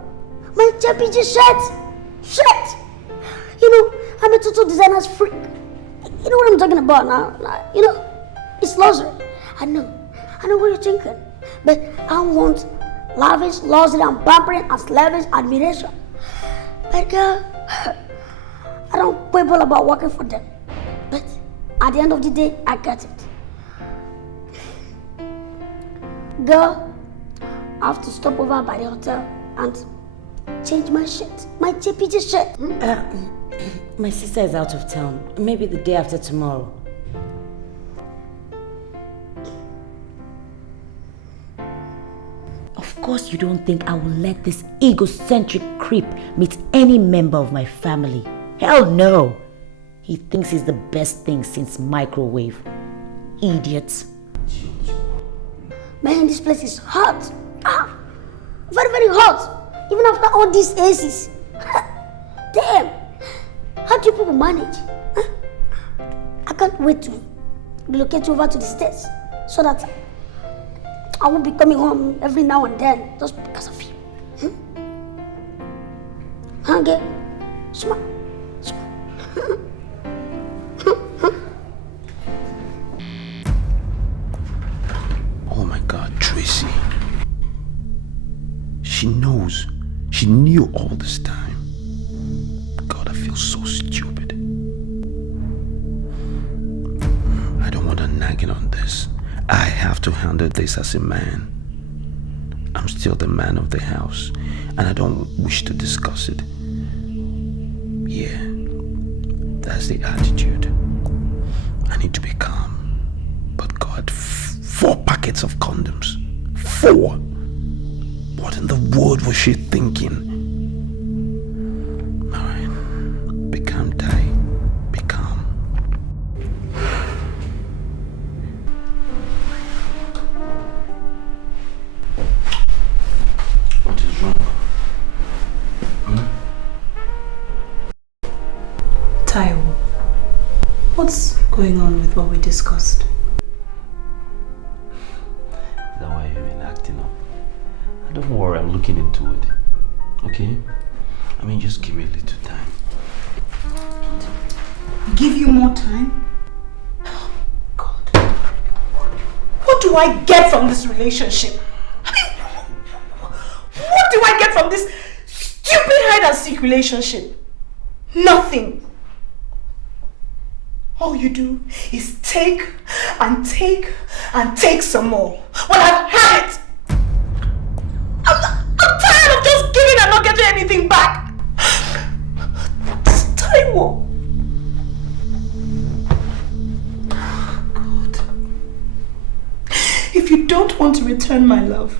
My JPG shirt. Shit! You know, I'm a total designer's freak. You know what I'm talking about now? You know, it's luxury. I know what you're thinking. But I want lavish, luxury, and pampering and lavish admiration. But girl, I don't quibble about working for them. But at the end of the day, I get it. Girl, I have to stop over by the hotel and change my shirt. My JPG shirt. My sister is out of town. Maybe the day after tomorrow. Of course you don't think I will let this egocentric creep meet any member of my family. Hell no! He thinks he's the best thing since microwave. Idiot. Man, this place is hot. Very, very hot. Even after all these ACs. Damn! How do you people manage? I can't wait to relocate over to the States so that I won't be coming home every now and then just because of you. Okay? Smart. Oh my God, Tracy. She knows. She knew all this time. God, I feel so stupid. I don't want her nagging on this. I have to handle this as a man. I'm still the man of the house, and I don't wish to discuss it. Yeah, that's the attitude. I need to be calm. But God, 4 packets of condoms. 4! What in the world was she thinking? Alright, be calm, Ty. Be calm. What is wrong? Taiwo, what's going on with what we discussed? Is that why you've been acting up? Don't worry, I'm looking into it. Okay? I mean, just give me a little time. Give you more time? God. What do I get from this relationship? I mean, what do I get from this stupid hide-and-seek relationship? Nothing. All you do is take and take and take some more. Well, I've had it. I'm tired of just giving and not getting anything back. Taiwo. God. If you don't want to return my love,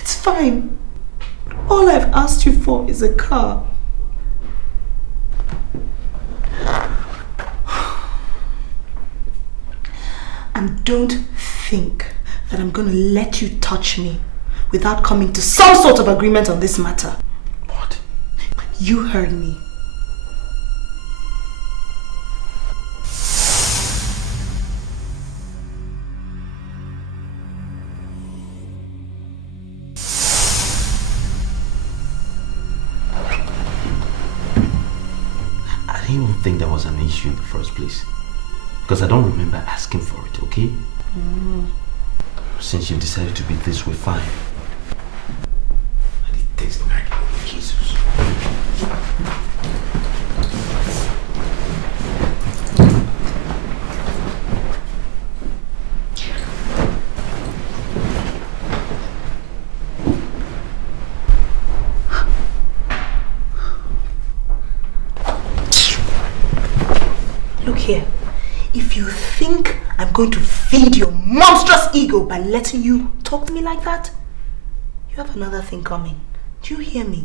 it's fine. All I've asked you for is a car. And don't think that I'm going to let you touch me without coming to some sort of agreement on this matter. What? You heard me. didn't even think there was an issue in the first place. Because I don't remember asking for it, okay? Since you decided to be this way, fine. And it tastes like Jesus. Look here. If you think I'm going to feed your monstrous ego by letting you talk to me like that, you have another thing coming. Do you hear me?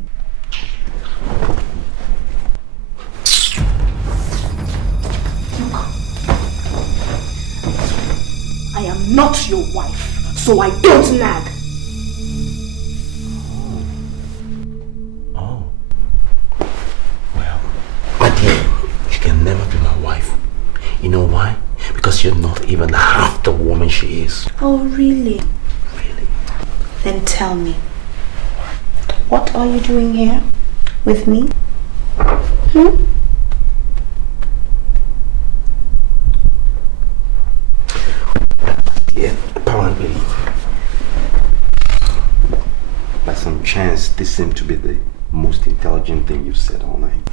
Look, I am not your wife, so I don't nag. Oh. Well, my dear, you can never be my wife. You know why? Because you're not even half the woman she is. Oh, really? Really? Then tell me, what are you doing here with me? Yeah, apparently, by some chance, this seemed to be the most intelligent thing you've said all night.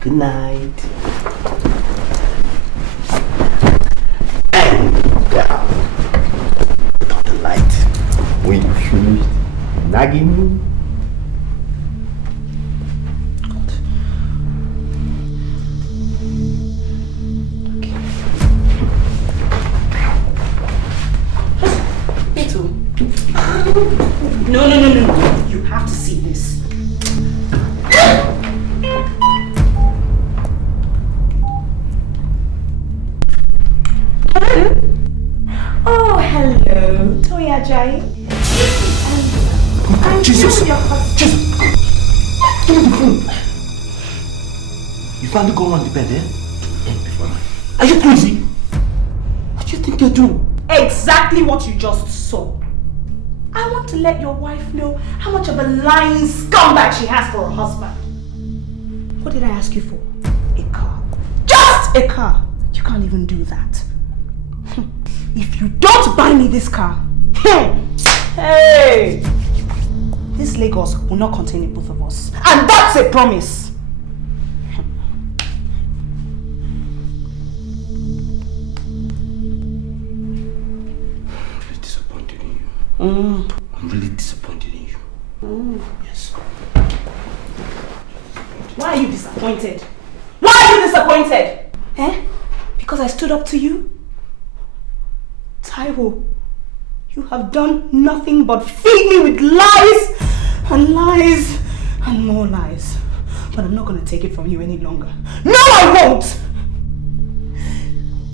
Good night. And put on the light when you finish nagging me. No. You have to see this. Oh, hello, Toya Jai. Jesus! Jesus! Give me the phone! You finally go around the bed, eh? Are you crazy? What do you think you're doing? Exactly what you just saw. I want to let your wife know how much of a lying scumbag she has for a husband. What did I ask you for? A car. Just a car! You can't even do that. If you don't buy me this car, hey! This Lagos will not contain both of us. And that's a promise! I'm disappointed in you. I'm really disappointed in you. Yes. Why are you disappointed? Why are you disappointed? Eh? Because I stood up to you? Taiwo, you have done nothing but feed me with lies and lies and more lies. But I'm not going to take it from you any longer. No, I won't!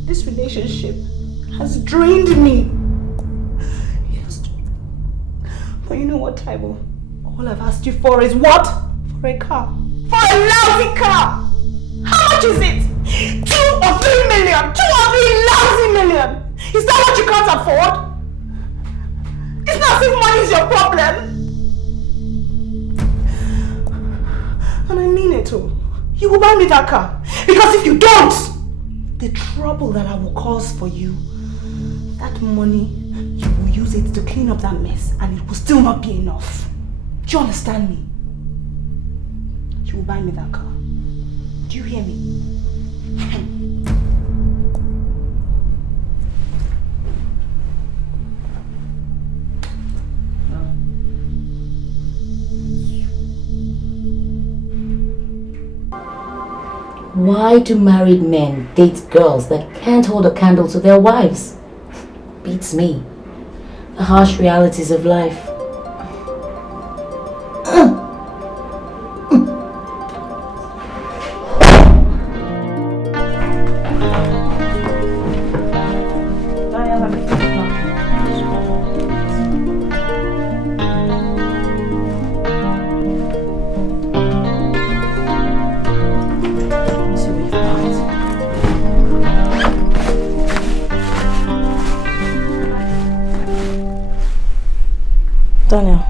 This relationship has drained me. Yes. But you know what, Taiwo? All I've asked you for is what? For a car. For a lousy car! How much is it? 2 or 3 million! 2 or 3 lousy million! Is that what you can't afford? It's not as if money is your problem. And I mean it too. You will buy me that car. Because if you don't, the trouble that I will cause for you, that money, you will use it to clean up that mess and it will still not be enough. Do you understand me? You will buy me that car. Do you hear me? Why do married men date girls that can't hold a candle to their wives? Beats me. The harsh realities of life. Daniel,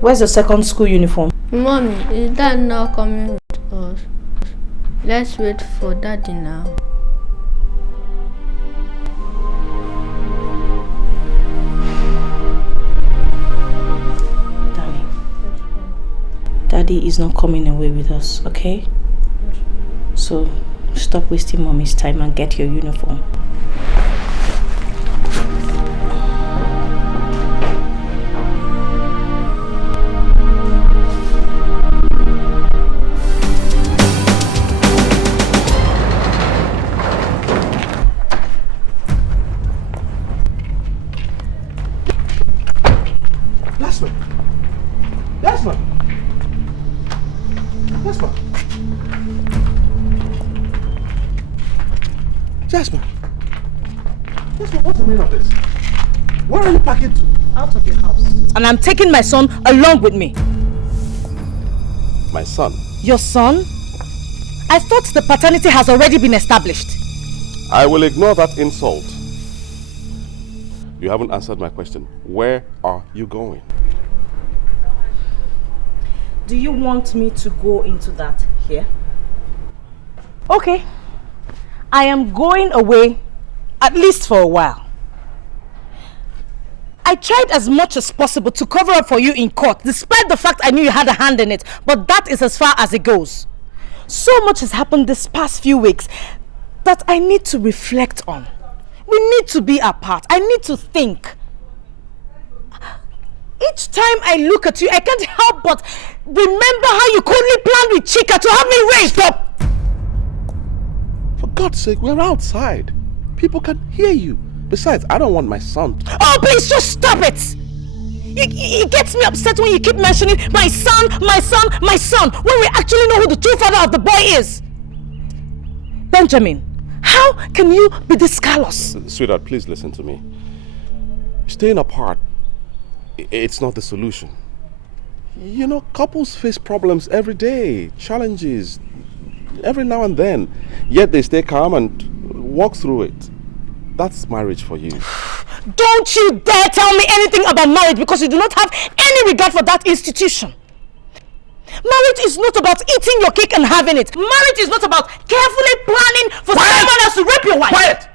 Where's the second school uniform? Mommy, is Dad not coming with us? Let's wait for Daddy now. Darling, Daddy is not coming away with us, okay? So stop wasting Mommy's time and get your uniform. Jasmine, what's the meaning of this? Where are you packing to? Out of your house. And I'm taking my son along with me. My son? Your son? I thought the paternity has already been established. I will ignore that insult. You haven't answered my question. Where are you going? Do you want me to go into that here? Okay. I am going away, at least for a while. I tried as much as possible to cover up for you in court, despite the fact I knew you had a hand in it, but that is as far as it goes. So much has happened this past few weeks that I need to reflect on. We need to be apart. I need to think. Each time I look at you, I can't help but remember how you coldly planned with Chika to have me raped. Stop! For God's sake, we're outside. People can hear you. Besides, I don't want my son. Oh, please just stop it! It gets me upset when you keep mentioning my son, my son, my son, when we actually know who the true father of the boy is. Benjamin, how can you be this callous? Sweetheart, please listen to me. Staying apart, it's not the solution. You know, couples face problems every day, challenges, every now and then. Yet they stay calm and walk through it. That's marriage for you. Don't you dare tell me anything about marriage because you do not have any regard for that institution. Marriage is not about eating your cake and having it. Marriage is not about carefully planning for someone else to rape your wife. Quiet!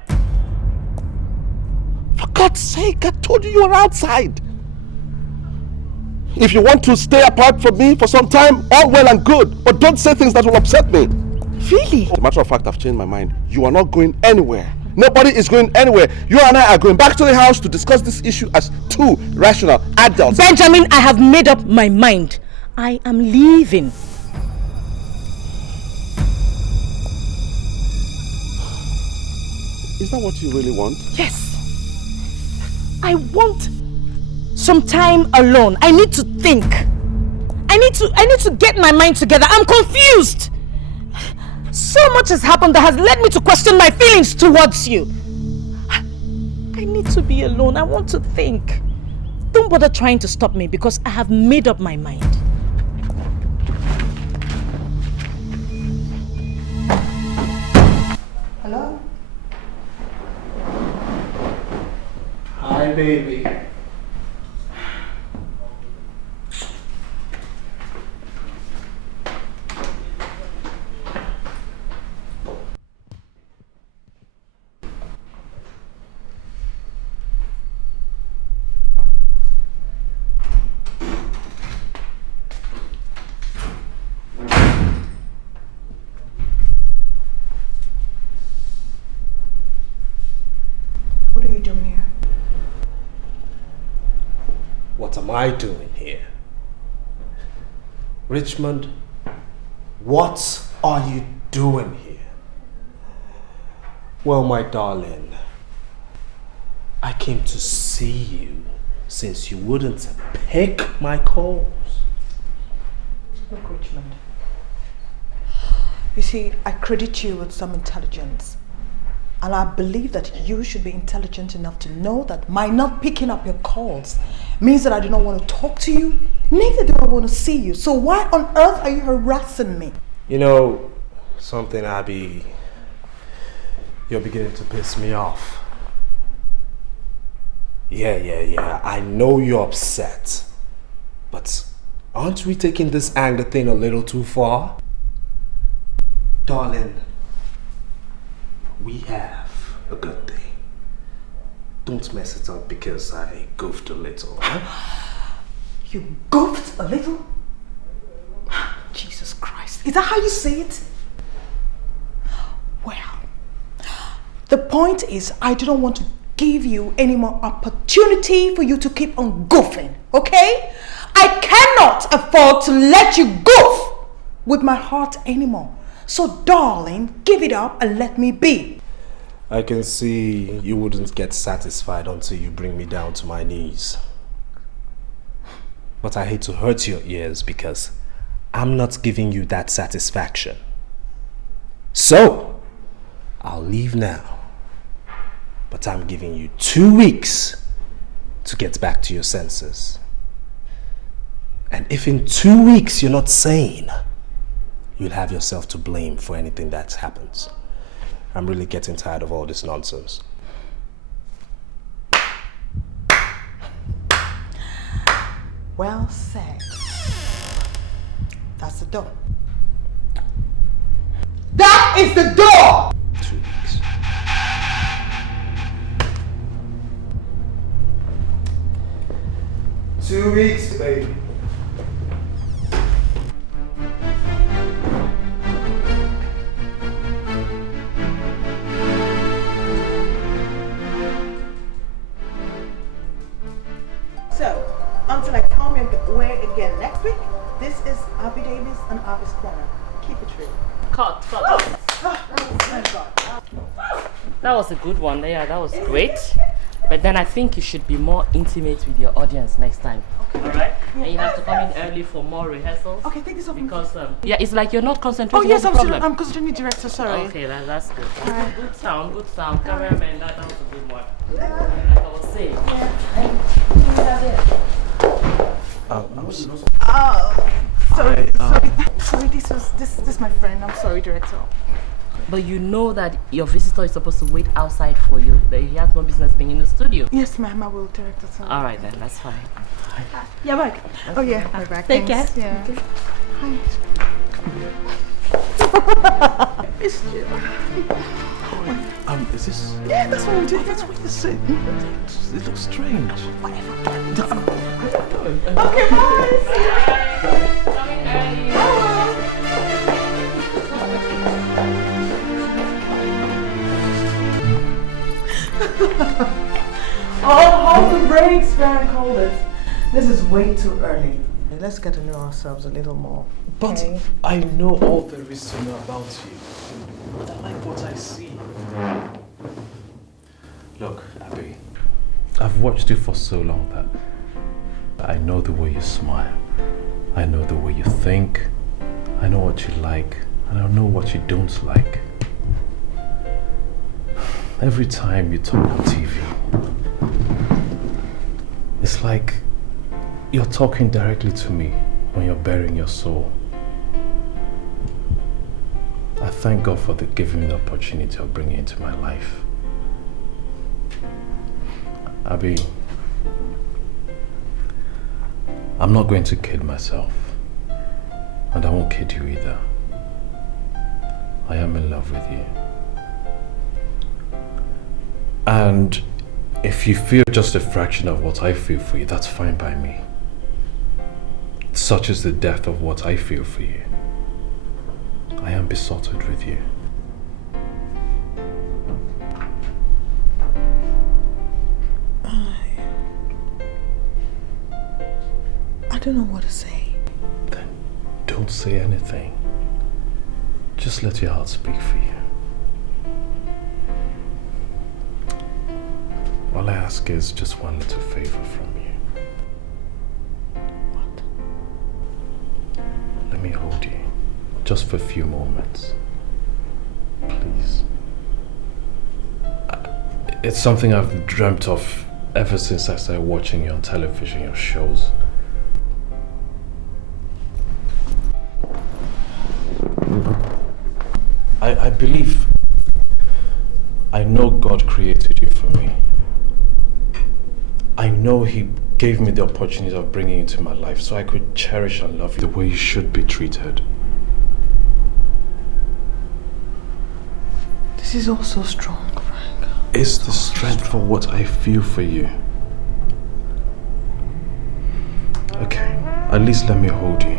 For God's sake, I told you you were outside. If you want to stay apart from me for some time, all well and good. But don't say things that will upset me. Really? As a matter of fact, I've changed my mind. You are not going anywhere. Nobody is going anywhere. You and I are going back to the house to discuss this issue as two rational adults. Benjamin, I have made up my mind. I am leaving. Is that what you really want? Yes. I want some time alone. I need to think. I need to get my mind together. I'm confused. So much has happened that has led me to question my feelings towards you. I need to be alone. I want to think. Don't bother trying to stop me because I have made up my mind. Hello? Hi, baby. What are you doing here? What am I doing here? Richmond, what are you doing here? Well, my darling, I came to see you since you wouldn't pick my calls. Look, Richmond. You see, I credit you with some intelligence. And I believe that you should be intelligent enough to know that my not picking up your calls means that I do not want to talk to you, neither do I want to see you. So why on earth are you harassing me? You know, something, Abby, you're beginning to piss me off. Yeah, I know you're upset, but Aren't we taking this anger thing a little too far? Darling, we have a good day. Don't mess it up because I goofed a little. Huh? You goofed a little? Jesus Christ. Is that how you say it? Well, the point is I do not want to give you any more opportunity for you to keep on goofing, okay? I cannot afford to let you goof with my heart anymore. So darling, give it up and let me be. I can see you wouldn't get satisfied until you bring me down to my knees. But I hate to hurt your ears because I'm not giving you that satisfaction. So, I'll leave now. But I'm giving you 2 weeks to get back to your senses. And if in 2 weeks you're not sane, you'll have yourself to blame for anything that happens. I'm really getting tired of all this nonsense. Well said. That's the door. That is the door! 2 weeks. Two weeks, baby. So, until I come your way again next week, this is Abby Davis and Abby's Corner. Keep it real. Cut. Thank God. That was a good one. Yeah, that was great. But then I think you should be more intimate with your audience next time. Okay. Alright? Yeah. And you have to come in early for more rehearsals. Okay, take this off. Because, yeah, it's like you're not concentrating. Oh, yes, on the problem. I'm concentrating, director, sorry. Okay, that's good. Alright. Good sound. Cameraman, that was a good one. Like I was saying. Sorry, this is my friend. I'm sorry, director. But you know that your visitor is supposed to wait outside for you. That he has no business being in the studio. Yes, ma'am, I will, director. Sorry. All right then, that's fine. Yeah, back. Oh yeah, I'm back. Take Thanks. care. Yeah. Okay. Hi. Missed you. Is this? Yeah, that's what we did. That's what you said. It looks strange. Okay, hold the brakes, Baron called it. This is way too early. Let's get to know ourselves a little more. But okay? I know all there is to know about you. But I like what I see. Look, Abby, I've watched you for so long that I know the way you smile. I know the way you think. I know what you like, and I know what you don't like. Every time you talk on TV, it's like you're talking directly to me when you're bearing your soul. I thank God for giving me the opportunity of bringing you into my life. Abby, I'm not going to kid myself, and I won't kid you either. I am in love with you. And if you feel just a fraction of what I feel for you, that's fine by me. Such is the depth of what I feel for you. I am besotted with you. I don't know what to say. Then don't say anything. Just let your heart speak for you. All I ask is just one little favor from you. What? Let me hold you, just for a few moments. Please. It's something I've dreamt of ever since I started watching you on television, your shows. I believe, I know God created you for me. I know He gave me the opportunity of bringing you into my life so I could cherish and love you the way you should be treated. This is all so strong, Frank. It's the strength for what I feel for you. Okay, at least let me hold you.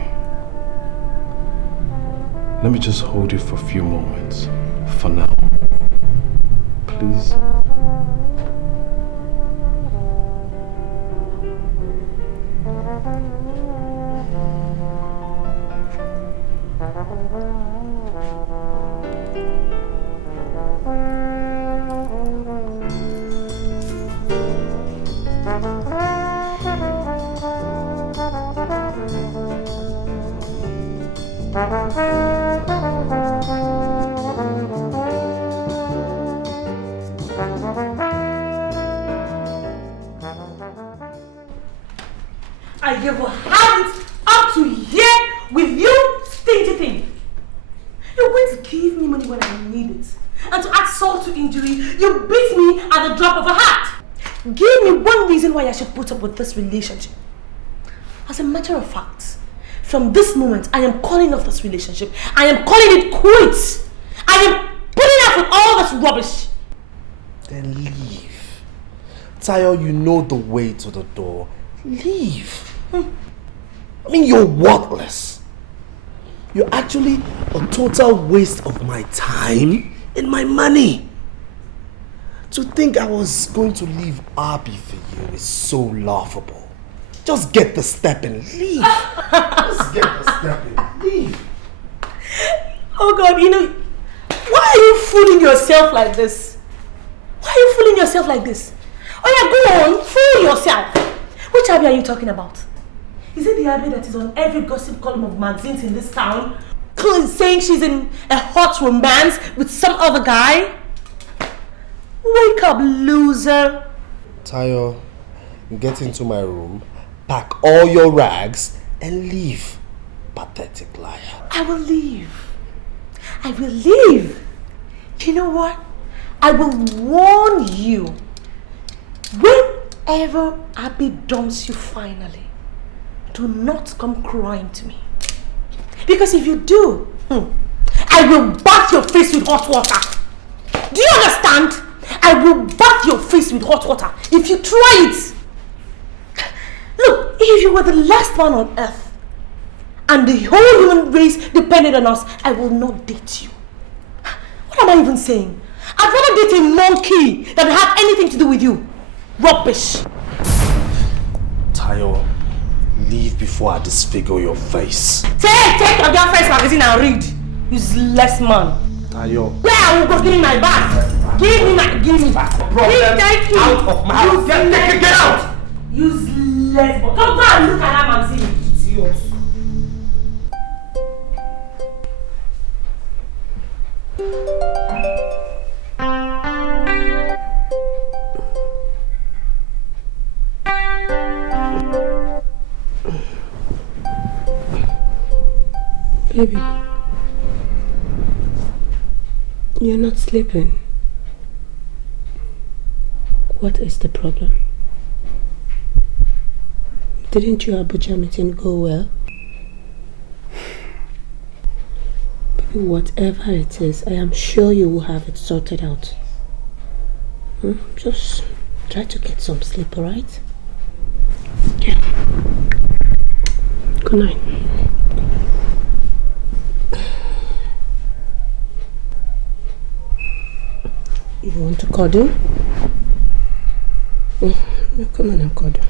Let me just hold you for a few moments. For now. Please. I never had it up to here with you, stingy thing. You went to give me money when I need it. And to add salt to injury, you beat me at the drop of a hat. Give me one reason why I should put up with this relationship. As a matter of fact, from this moment, I am calling off this relationship. I am calling it quits. I am putting up with all this rubbish. Then leave. Tayo, you know the way to the door. Leave. I mean, you're worthless. You're actually a total waste of my time and my money. To think I was going to leave Abby for you is so laughable. Just get the step and leave. Just get the step and leave. Oh God, you know, why are you fooling yourself like this? Why are you fooling yourself like this? Oh yeah, go on, fool yourself. Which Abby are you talking about? Is it the Abby that is on every gossip column of magazines in this town, saying she's in a hot romance with some other guy? Wake up, loser. Tayo, get into my room, pack all your rags, and leave. Pathetic liar. I will leave. I will leave. You know what? I will warn you. Whenever Abby dumps you finally, do not come crying to me. Because if you do, I will bath your face with hot water. Do you understand? I will bath your face with hot water if you try it. Look, if you were the last man on earth and the whole human race depended on us, I will not date you. What am I even saying? I'd rather date a monkey than have anything to do with you. Rubbish. Tayo, leave before I disfigure your face. Take your girlfriend's magazine and read. Useless man. Tayo. Where I will go give me my bag. Give me back. Thank you. Out of my house. Get out. Useless boy. Come go and look at that magazine. Idiot. Baby, you're not sleeping. What is the problem? Didn't your Abuja meeting go well? Baby, whatever it is, I am sure you will have it sorted out. Just try to get some sleep, alright? Yeah. Good night. You want to cuddle? Come on and cuddle.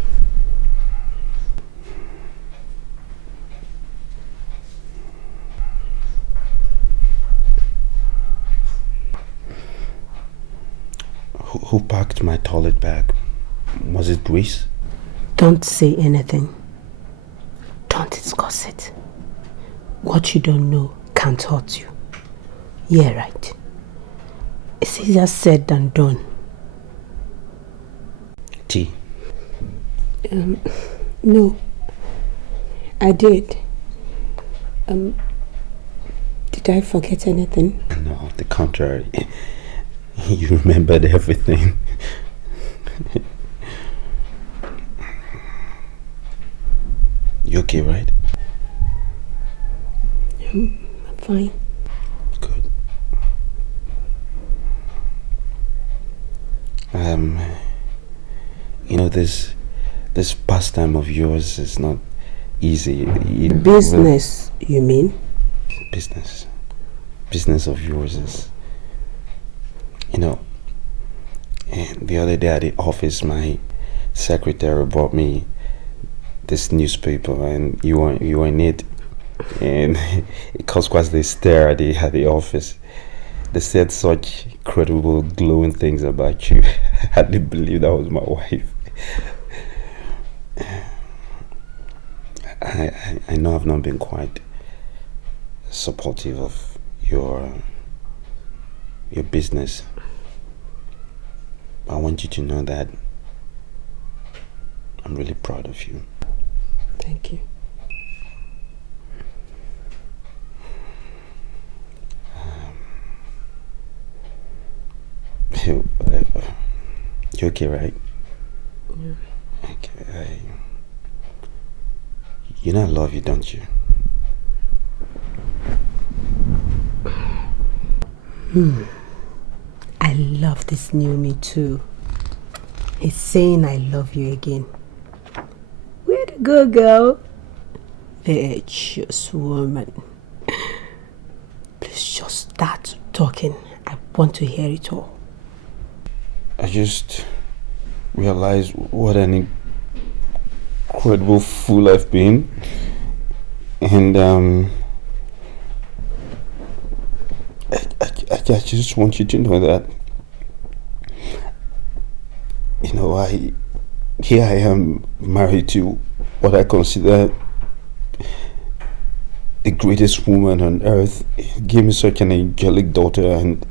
Who packed my toilet bag? Was it Grace? Don't say anything. Don't discuss it. What you don't know can't hurt you. Yeah, right. It's easier said than done. Tea? No. I did. Did I forget anything? No, the contrary. You remembered everything. You okay, right? I'm fine. Good. You know, this pastime of yours is not easy. Business, you mean? Business of yours is, you know, and the other day at the office, my secretary brought me this newspaper, and you were in it, and it caused quite the stir at the office. They said such incredible, glowing things about you. I didn't believe that was my wife. I know I've not been quite supportive of your business. I want you to know that I'm really proud of you. Thank you. You okay, right? Yeah. Okay. You know I love you, don't you? I love this new me too. It's saying I love you again. Where'd it go, girl? Virtuous woman. Please just start talking. I want to hear it all. I just realized what an incredible fool I've been. And I just want you to know that, you know, here I am married to what I consider the greatest woman on earth. He gave me such an angelic daughter, and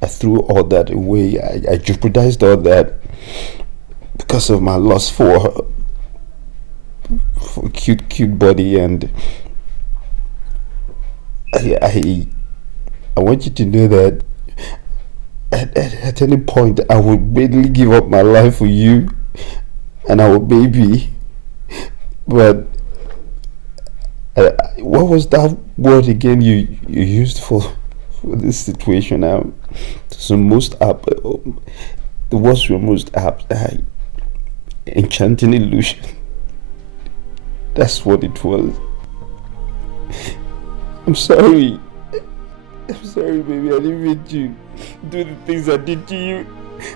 I threw all that away. I jeopardized all that because of my lust for cute body, and I want you to know that at any point I would readily give up my life for you and our baby. But what was that word again you used for this situation? So most apt, the words were most apt. Enchanting illusion. That's what it was. I'm sorry. I'm sorry, baby. I didn't mean to do the things I did to you.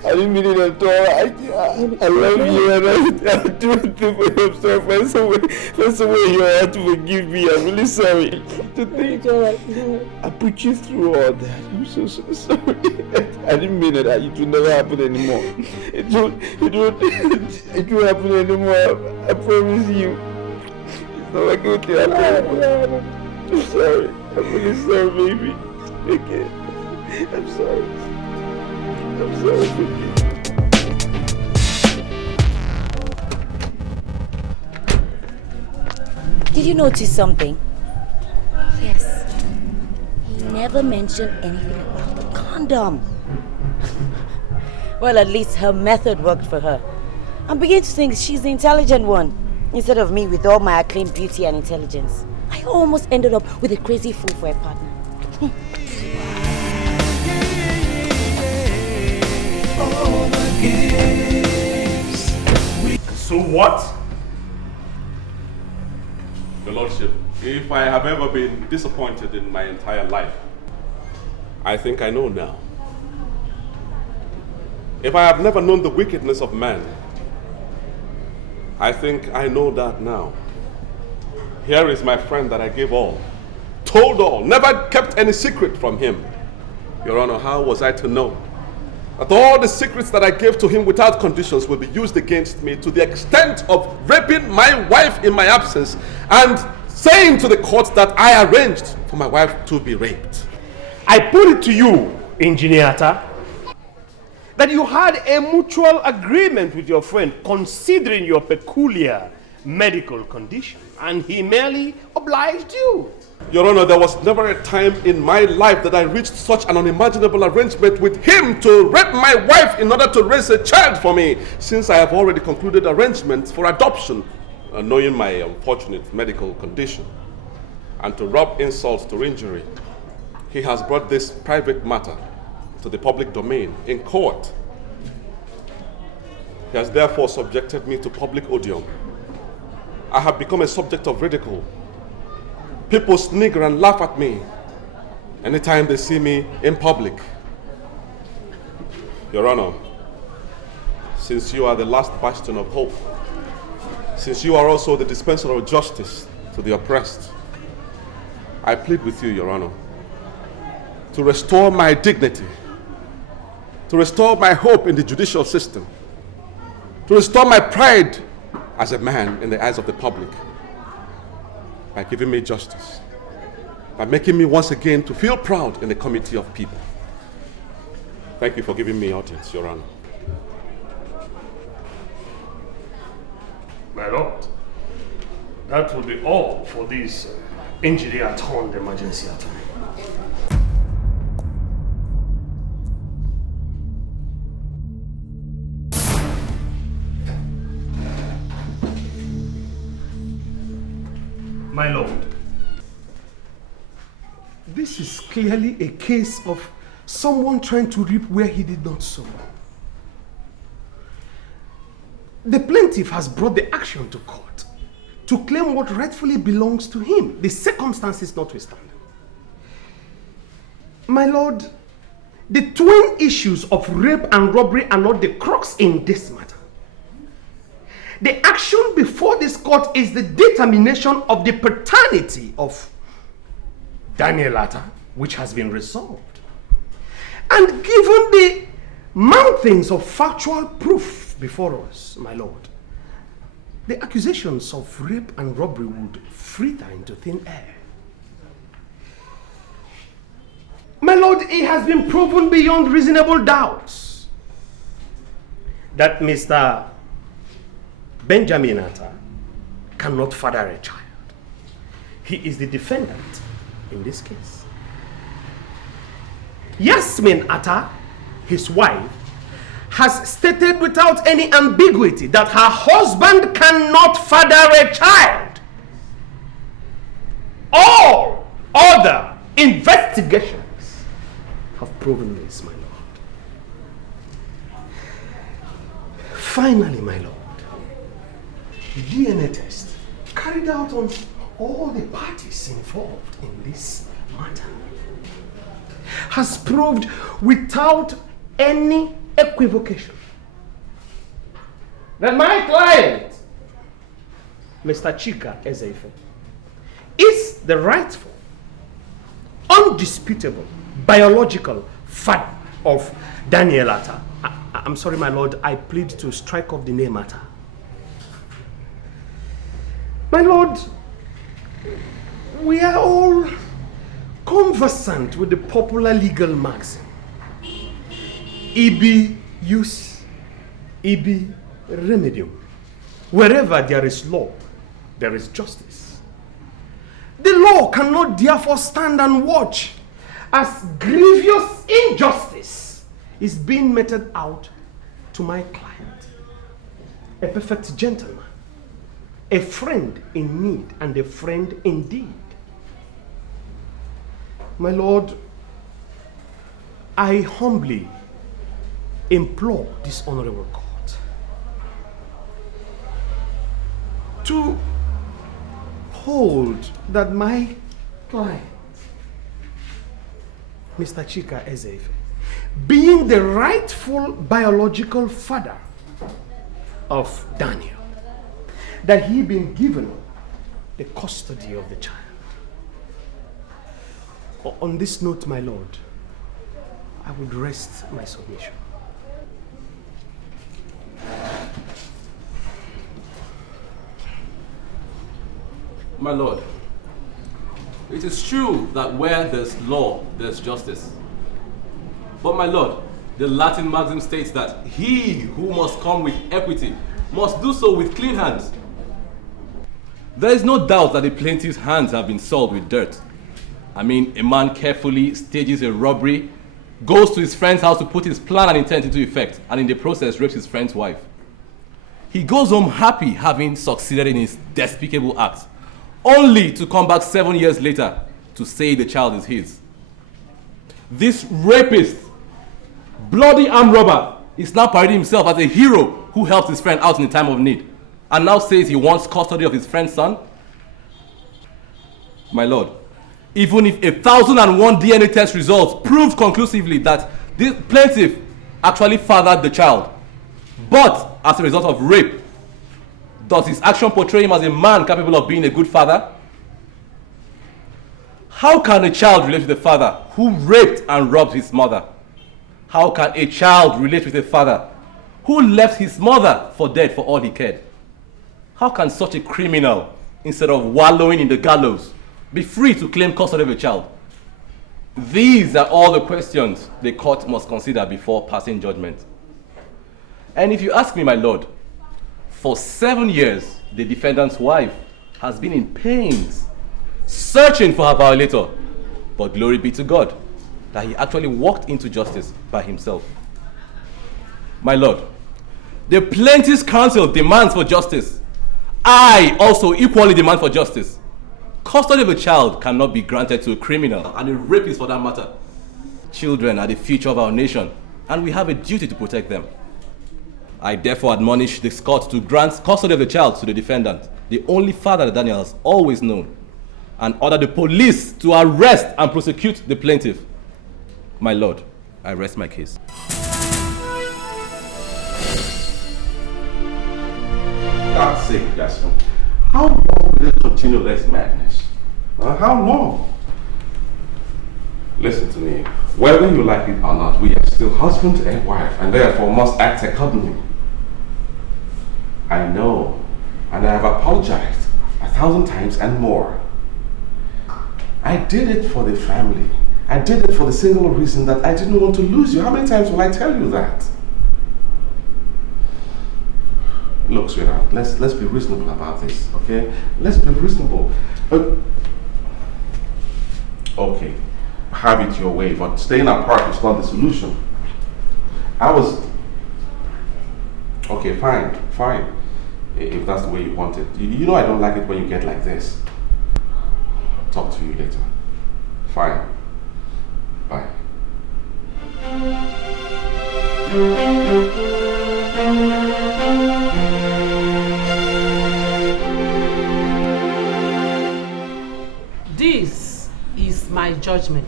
I didn't mean it at all. I love you, and I'll do it for you. I'm sorry. Find some way you have to forgive me. I'm really sorry. To think I put you through all that. I'm so sorry. I didn't mean it. It will never happen anymore. It won't happen anymore. I promise you. It's not like it will happen. I'm sorry. I'm really sorry, baby. Okay. I'm sorry. I'm sorry, baby. Did you notice something? Yes. He never mentioned anything about the condom. Well, at least her method worked for her. I'm beginning to think she's the intelligent one, instead of me with all my acclaimed beauty and intelligence. I almost ended up with a crazy fool for a partner. So what? Your Lordship, if I have ever been disappointed in my entire life, I think I know now. If I have never known the wickedness of man, I think I know that now. Here is my friend that I gave all, told all, never kept any secret from him. Your Honor, how was I to know that all the secrets that I gave to him without conditions will be used against me to the extent of raping my wife in my absence and saying to the court that I arranged for my wife to be raped? I put it to you, Engineer Atta, that you had a mutual agreement with your friend considering your peculiar medical condition and he merely obliged you. Your Honor, there was never a time in my life that I reached such an unimaginable arrangement with him to rape my wife in order to raise a child for me, since I have already concluded arrangements for adoption, knowing my unfortunate medical condition. And to rub insult to injury, he has brought this private matter to the public domain in court. He has therefore subjected me to public odium. I have become a subject of ridicule. People snigger and laugh at me anytime they see me in public. Your Honor, since you are the last bastion of hope, since you are also the dispenser of justice to the oppressed, I plead with you, Your Honor, to restore my dignity, to restore my hope in the judicial system, to restore my pride as a man in the eyes of the public, by giving me justice, by making me once again to feel proud in the committee of people. Thank you for giving me audience, Your Honor. My lord, that will be all for this injury at home emergency attorney. My lord, this is clearly a case of someone trying to reap where he did not sow. The plaintiff has brought the action to court to claim what rightfully belongs to him, the circumstances notwithstanding. My lord, the twin issues of rape and robbery are not the crux in this matter. The action before this court is the determination of the paternity of Danielata, which has been resolved. And given the mountains of factual proof before us, my lord, the accusations of rape and robbery would fritter into thin air. My lord, it has been proven beyond reasonable doubts that Mr. Benjamin Atta cannot father a child. He is the defendant in this case. Yasmin Atta, his wife, has stated without any ambiguity that her husband cannot father a child. All other investigations have proven this, my lord. Finally, my lord, the DNA test carried out on all the parties involved in this matter has proved without any equivocation that my client, Mr. Chika Ezeife, is the rightful, undisputable, biological father of Daniel Atta. I'm sorry, my lord, I plead to strike off the name Atta. My lord, we are all conversant with the popular legal maxim, ibi jus, ibi remedium. Wherever there is law, there is justice. The law cannot therefore stand and watch as grievous injustice is being meted out to my client, a perfect gentleman, a friend in need and a friend indeed. My lord, I humbly implore this honorable court to hold that my client, Mr. Chika Ezeife, being the rightful biological father of Daniel, that he been given the custody of the child. On this note, my lord, I would rest my submission. My lord, it is true that where there's law, there's justice. But my lord, the Latin maxim states that he who must come with equity must do so with clean hands. There is no doubt that the plaintiff's hands have been soiled with dirt. I mean, a man carefully stages a robbery, goes to his friend's house to put his plan and intent into effect, and in the process rapes his friend's wife. He goes home happy having succeeded in his despicable act, only to come back 7 years later to say the child is his. This rapist, bloody armed robber, is now parading himself as a hero who helped his friend out in a time of need, and now says he wants custody of his friend's son. My lord, even if 1,001 DNA test results proved conclusively that this plaintiff actually fathered the child, but as a result of rape, does his action portray him as a man capable of being a good father? How can a child relate with a father who raped and robbed his mother? How can a child relate with a father who left his mother for dead for all he cared? How can such a criminal, instead of wallowing in the gallows, be free to claim custody of a child? These are all the questions the court must consider before passing judgment. And if you ask me, my lord, for 7 years, the defendant's wife has been in pains, searching for her violator. But glory be to God that he actually walked into justice by himself. My lord, the plaintiff's counsel demands for justice. I also equally demand for justice. Custody of a child cannot be granted to a criminal, and a rapist for that matter. Children are the future of our nation, and we have a duty to protect them. I therefore admonish this court to grant custody of the child to the defendant, the only father that Daniel has always known, and order the police to arrest and prosecute the plaintiff. My lord, I rest my case. God's sake, Gaston. How long will you continue this madness? How long? Listen to me. Whether you like it or not, we are still husband and wife, and therefore must act accordingly. I know, and I have apologized 1,000 times and more. I did it for the family. I did it for the single reason that I didn't want to lose you. How many times will I tell you that? Look, sweetheart, let's be reasonable about this, okay? Let's be reasonable. But okay, have it your way, but staying apart is not the solution. Okay, fine. If that's the way you want it. You know I don't like it when you get like this. Talk to you later. Fine. Bye. This is my judgment.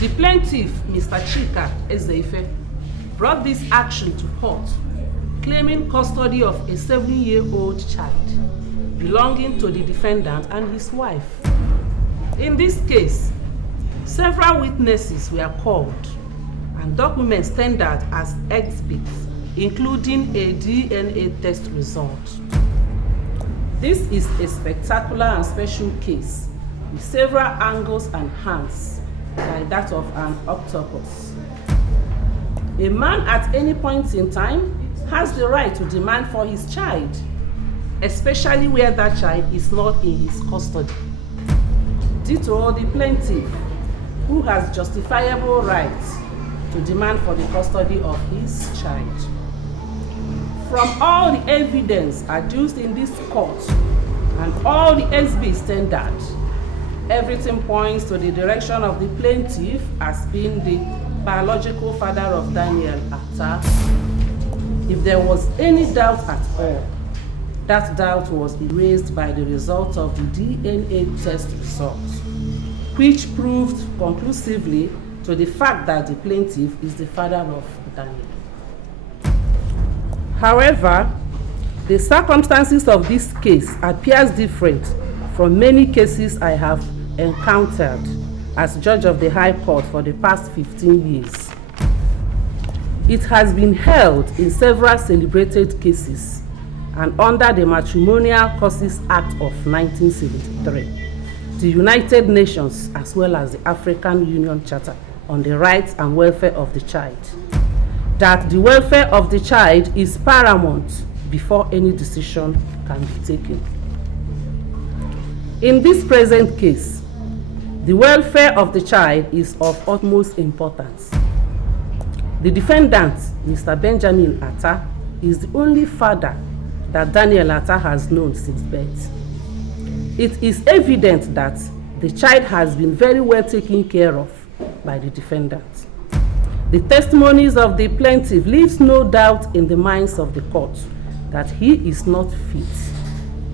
The plaintiff, Mr. Chika Ezeife, brought this action to court, claiming custody of a 7-year-old child belonging to the defendant and his wife. In this case, several witnesses were called and documents tendered as exhibits, including a DNA test result. This is a spectacular and special case with several angles and hands, like that of an octopus. A man at any point in time has the right to demand for his child, especially where that child is not in his custody. Ditto the plaintiff, who has justifiable rights to demand for the custody of his child. From all the evidence adduced in this court and all the exhibits tendered, everything points to the direction of the plaintiff as being the biological father of Daniel Atta. If there was any doubt at all, that doubt was erased by the result of the DNA test results, which proved conclusively to the fact that the plaintiff is the father of Daniel. However, the circumstances of this case appears different from many cases I have encountered as judge of the High Court for the past 15 years. It has been held in several celebrated cases and under the Matrimonial Causes Act of 1973, the United Nations as well as the African Union Charter on the Rights and Welfare of the Child, that the welfare of the child is paramount before any decision can be taken. In this present case, the welfare of the child is of utmost importance. The defendant, Mr. Benjamin Atta, is the only father that Daniel Atta has known since birth. It is evident that the child has been very well taken care of by the defendant. The testimonies of the plaintiff leaves no doubt in the minds of the court that he is not fit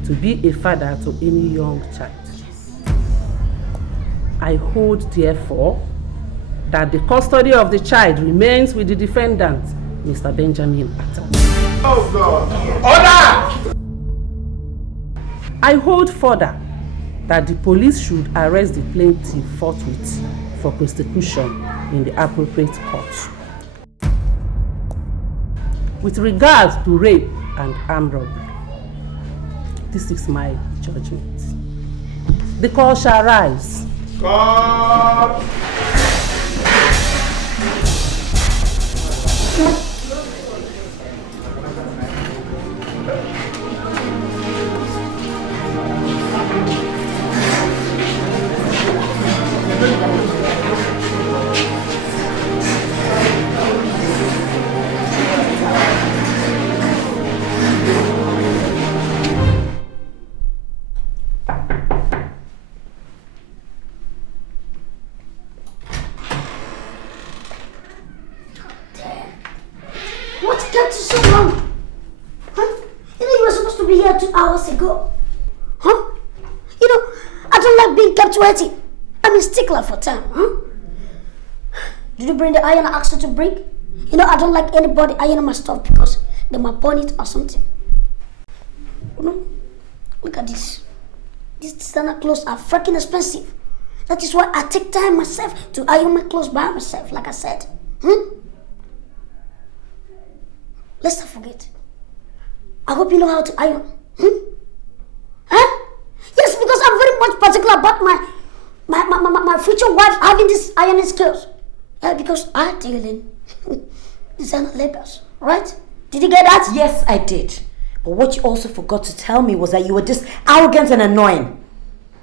to be a father to any young child. I hold, therefore, that the custody of the child remains with the defendant, Mr. Benjamin Atta. Oh God! Order! I hold further that the police should arrest the plaintiff forthwith for prosecution in the appropriate court. With regard to rape and armed robbery, this is my judgment. The court shall rise. God! What kept you so long? Huh? You know you were supposed to be here 2 hours ago. Huh? You know, I don't like being kept waiting. I'm a stickler for time, huh? Did you bring the iron I asked you to bring? You know, I don't like anybody ironing my stuff because they might burn it or something. You know, look at this. These designer clothes are freaking expensive. That is why I take time myself to iron my clothes by myself, like I said. Let's not forget. I hope you know how to iron. Huh? Yes, because I'm very much particular about my future wife having this ironing skills. Yeah, because I deal in designer labels, right? Did you get that? Yes, I did. But what you also forgot to tell me was that you were just arrogant and annoying.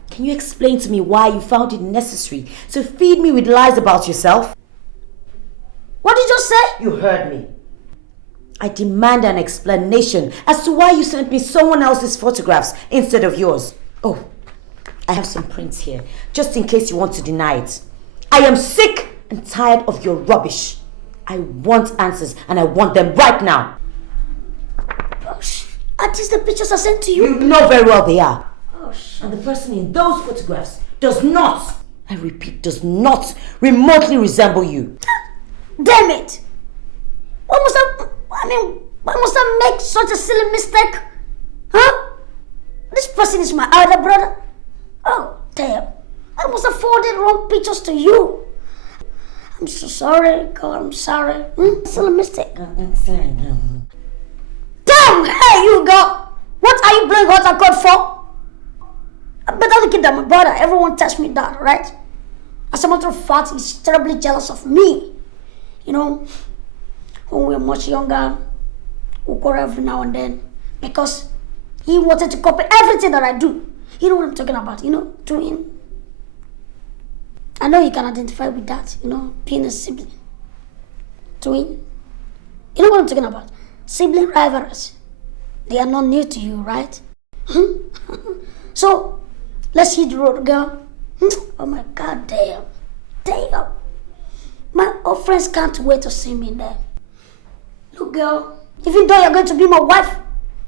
Can you explain to me why you found it necessary to feed me with lies about yourself? What did you say? You heard me. I demand an explanation as to why you sent me someone else's photographs instead of yours. Oh, I have some prints here, just in case you want to deny it. I am sick and tired of your rubbish. I want answers, and I want them right now. Oh, are these the pictures I sent to you? You know very well they are. Oh, shit. And the person in those photographs does not, I repeat, does not remotely resemble you. Damn it! Why must I make such a silly mistake? Huh? This person is my elder brother. Oh, damn. I must have forwarded wrong pictures to you. I'm so sorry, God, I'm sorry. Silly mistake. I'm sorry. Damn! Hey, you go! What are you blowing hot and cold for? I better look at my brother. Everyone tells me that, right? As a matter of fact, he's terribly jealous of me. You know, when we were much younger, we quarrel every now and then because he wanted to copy everything that I do. You know what I'm talking about, you know, to him. I know you can identify with that, you know, being a sibling. Twin. You know what I'm talking about? Sibling rivalries. They are not new to you, right? So, let's hit the road, girl. Oh my God, damn. Damn. My old friends can't wait to see me there. Look, girl, even though you're going to be my wife,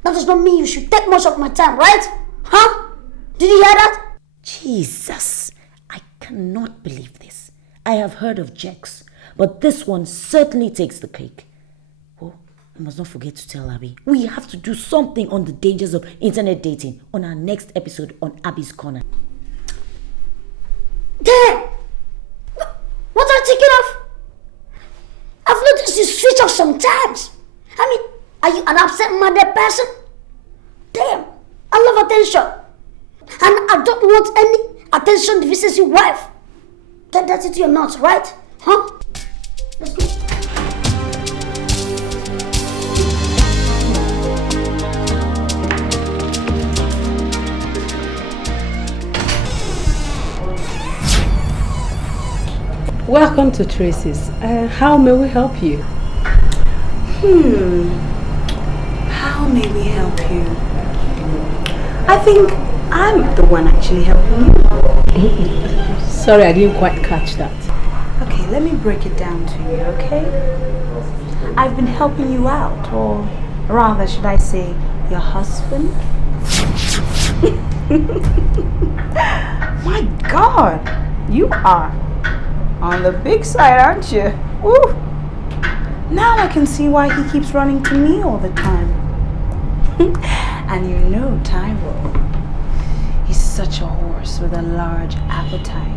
that does not mean you should take much of my time, right? Huh? Did you hear that? Jesus, I cannot believe this. I have heard of Jex, but this one certainly takes the cake. Oh, I must not forget to tell Abby. We have to do something on the dangers of internet dating on our next episode on Abby's Corner. Damn! What are you thinking of? I've noticed you switch off sometimes. I mean, are you an absent-minded person? Damn, I love attention. And I don't want any attention deficiency wife. Take that into your nuts, right? Huh? Let's go. Welcome to Tracy's. How may we help you? How may we help you? I think I'm the one actually helping you. Sorry, I didn't quite catch that. Okay, let me break it down to you, okay? I've been helping you out, or rather, should I say, your husband? My God, you are on the big side, aren't you? Woo! Now I can see why he keeps running to me all the time. And you know Taiwo, he's such a horse with a large appetite.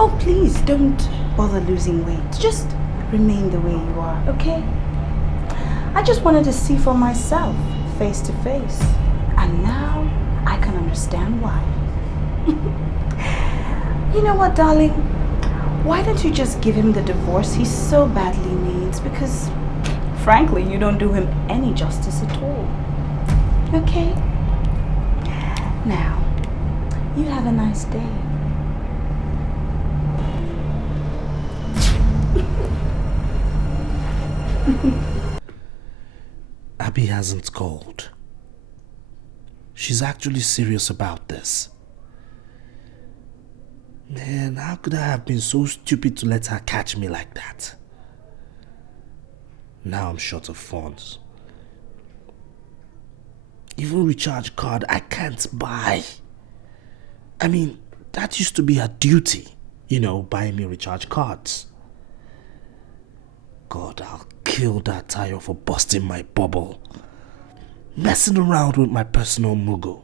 Oh, please don't bother losing weight. Just remain the way you are, okay? I just wanted to see for myself, face to face. And now I can understand why. You know what, darling? Why don't you just give him the divorce he so badly needs? Because, frankly, you don't do him any justice at all. Okay? Now, you have a nice day. Abby hasn't called. She's actually serious about this. Man, how could I have been so stupid to let her catch me like that? Now I'm short of funds. Even recharge card I can't buy. I mean, that used to be her duty. You know, buying me recharge cards. God, I'll kill that Tayo for busting my bubble. Messing around with my personal mugo.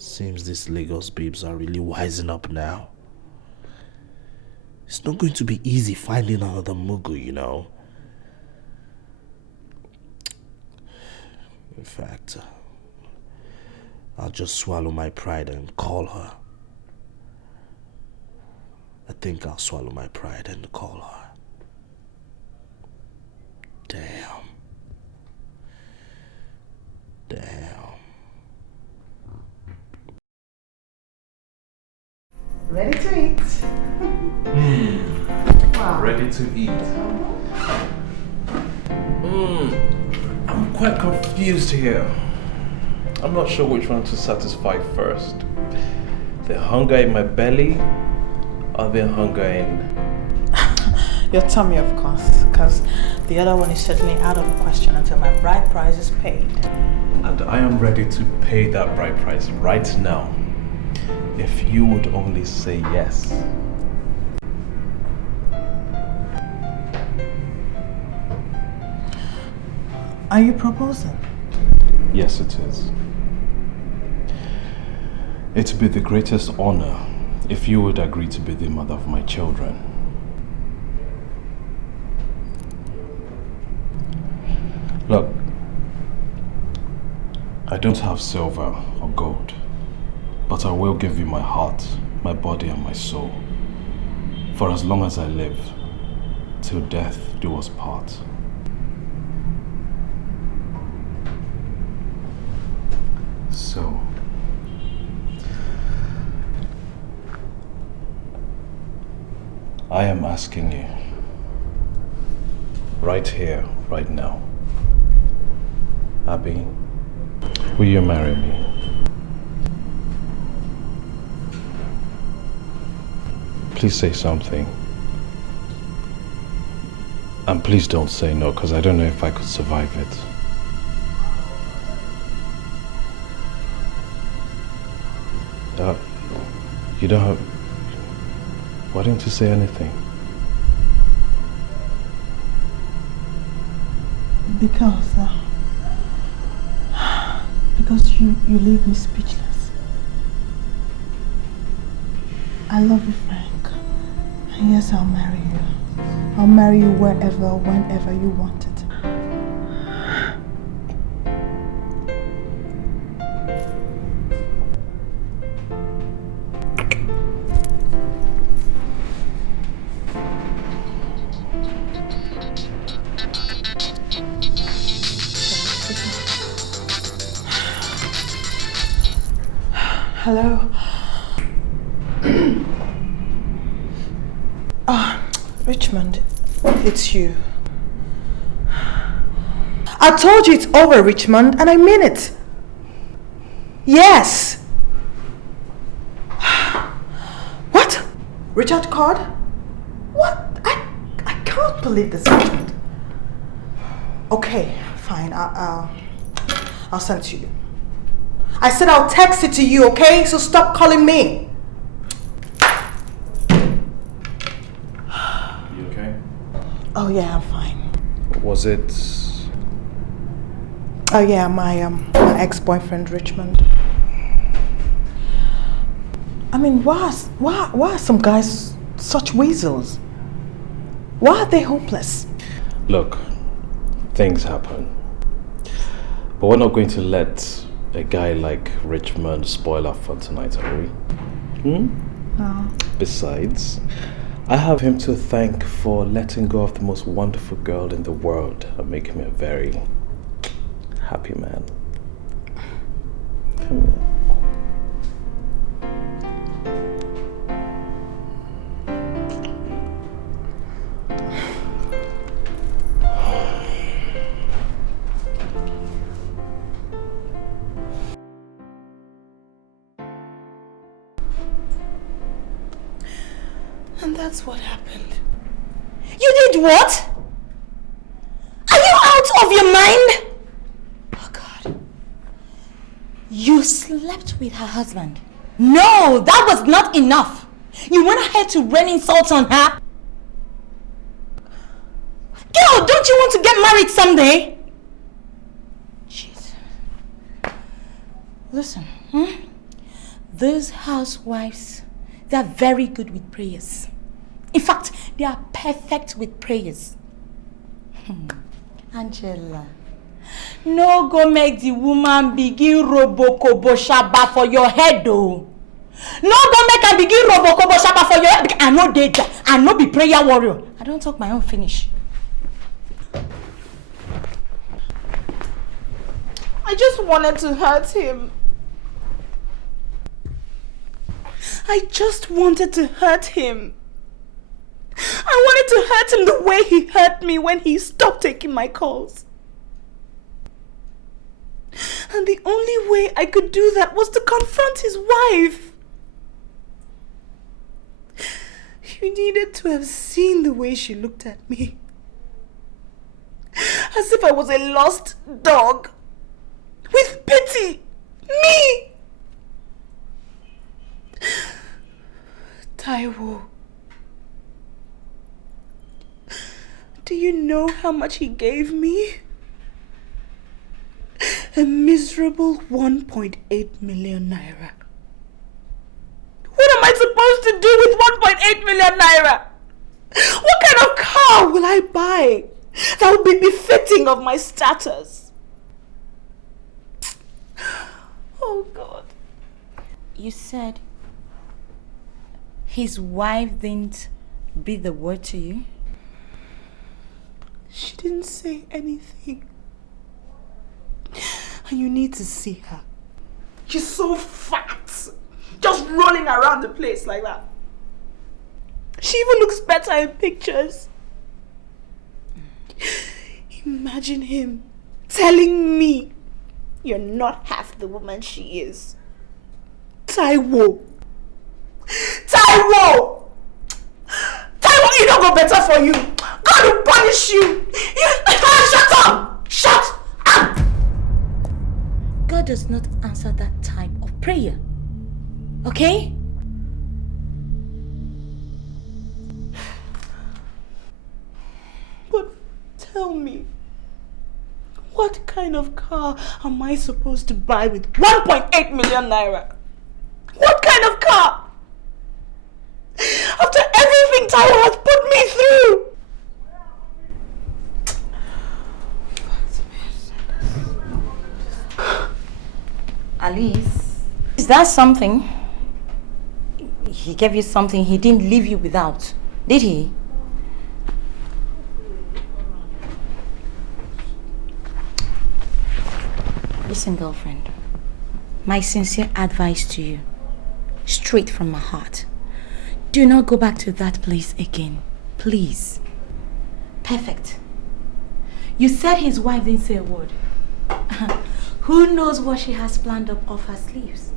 Seems these Lagos babes are really wising up now. It's not going to be easy finding another mugo, you know. In fact, I'll just swallow my pride and call her. I think I'll swallow my pride and call her. Damn. Ready to eat. Wow. Ready to eat. I'm quite confused here. I'm not sure which one to satisfy first. The hunger in my belly or the hunger in... Your tummy, of course, because the other one is certainly out of the question until my bride price is paid. And I am ready to pay that bride price right now. If you would only say yes. Are you proposing? Yes, it is. It would be the greatest honor if you would agree to be the mother of my children. Look, I don't have silver or gold, but I will give you my heart, my body, and my soul, for as long as I live, till death do us part. So, I am asking you, right here, right now, Abby, will you marry me? Please say something. And please don't say no, because I don't know if I could survive it. You don't have... Why didn't you say anything? Because you leave me speechless. I love you, Frank. And yes, I'll marry you. I'll marry you wherever, whenever you want it. Hello? It's you. I told you it's over, Richmond, and I mean it. Yes. What? Richard called? What? I can't believe this happened. Okay, fine. I'll send it to you. I said I'll text it to you, okay? So stop calling me. You okay? Oh yeah, I'm fine. Was it? Oh yeah, my ex-boyfriend Richmond. I mean, why are some guys such weasels? Why are they hopeless? Look, things happen. But we're not going to let a guy like Richmond spoil our fun tonight, are we? No. Besides, I have him to thank for letting go of the most wonderful girl in the world and making me a very happy man. Come here. And that's what happened. You did what? Are you out of your mind? Oh God. You slept with her husband. No, that was not enough. You went ahead to rain insults on her. Girl, don't you want to get married someday? Jeez. Listen, those housewives, they're very good with prayers. In fact, they are perfect with prayers. Angela, no go make the woman begin robokobo shaba for your head though. No go make her begin robokobo shaba for your head. I know data. I know be prayer warrior. I don't talk my own finish. I just wanted to hurt him. I just wanted to hurt him. I wanted to hurt him the way he hurt me when he stopped taking my calls. And the only way I could do that was to confront his wife. You needed to have seen the way she looked at me. As if I was a lost dog. With pity. Me! Taiwo. Do you know how much he gave me? A miserable 1.8 million naira. What am I supposed to do with 1.8 million naira? What kind of car will I buy that will be befitting of my status? Oh God. You said his wife didn't breathe the word to you? She didn't say anything. And you need to see her. She's so fat. Just rolling around the place like that. She even looks better in pictures. Imagine him telling me you're not half the woman she is. Taiwo! Taiwo! Taiwo, it don't go better for you. God will punish you. Shut up! Shut up! God does not answer that type of prayer. Okay? But tell me, what kind of car am I supposed to buy with 1.8 million naira? What kind of car? After everything Taiwo has put me through! Alice, is that something? He gave you something he didn't leave you without, did he? Listen, girlfriend, my sincere advice to you, straight from my heart, do not go back to that place again, please. Perfect. You said his wife didn't say a word. Who knows what she has planned up off her sleeves?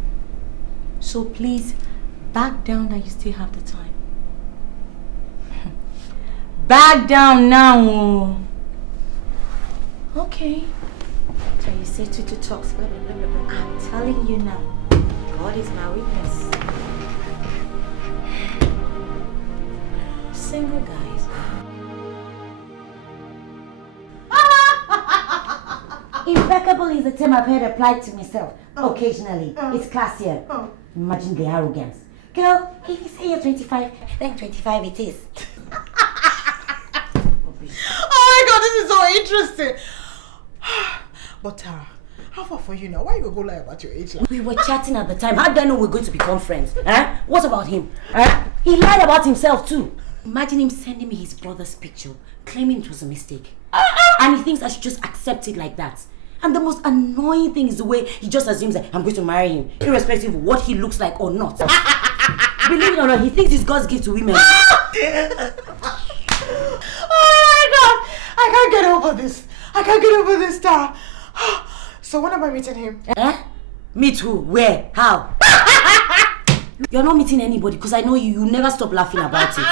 So please, back down that you still have the time. Back down now. Okay. So you say to talks, blah, blah, blah, blah, blah. I'm telling you now, God is my witness. Single guys. Impeccable is the term I've heard applied to myself. Occasionally. It's classier. Imagine the arrogance. Girl, if you say you're 25, then 25 it is. Oh my God, this is so interesting. But Tara, how far for you now? Why you go lie about your age? We were chatting at the time. How do I know we're going to become friends? Huh? What about him? Huh? He lied about himself too. Imagine him sending me his brother's picture, claiming it was a mistake. And he thinks I should just accept it like that. And the most annoying thing is the way he just assumes that I'm going to marry him, irrespective of what he looks like or not. Believe it or not, he thinks it's God's gift to women. Oh my God! I can't get over this. I can't get over this, Tara. So when am I meeting him? Meet who? Where? How? You're not meeting anybody because I know you never stop laughing about it.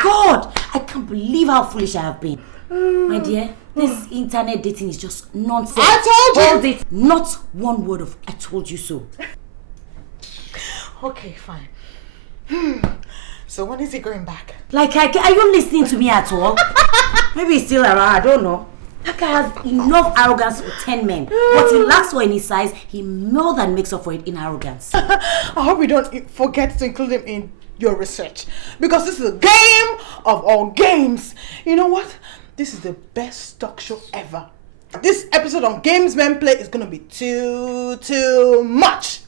God, I can't believe how foolish I have been. My dear, this internet dating is just nonsense. I told you! Hold it. Not one word of I told you so. Okay, fine. So when is he going back? Like, are you listening to me at all? Maybe he's still around, I don't know. That guy has enough arrogance for 10 men. What he lacks for in his size, he more than makes up for it in arrogance. I hope you don't forget to include him in your research. Because this is a game of all games. You know what? This is the best talk show ever. This episode on Games Men Play is going to be too much.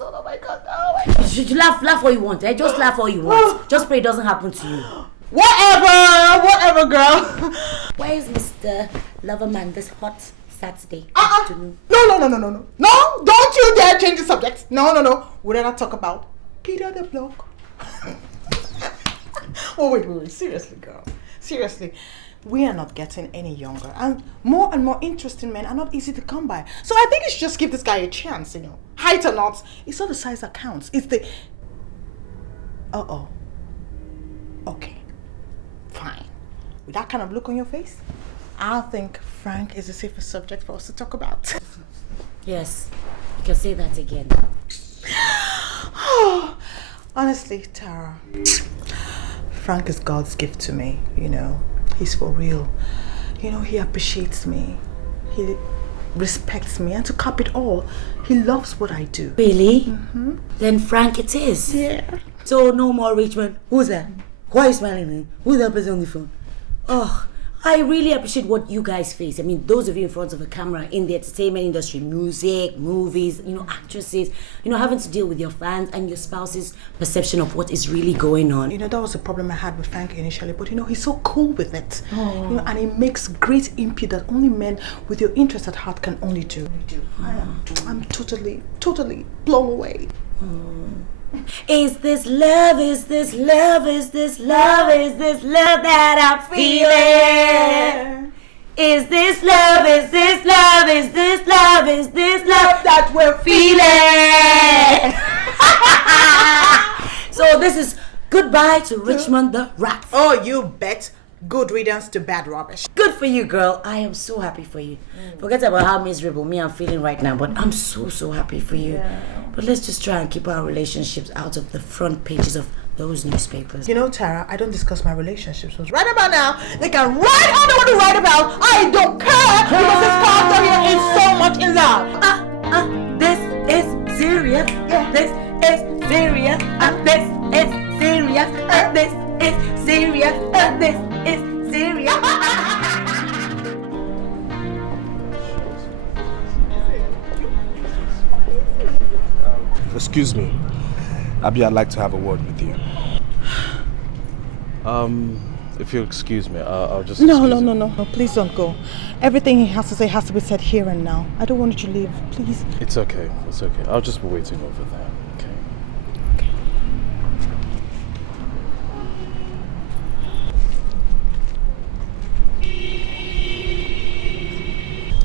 Oh my God, oh my God. You laugh all you want, eh? Just laugh all you want. Just pray it doesn't happen to you. Whatever, girl. Where is Mr. Loverman this hot Saturday afternoon? No, don't you dare change the subject. No. We'd rather talk about Peter the Bloke. Oh, wait. Seriously, girl. Seriously. We are not getting any younger. And more interesting men are not easy to come by. So I think you should just give this guy a chance, you know. Height or not, it's not the size that counts. It's the... Okay. Fine. With that kind of look on your face, I think Frank is the safest subject for us to talk about. Yes. You can say that again. Honestly, Tara, Frank is God's gift to me, you know. He's for real. You know, he appreciates me. He respects me. And to cap it all, he loves what I do. Really? Mm-hmm. Then Frank it is. Yeah. So no more Richmond. Who's that? Why are you smiling? Who's that person on the phone? Oh, I really appreciate what you guys face. I mean, those of you in front of a camera in the entertainment industry, music, movies, you know, actresses, you know, having to deal with your fans and your spouse's perception of what is really going on. You know, that was the problem I had with Frank initially, but you know, he's so cool with it. You know, and he makes great input that only men with your interest at heart can only do. I'm totally blown away. Is this love, is this love, is this love, is this love that I'm feeling? Is this love, is this love, is this love, is this love that we're feeling? So this is goodbye to Richmond the Rat. Oh, you bet. Good riddance to bad rubbish. Good for you, girl. I am so happy for you. Forget about how miserable me I'm feeling right now, but I'm so happy for you. Yeah. But let's just try and keep our relationships out of the front pages of those newspapers. You know, Tara, I don't discuss my relationships. Right about now, they can write all they want to write about. I don't care because this pastor here is so much in love. This is serious. Yeah. This is serious. This is serious. This is serious. This is serious. Excuse me. Abi, I'd like to have a word with you. If you'll excuse me, I'll just... No, please don't go. Everything he has to say has to be said here and now. I don't want you to leave, please. It's okay. I'll just be waiting over there, okay?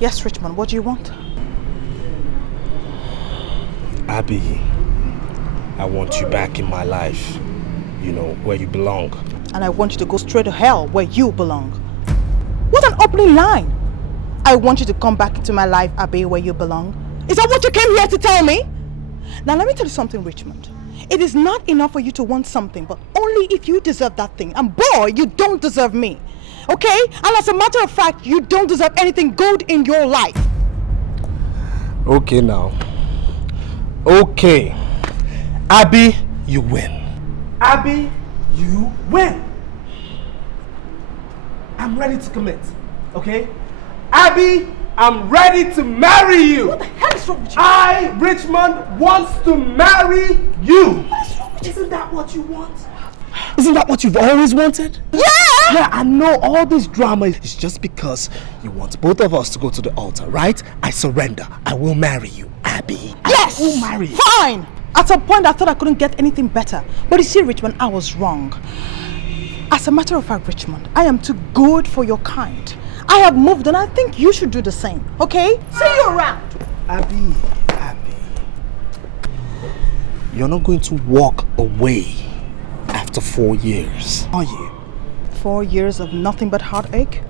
Yes, Richmond, what do you want? Abby, I want you back in my life. You know, where you belong. And I want you to go straight to hell where you belong. What an opening line! I want you to come back into my life, Abby, where you belong. Is that what you came here to tell me? Now let me tell you something, Richmond. It is not enough for you to want something, but only if you deserve that thing. And boy, you don't deserve me. Okay? And as a matter of fact, you don't deserve anything good in your life. Okay now. Okay. Abby, you win. Abby, you win. I'm ready to commit, okay? Abby, I'm ready to marry you. What the hell is wrong with you? I, Richmond, wants to marry you. What is wrong with you? Isn't that what you want? Isn't that what you've always wanted? Yeah! Yeah, I know all this drama is just because you want both of us to go to the altar, right? I surrender. I will marry you, Abby. Yes! I will marry you. Fine! At some point, I thought I couldn't get anything better. But you see, Richmond, I was wrong. As a matter of fact, Richmond, I am too good for your kind. I have moved and I think you should do the same, okay? See you around. Abby. You're not going to walk away after 4 years, are you? 4 years of nothing but heartache?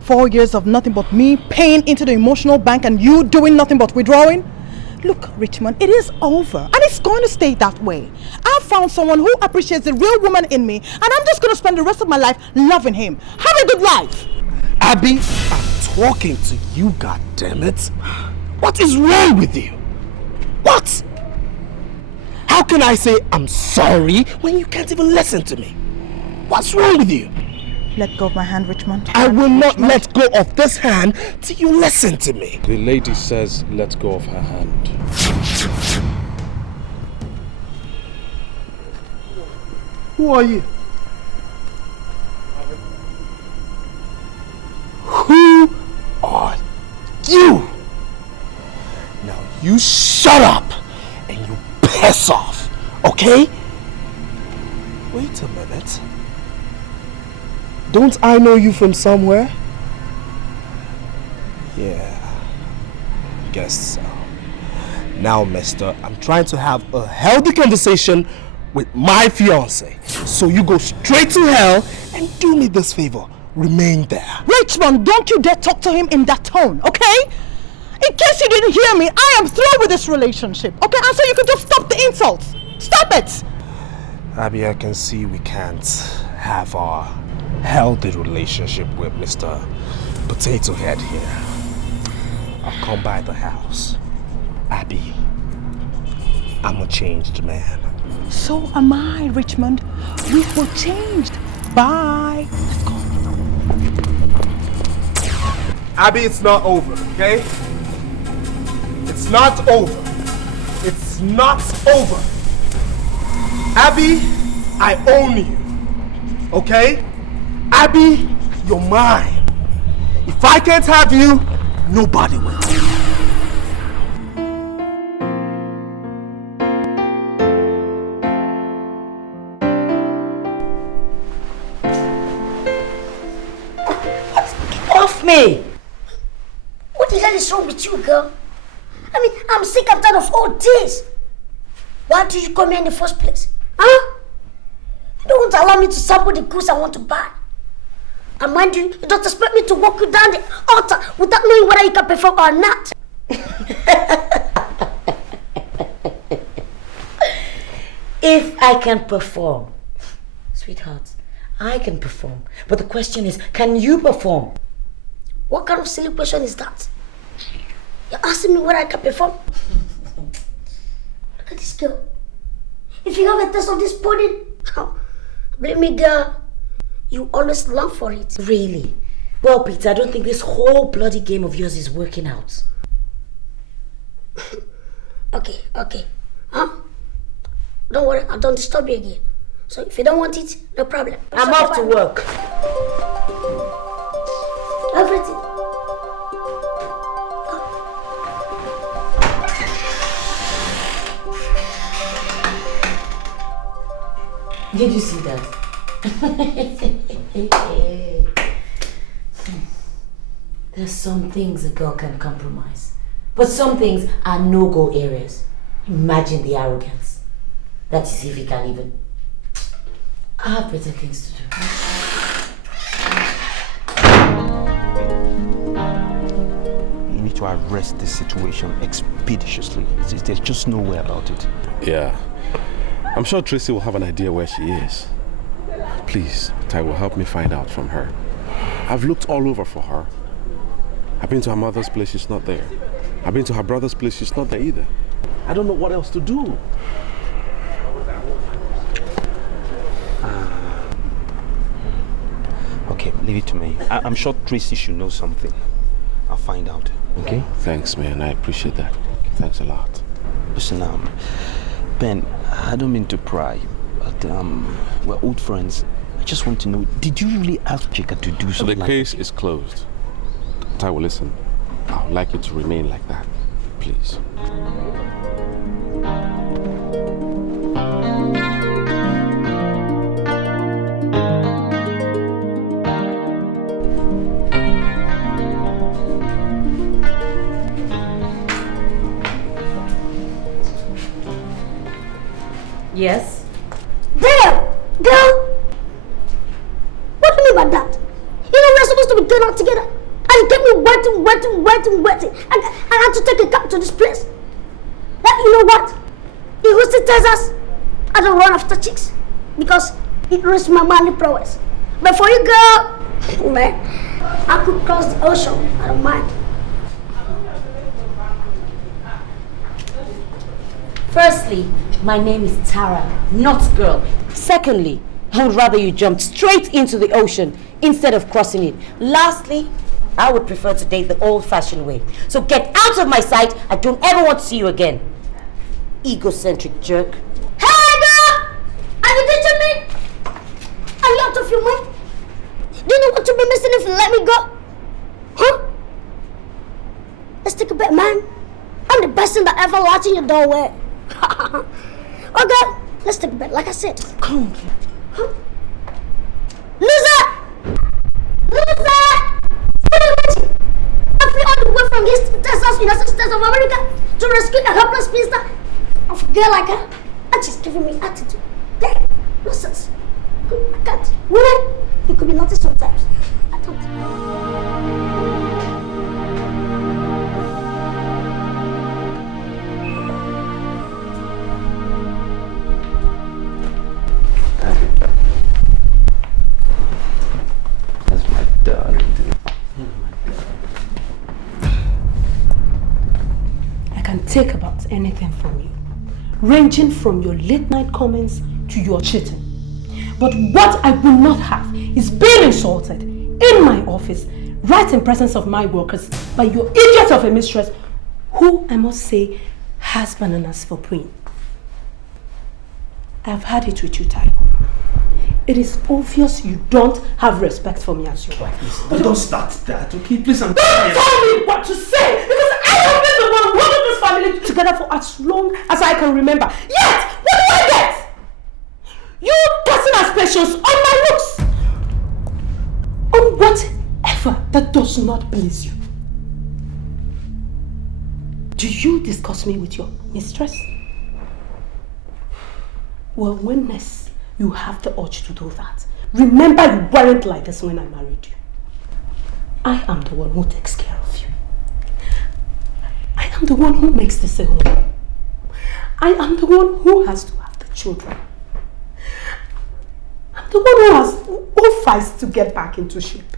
4 years of nothing but me paying into the emotional bank and you doing nothing but withdrawing? Look, Richmond, it is over and it's going to stay that way. I found someone who appreciates the real woman in me and I'm just going to spend the rest of my life loving him. Have a good life. Abby, I'm talking to you, goddammit. What is wrong with you? What? How can I say I'm sorry when you can't even listen to me? What's wrong with you? Let go of my hand, Richmond. I will not let go of this hand till you listen to me. The lady says let go of her hand. Who are you? Who are you? Now you shut up and you piss off, okay? Wait a minute. Don't I know you from somewhere? Yeah, guess so. Now, mister, I'm trying to have a healthy conversation with my fiance. So you go straight to hell and do me this favor. Remain there. Richmond, don't you dare talk to him in that tone, okay? In case you didn't hear me, I am through with this relationship, okay? And so you can just stop the insults. Stop it! Abby, I can see we can't have our healthy relationship with Mr. Potato Head here. I'll come by the house. Abby, I'm a changed man. So am I, Richmond. We were changed. Bye. Let's go. Abby, it's not over, okay? It's not over. It's not over. Abby, I own you, okay? Abby, you're mine. If I can't have you, nobody will. Off me! What the hell is wrong with you, girl? I mean, I'm sick and tired of all this. Why did you come here in the first place? Huh? You don't want to allow me to sample the goods I want to buy. And mind you, you don't expect me to walk you down the altar without knowing whether you can perform or not. If I can perform, sweetheart, I can perform. But the question is, can you perform? What kind of silly question is that? You're asking me whether I can perform? Look at this girl. If you have a taste of this pudding, believe me, girl, you always long for it. Really? Well, Peter, I don't think this whole bloody game of yours is working out. Okay. Huh? Don't worry, I don't disturb you again. So if you don't want it, no problem. I'm off to work. Everything. Did you see that? There's some things a girl can compromise, but some things are no-go areas. Imagine the arrogance. That is if he can even... I have better things to do. You need to arrest this situation expeditiously. There's just no way about it. Yeah. I'm sure Tracy will have an idea where she is. Please, Tai will help me find out from her. I've looked all over for her. I've been to her mother's place, she's not there. I've been to her brother's place, she's not there either. I don't know what else to do. Okay, leave it to me. I'm sure Tracy should know something. I'll find out, okay? Thanks, man. I appreciate that. Thanks a lot. Listen, Ben, I don't mean to pry, but we're old friends. I just want to know, did you really ask Chika to do something? The case is closed. Taiwo, listen. I would like it to remain like that, please. Yes? Damn! Girl! What do you mean by that? You know we're supposed to be going out together. And you kept me waiting. I had to take a cab to this place. You know what? He hosted tells us I don't run after chicks because it ruins my manly prowess. But for you, girl, man, I could cross the ocean. I don't mind. Firstly, my name is Tara, not girl. Secondly, I would rather you jumped straight into the ocean instead of crossing it. Lastly, I would prefer to date the old-fashioned way. So get out of my sight. I don't ever want to see you again. Egocentric jerk. Hey, girl! Are you ditching me? Are you out of your mind? Do you know what you'll be missing if you let me go? Huh? Let's take a bet, man. I'm the best thing that ever latched in your doorway. Okay, let's take a bet, like I said. Come on. Huh? Loser! I flew all the way from Houston, Texas, United States of America to rescue a helpless spinster of a girl like her. And she's giving me attitude. Damn, nonsense. I can't. Women, you could be naughty sometimes. I don't. I can take about anything from you, ranging from your late night comments to your cheating. But what I will not have is being insulted in my office, right in presence of my workers, by your idiot of a mistress, who I must say has bananas for brain. I've had it with you, Taiwo. It is obvious you don't have respect for me as your wife. But don't start that, okay? Please, I'm Don't tell me what to say, because I have been the one holding this family together for as long as I can remember. Yet, what do I get? You casting aspersions on my looks, on whatever that does not please you. Do you discuss me with your mistress? Well, when next you have the urge to do that, remember you weren't like this when I married you. I am the one who takes care of you. I am the one who makes this a home. I am the one who has to have the children. I'm the one who fights to get back into shape.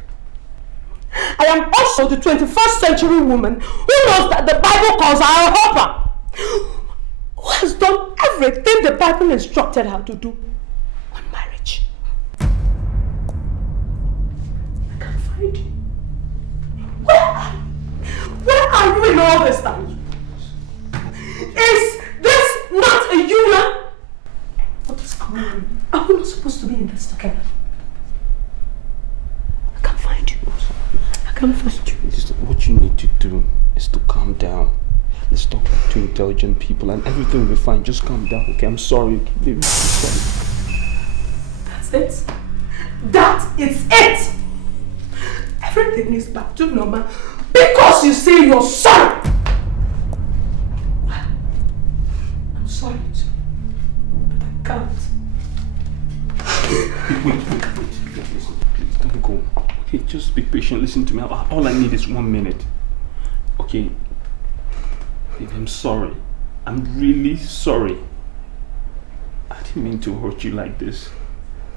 I am also the 21st century woman who knows that the Bible calls her a helper, who has done everything the Bible instructed her to do on marriage. I can't find you. Where are you in all this time? Is this not a union? What is going on? Are we not supposed to be in this together? I can't find you. I can't find you. What you need to do is to calm down. Let's talk like two intelligent people and everything will be fine. Just calm down, okay? I'm sorry, okay, baby. I'm sorry. That's it? That is it! everything is back to normal because you say you're sorry. I'm sorry too, but I can't. Wait. Listen, please don't go. Okay, just be patient. Listen to me. All I need is 1 minute. Okay? Babe, I'm sorry. I'm really sorry. I didn't mean to hurt you like this.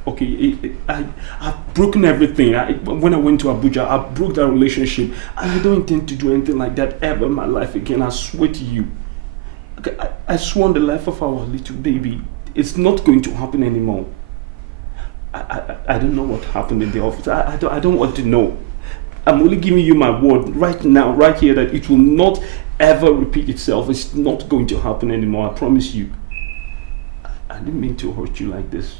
Okay, I've broken everything. When I went to Abuja, I broke that relationship. And I don't intend to do anything like that ever in my life again. I swear to you. Okay, I swear on the life of our little baby, it's not going to happen anymore. I don't know what happened in the office. I don't want to know. I'm only giving you my word right now, right here, that it will not ever repeat itself. It's not going to happen anymore. I promise you. I didn't mean to hurt you like this.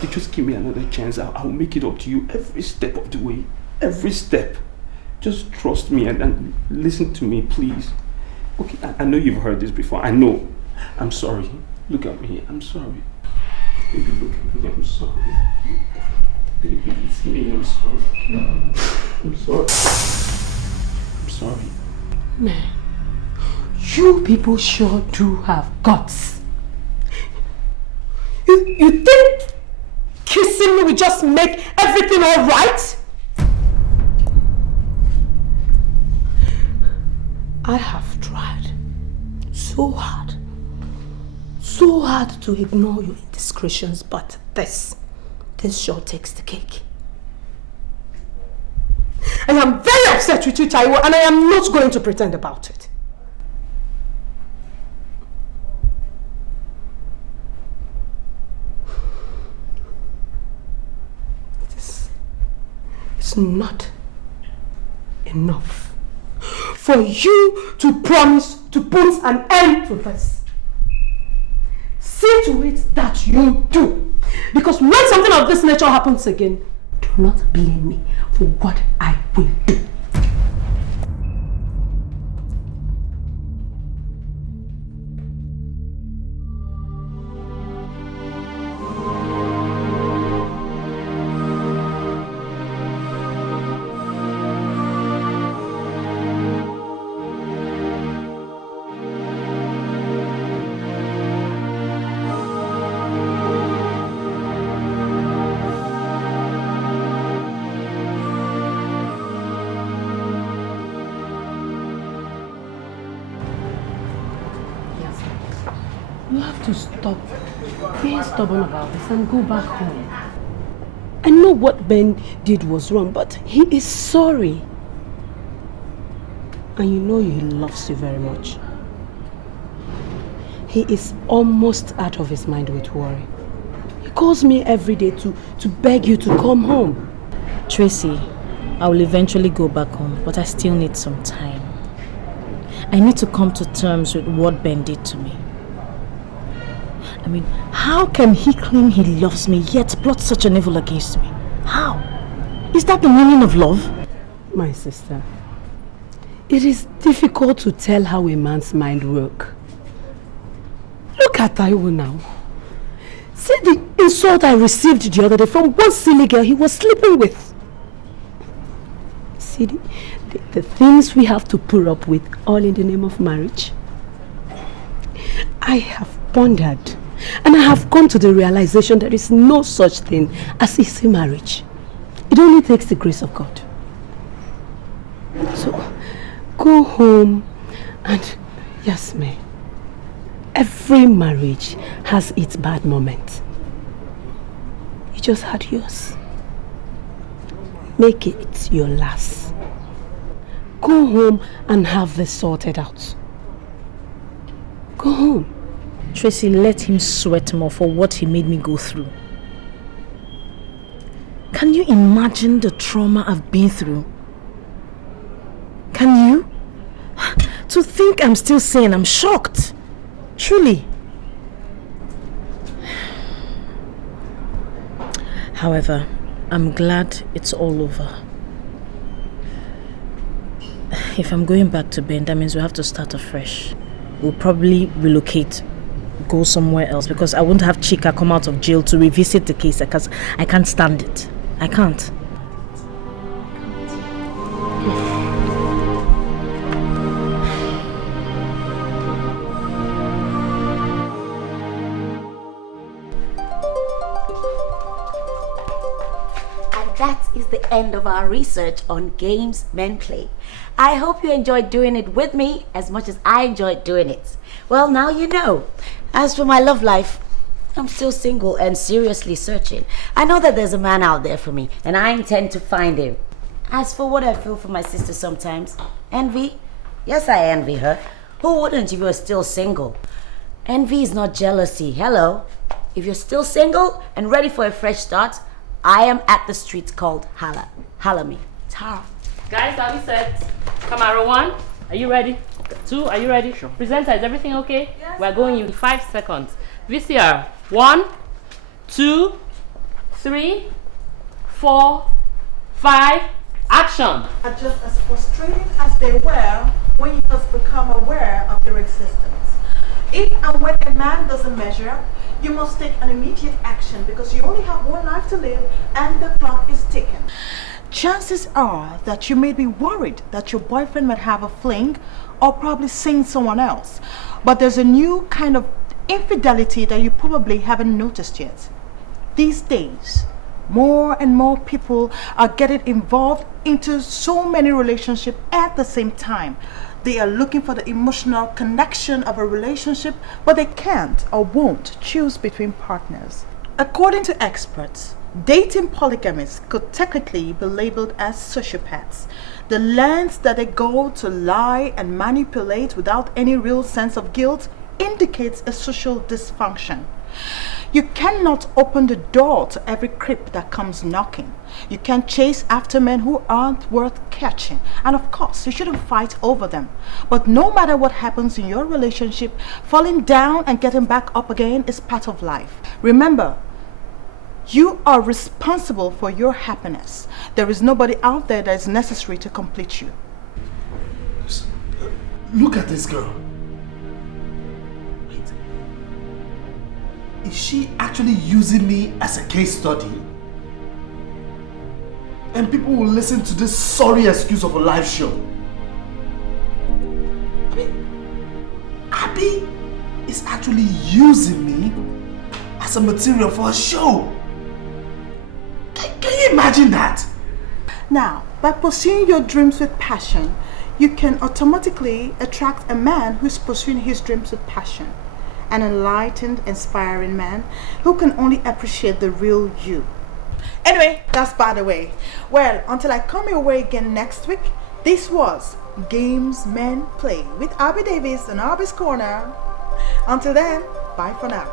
You just give me another chance. I'll make it up to you every step of the way. Every step. Just trust me and listen to me, please. Okay, I know you've heard this before. I know. I'm sorry. Look at me. I'm sorry. Baby, look at me. I'm sorry. Baby, it's me. I'm sorry. I'm sorry. I'm sorry. Man, you people sure do have guts. You think kissing me will just make everything all right? I have tried so hard to ignore your indiscretions, but this sure takes the cake. I am very upset with you, Taiwo, and I am not going to pretend about it. It's not enough for you to promise to put an end to this. See to it that you do. Because when something of this nature happens again, do not blame me for what I will do. Stop being stubborn about this and go back home. I know what Ben did was wrong, but he is sorry. And you know he loves you very much. He is almost out of his mind with worry. He calls me every day to beg you to come home. Tracy, I will eventually go back home, but I still need some time. I need to come to terms with what Ben did to me. I mean, how can he claim he loves me yet plot such an evil against me? How? Is that the meaning of love? My sister, it is difficult to tell how a man's mind works. Look at Taiwo now. See the insult I received the other day from one silly girl he was sleeping with. See the things we have to put up with all in the name of marriage. I have pondered. And I have come to the realization there is no such thing as easy marriage. It only takes the grace of God. So, go home and, Yasme, every marriage has its bad moments. You just had yours. Make it your last. Go home and have this sorted out. Go home. Tracy, let him sweat more for what he made me go through. Can you imagine the trauma I've been through? Can you? To think I'm still sane, I'm shocked. Truly. However, I'm glad it's all over. If I'm going back to Ben, that means we have to start afresh. We'll probably relocate, go somewhere else, because I won't have Chika come out of jail to revisit the case because I can't stand it. I can't. the end of our research on games men play. I hope you enjoyed doing it with me as much as I enjoyed doing it. Well, now you know. As for my love life, I'm still single and seriously searching. I know that there's a man out there for me, and I intend to find him. As for what I feel for my sister sometimes, envy? Yes, I envy her. Who wouldn't if you were still single? Envy is not jealousy. Hello. If you're still single and ready for a fresh start, I am at the street called Hala. Hala me. Tara. Guys, are we set? Camera 1, are you ready? 2, are you ready? Sure. Presenter, is everything okay? Yes. We're going in 5 seconds. VCR, 1, 2, 3, 4, 5, action! Are just as frustrating as they were when you first become aware of their existence. If and when a man doesn't measure up, you must take an immediate action because you only have one life to live and the clock is ticking. Chances are that you may be worried that your boyfriend might have a fling or probably seeing someone else. But there's a new kind of infidelity that you probably haven't noticed yet. These days, more and more people are getting involved into so many relationships at the same time. They are looking for the emotional connection of a relationship, but they can't or won't choose between partners. According to experts, dating polygamists could technically be labeled as sociopaths. The lengths that they go to lie and manipulate without any real sense of guilt indicates a social dysfunction. You cannot open the door to every creep that comes knocking. You can't chase after men who aren't worth catching. And of course, you shouldn't fight over them. But no matter what happens in your relationship, falling down and getting back up again is part of life. Remember, you are responsible for your happiness. There is nobody out there that is necessary to complete you. Look at this girl. Wait. Is she actually using me as a case study? And people will listen to this sorry excuse of a live show. I mean, Abby is actually using me as a material for a show. Can you imagine that? Now, by pursuing your dreams with passion, you can automatically attract a man who's pursuing his dreams with passion. An enlightened, inspiring man who can only appreciate the real you. Anyway, that's by the way. Well, until I come your way again next week, this was Games Men Play with Abby Davis and Abby's Corner. Until then, bye for now.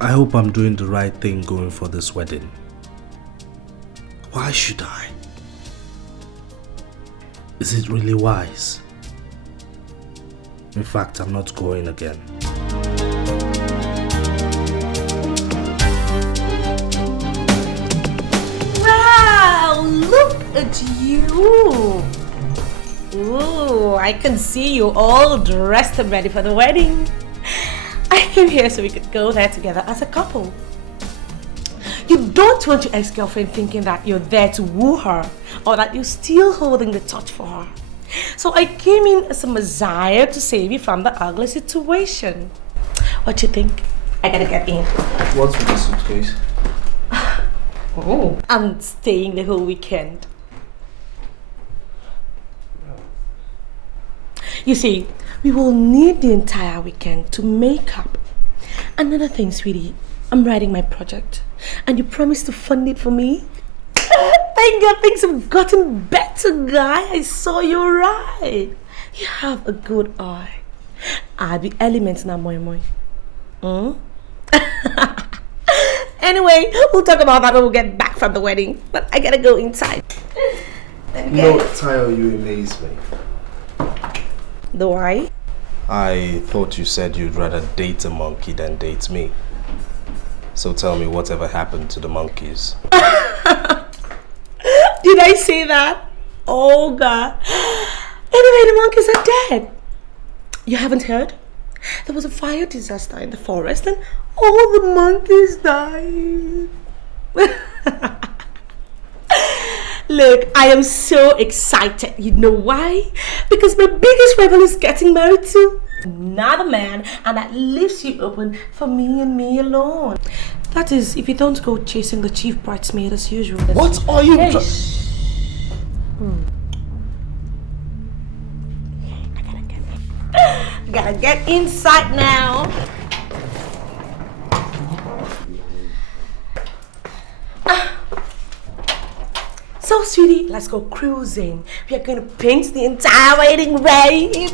I hope I'm doing the right thing going for this wedding. Why should I? Is it really wise? In fact, I'm not going again. Wow, look at you. Ooh, I can see you all dressed and ready for the wedding. I came here so we could go there together as a couple. You don't want your ex-girlfriend thinking that you're there to woo her or that you're still holding the torch for her. So I came in as a messiah to save you from the ugly situation. What you think? I gotta get in. What's with the suitcase? Oh, I'm staying the whole weekend. You see, we will need the entire weekend to make up. Another thing, sweetie, I'm writing my project and you promised to fund it for me. Thank God things have gotten better, guy. I saw you right. You have a good eye. I'll be elements now, moi moi. Anyway, we'll talk about that when we get back from the wedding. But I gotta go inside. No, Tayo, you amaze me. Do I? I thought you said you'd rather date a monkey than date me. So tell me, whatever happened to the monkeys? Did I say that? Oh God. Anyway, the monkeys are dead. You haven't heard? There was a fire disaster in the forest and all the monkeys died. Look, I am so excited. You know why? Because my biggest rival is getting married to another man, and that leaves you open for me and me alone. That is, if you don't go chasing the chief bridesmaid as usual. What are you I gotta get inside now. So, sweetie, let's go cruising. We are going to paint the entire wedding ring.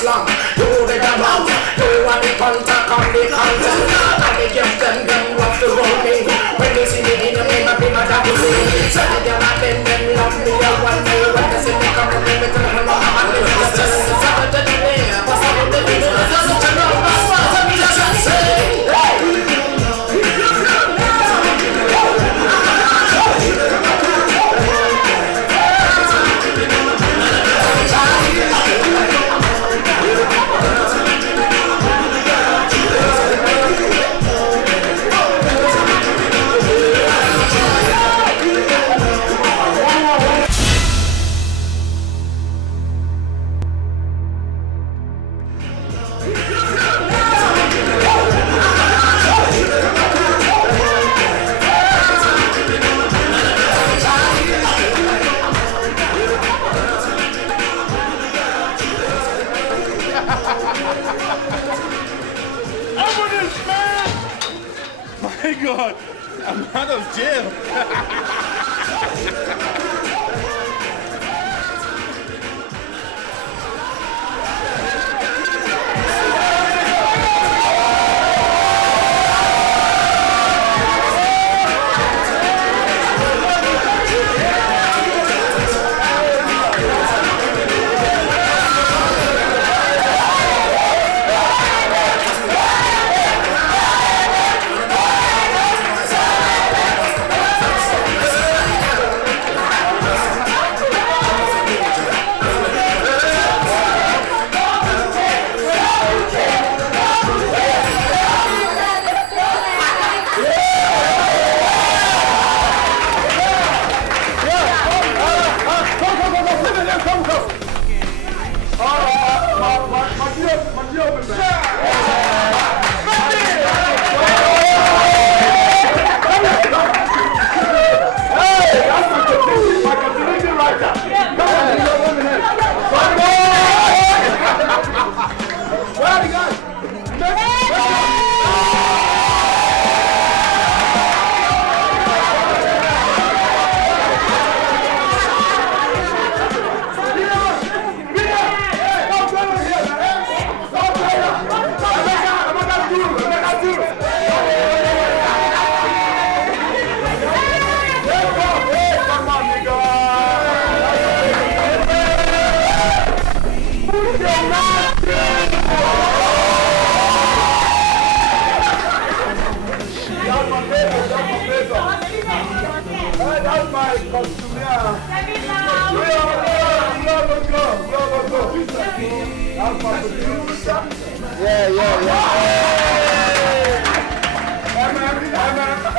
Slam, you the amount, you want the contact on the contest, and the gift My God, I'm out of jail.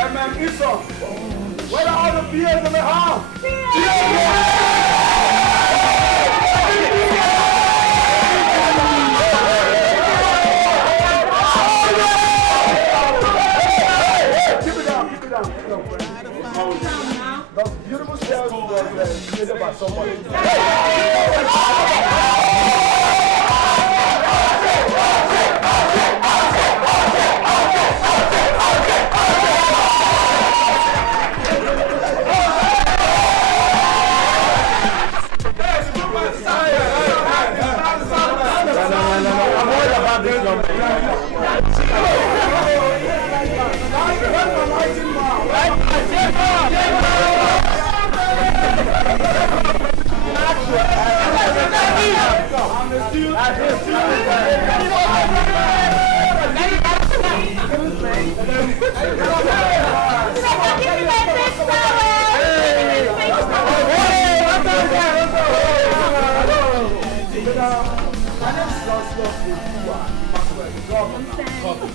Emem, Isong. Where are all the beers in the house? Keep it down. Those beautiful shells were created by somebody.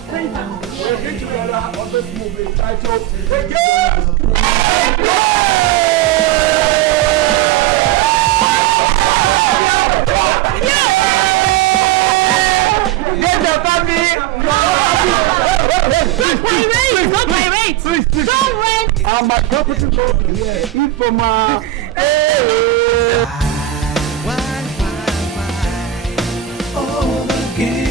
We're here together on this movie titled Don't pirate! Don't rent! And my property informer. Oh, the game.